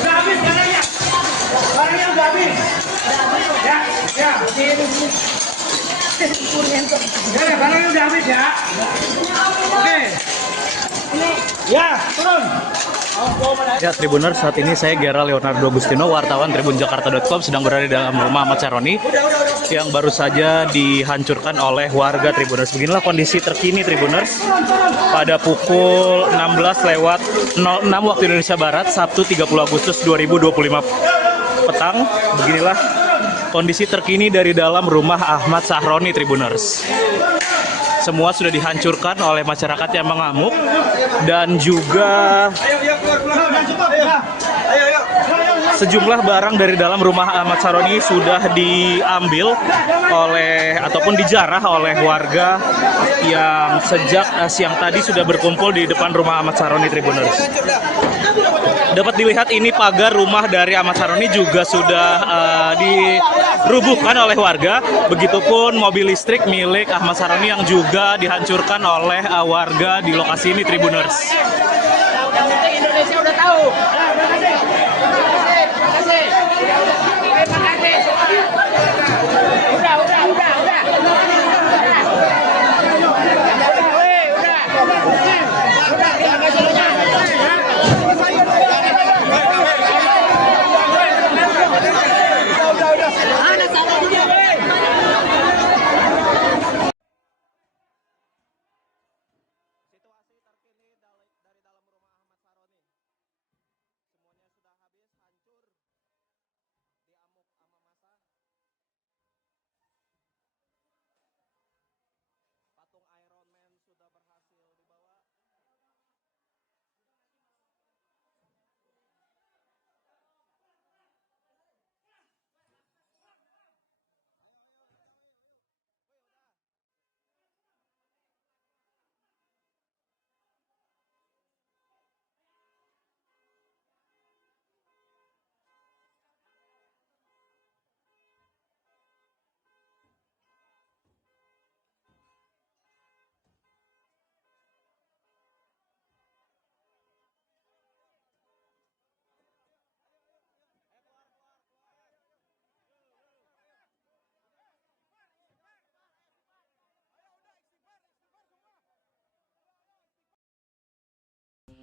Udah habis barangnya. Barangnya udah habis. Ya, ya. Ya, barangnya udah habis ya. Oke. Ya, turun. Ya, Tribuners, saat ini saya Gera Leonardo Agustino, wartawan tribunjakarta.com, sedang berada di dalam rumah Ahmad Sahroni yang baru saja dihancurkan oleh warga Tribuners. Beginilah kondisi terkini Tribuners pada pukul 16:06 waktu Indonesia Barat, Sabtu 30 Agustus 2025 petang. Beginilah kondisi terkini dari dalam rumah Ahmad Sahroni Tribuners. Semua sudah dihancurkan oleh masyarakat yang mengamuk dan juga sejumlah barang dari dalam rumah Ahmad Sahroni sudah diambil oleh ataupun dijarah oleh warga yang sejak siang tadi sudah berkumpul di depan rumah Ahmad Sahroni Tribuners. Dapat dilihat ini pagar rumah dari Ahmad Sahroni juga sudah dirubuhkan oleh warga. Begitupun mobil listrik milik Ahmad Sahroni yang juga dihancurkan oleh warga di lokasi ini Tribuners. Yang penting Indonesia udah tahu. Terima kasih. Terima kasih. Terima kasih. Udah. Udah, terima kasih banyak.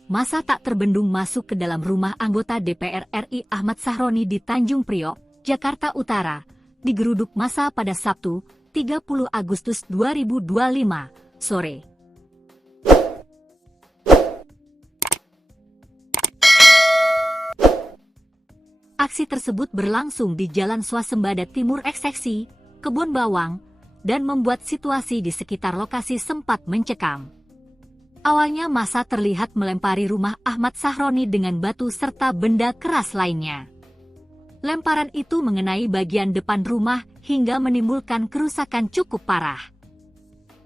Massa tak terbendung masuk ke dalam rumah anggota DPR RI Ahmad Sahroni di Tanjung Priok, Jakarta Utara, digeruduk massa pada Sabtu, 30 Agustus 2025, sore. Aksi tersebut berlangsung di Jalan Swasembada Timur Ekseksi, Kebon Bawang, dan membuat situasi di sekitar lokasi sempat mencekam. Awalnya massa terlihat melempari rumah Ahmad Sahroni dengan batu serta benda keras lainnya. Lemparan itu mengenai bagian depan rumah hingga menimbulkan kerusakan cukup parah.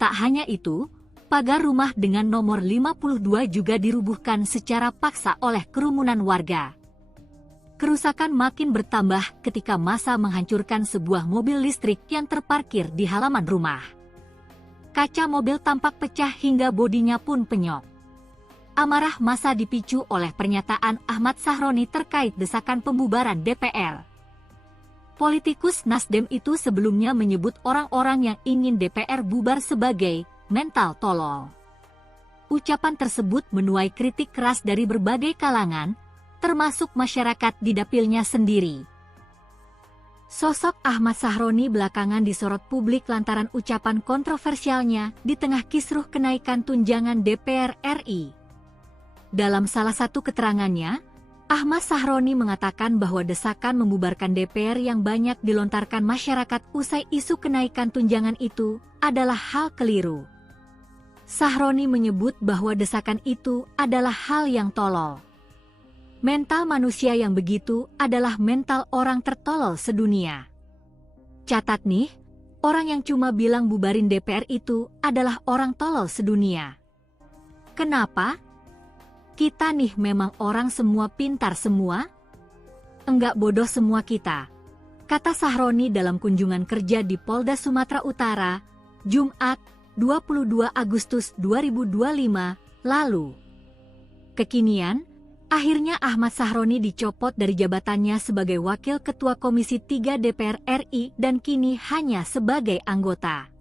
Tak hanya itu, pagar rumah dengan nomor 52 juga dirubuhkan secara paksa oleh kerumunan warga. Kerusakan makin bertambah ketika massa menghancurkan sebuah mobil listrik yang terparkir di halaman rumah. Kaca mobil tampak pecah hingga bodinya pun penyok. Amarah massa dipicu oleh pernyataan Ahmad Sahroni terkait desakan pembubaran DPR. Politikus Nasdem itu sebelumnya menyebut orang-orang yang ingin DPR bubar sebagai mental tolol. Ucapan tersebut menuai kritik keras dari berbagai kalangan, termasuk masyarakat di dapilnya sendiri. Sosok Ahmad Sahroni belakangan disorot publik lantaran ucapan kontroversialnya di tengah kisruh kenaikan tunjangan DPR RI. Dalam salah satu keterangannya, Ahmad Sahroni mengatakan bahwa desakan membubarkan DPR yang banyak dilontarkan masyarakat usai isu kenaikan tunjangan itu adalah hal keliru. Sahroni menyebut bahwa desakan itu adalah hal yang tolol. Mental manusia yang begitu adalah mental orang tertolol sedunia. Catat nih, orang yang cuma bilang bubarin DPR itu adalah orang tolol sedunia. Kenapa? Kita nih memang orang semua pintar semua? Enggak bodoh semua kita, kata Sahroni dalam kunjungan kerja di Polda Sumatera Utara, Jumat, 22 Agustus 2025, lalu. Kekinian, akhirnya Ahmad Sahroni dicopot dari jabatannya sebagai Wakil Ketua Komisi 3 DPR RI dan kini hanya sebagai anggota.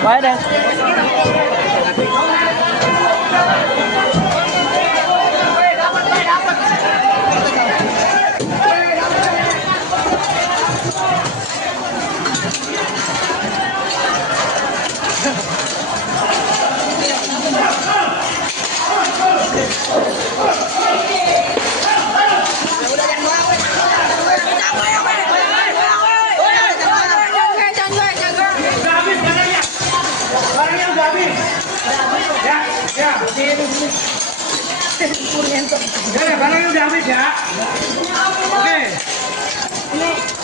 Bye deh. Udah habis barangnya. Barangnya udah habis. Ya, ya. Ya, barangnya udah habis ya. Oke.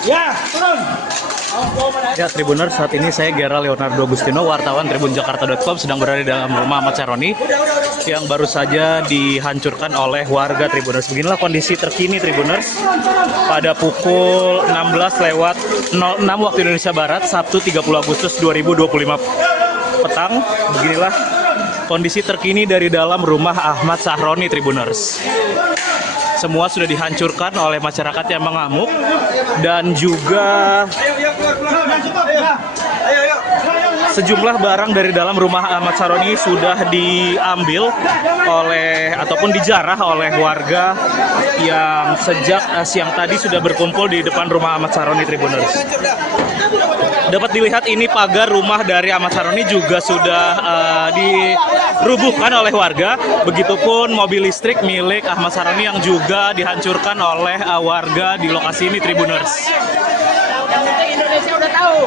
Ya, turun. Ya, Tribuners, saat ini saya Gera Leonardo Agustino, wartawan tribunjakarta.com, sedang berada di dalam rumah Ahmad Sahroni yang baru saja dihancurkan oleh warga Tribuners. Beginilah kondisi terkini Tribuners pada pukul 16:06 waktu Indonesia Barat, Sabtu 30 Agustus 2025 petang. Beginilah kondisi terkini dari dalam rumah Ahmad Sahroni Tribuners. Semua sudah dihancurkan oleh masyarakat yang mengamuk dan juga sejumlah barang dari dalam rumah Ahmad Sahroni sudah diambil oleh ataupun dijarah oleh warga yang sejak siang tadi sudah berkumpul di depan rumah Ahmad Sahroni Tribuners. Dapat dilihat ini pagar rumah dari Ahmad Sahroni juga sudah dirubuhkan oleh warga. Begitupun mobil listrik milik Ahmad Sahroni yang juga dihancurkan oleh warga di lokasi ini Tribuners. Indonesia udah tahu.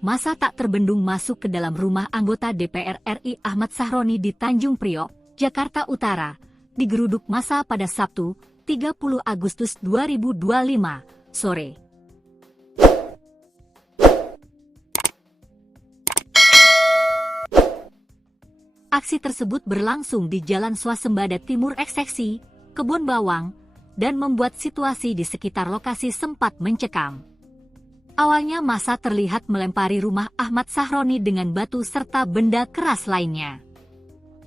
Massa tak terbendung masuk ke dalam rumah anggota DPR RI Ahmad Sahroni di Tanjung Priok, Jakarta Utara, digeruduk massa pada Sabtu, 30 Agustus 2025, sore. Aksi tersebut berlangsung di Jalan Swasembada Timur Ekseksi, Kebon Bawang, dan membuat situasi di sekitar lokasi sempat mencekam. Awalnya massa terlihat melempari rumah Ahmad Sahroni dengan batu serta benda keras lainnya.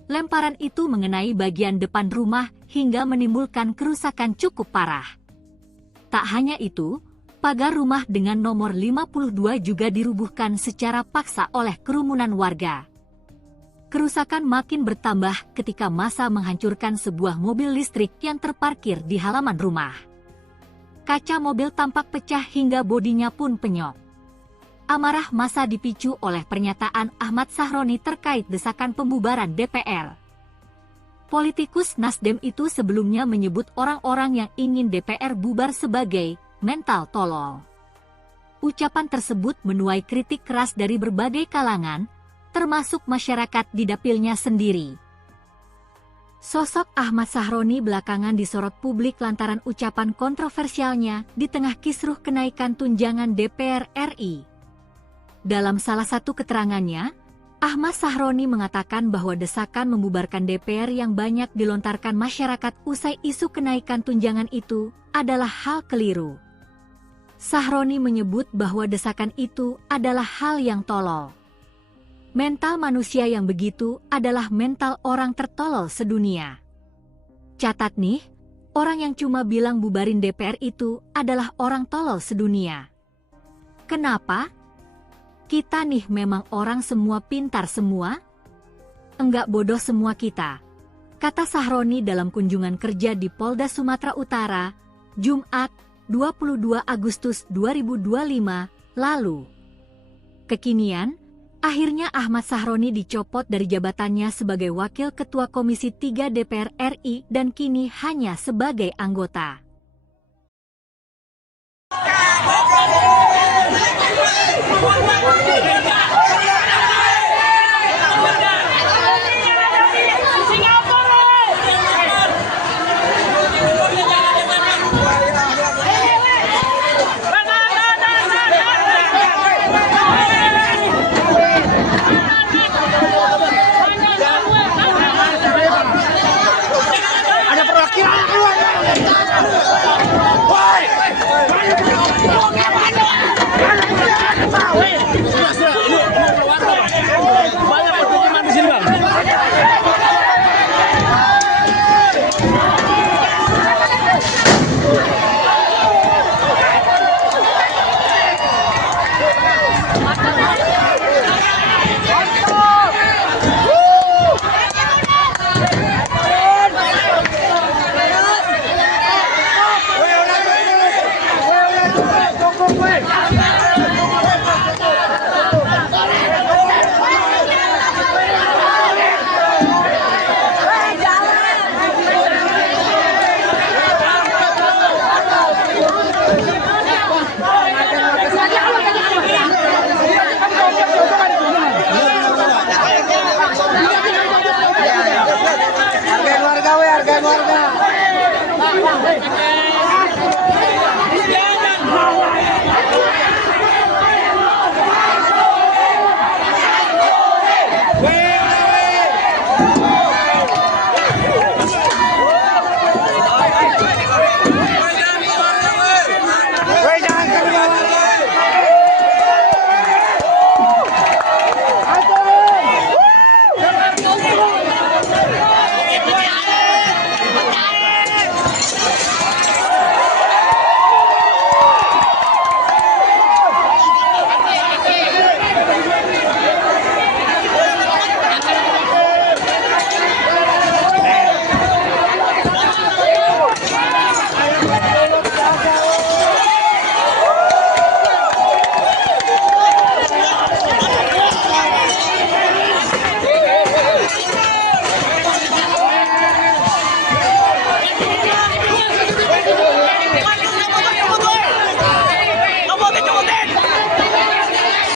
Lemparan itu mengenai bagian depan rumah hingga menimbulkan kerusakan cukup parah. Tak hanya itu, pagar rumah dengan nomor 52 juga dirubuhkan secara paksa oleh kerumunan warga. Kerusakan makin bertambah ketika massa menghancurkan sebuah mobil listrik yang terparkir di halaman rumah. Kaca mobil tampak pecah hingga bodinya pun penyok. Amarah massa dipicu oleh pernyataan Ahmad Sahroni terkait desakan pembubaran DPR. Politikus Nasdem itu sebelumnya menyebut orang-orang yang ingin DPR bubar sebagai mental tolol. Ucapan tersebut menuai kritik keras dari berbagai kalangan, termasuk masyarakat di dapilnya sendiri. Sosok Ahmad Sahroni belakangan disorot publik lantaran ucapan kontroversialnya di tengah kisruh kenaikan tunjangan DPR RI. Dalam salah satu keterangannya, Ahmad Sahroni mengatakan bahwa desakan membubarkan DPR yang banyak dilontarkan masyarakat usai isu kenaikan tunjangan itu adalah hal keliru. Sahroni menyebut bahwa desakan itu adalah hal yang tolol. Mental manusia yang begitu adalah mental orang tertolol sedunia. Catat nih, orang yang cuma bilang bubarin DPR itu adalah orang tolol sedunia. Kenapa? Kita nih memang orang semua pintar semua? Enggak bodoh semua kita, kata Sahroni dalam kunjungan kerja di Polda Sumatera Utara, Jumat, 22 Agustus 2025, lalu. Kekinian, akhirnya Ahmad Sahroni dicopot dari jabatannya sebagai Wakil Ketua Komisi 3 DPR RI dan kini hanya sebagai anggota. Harga keluarga.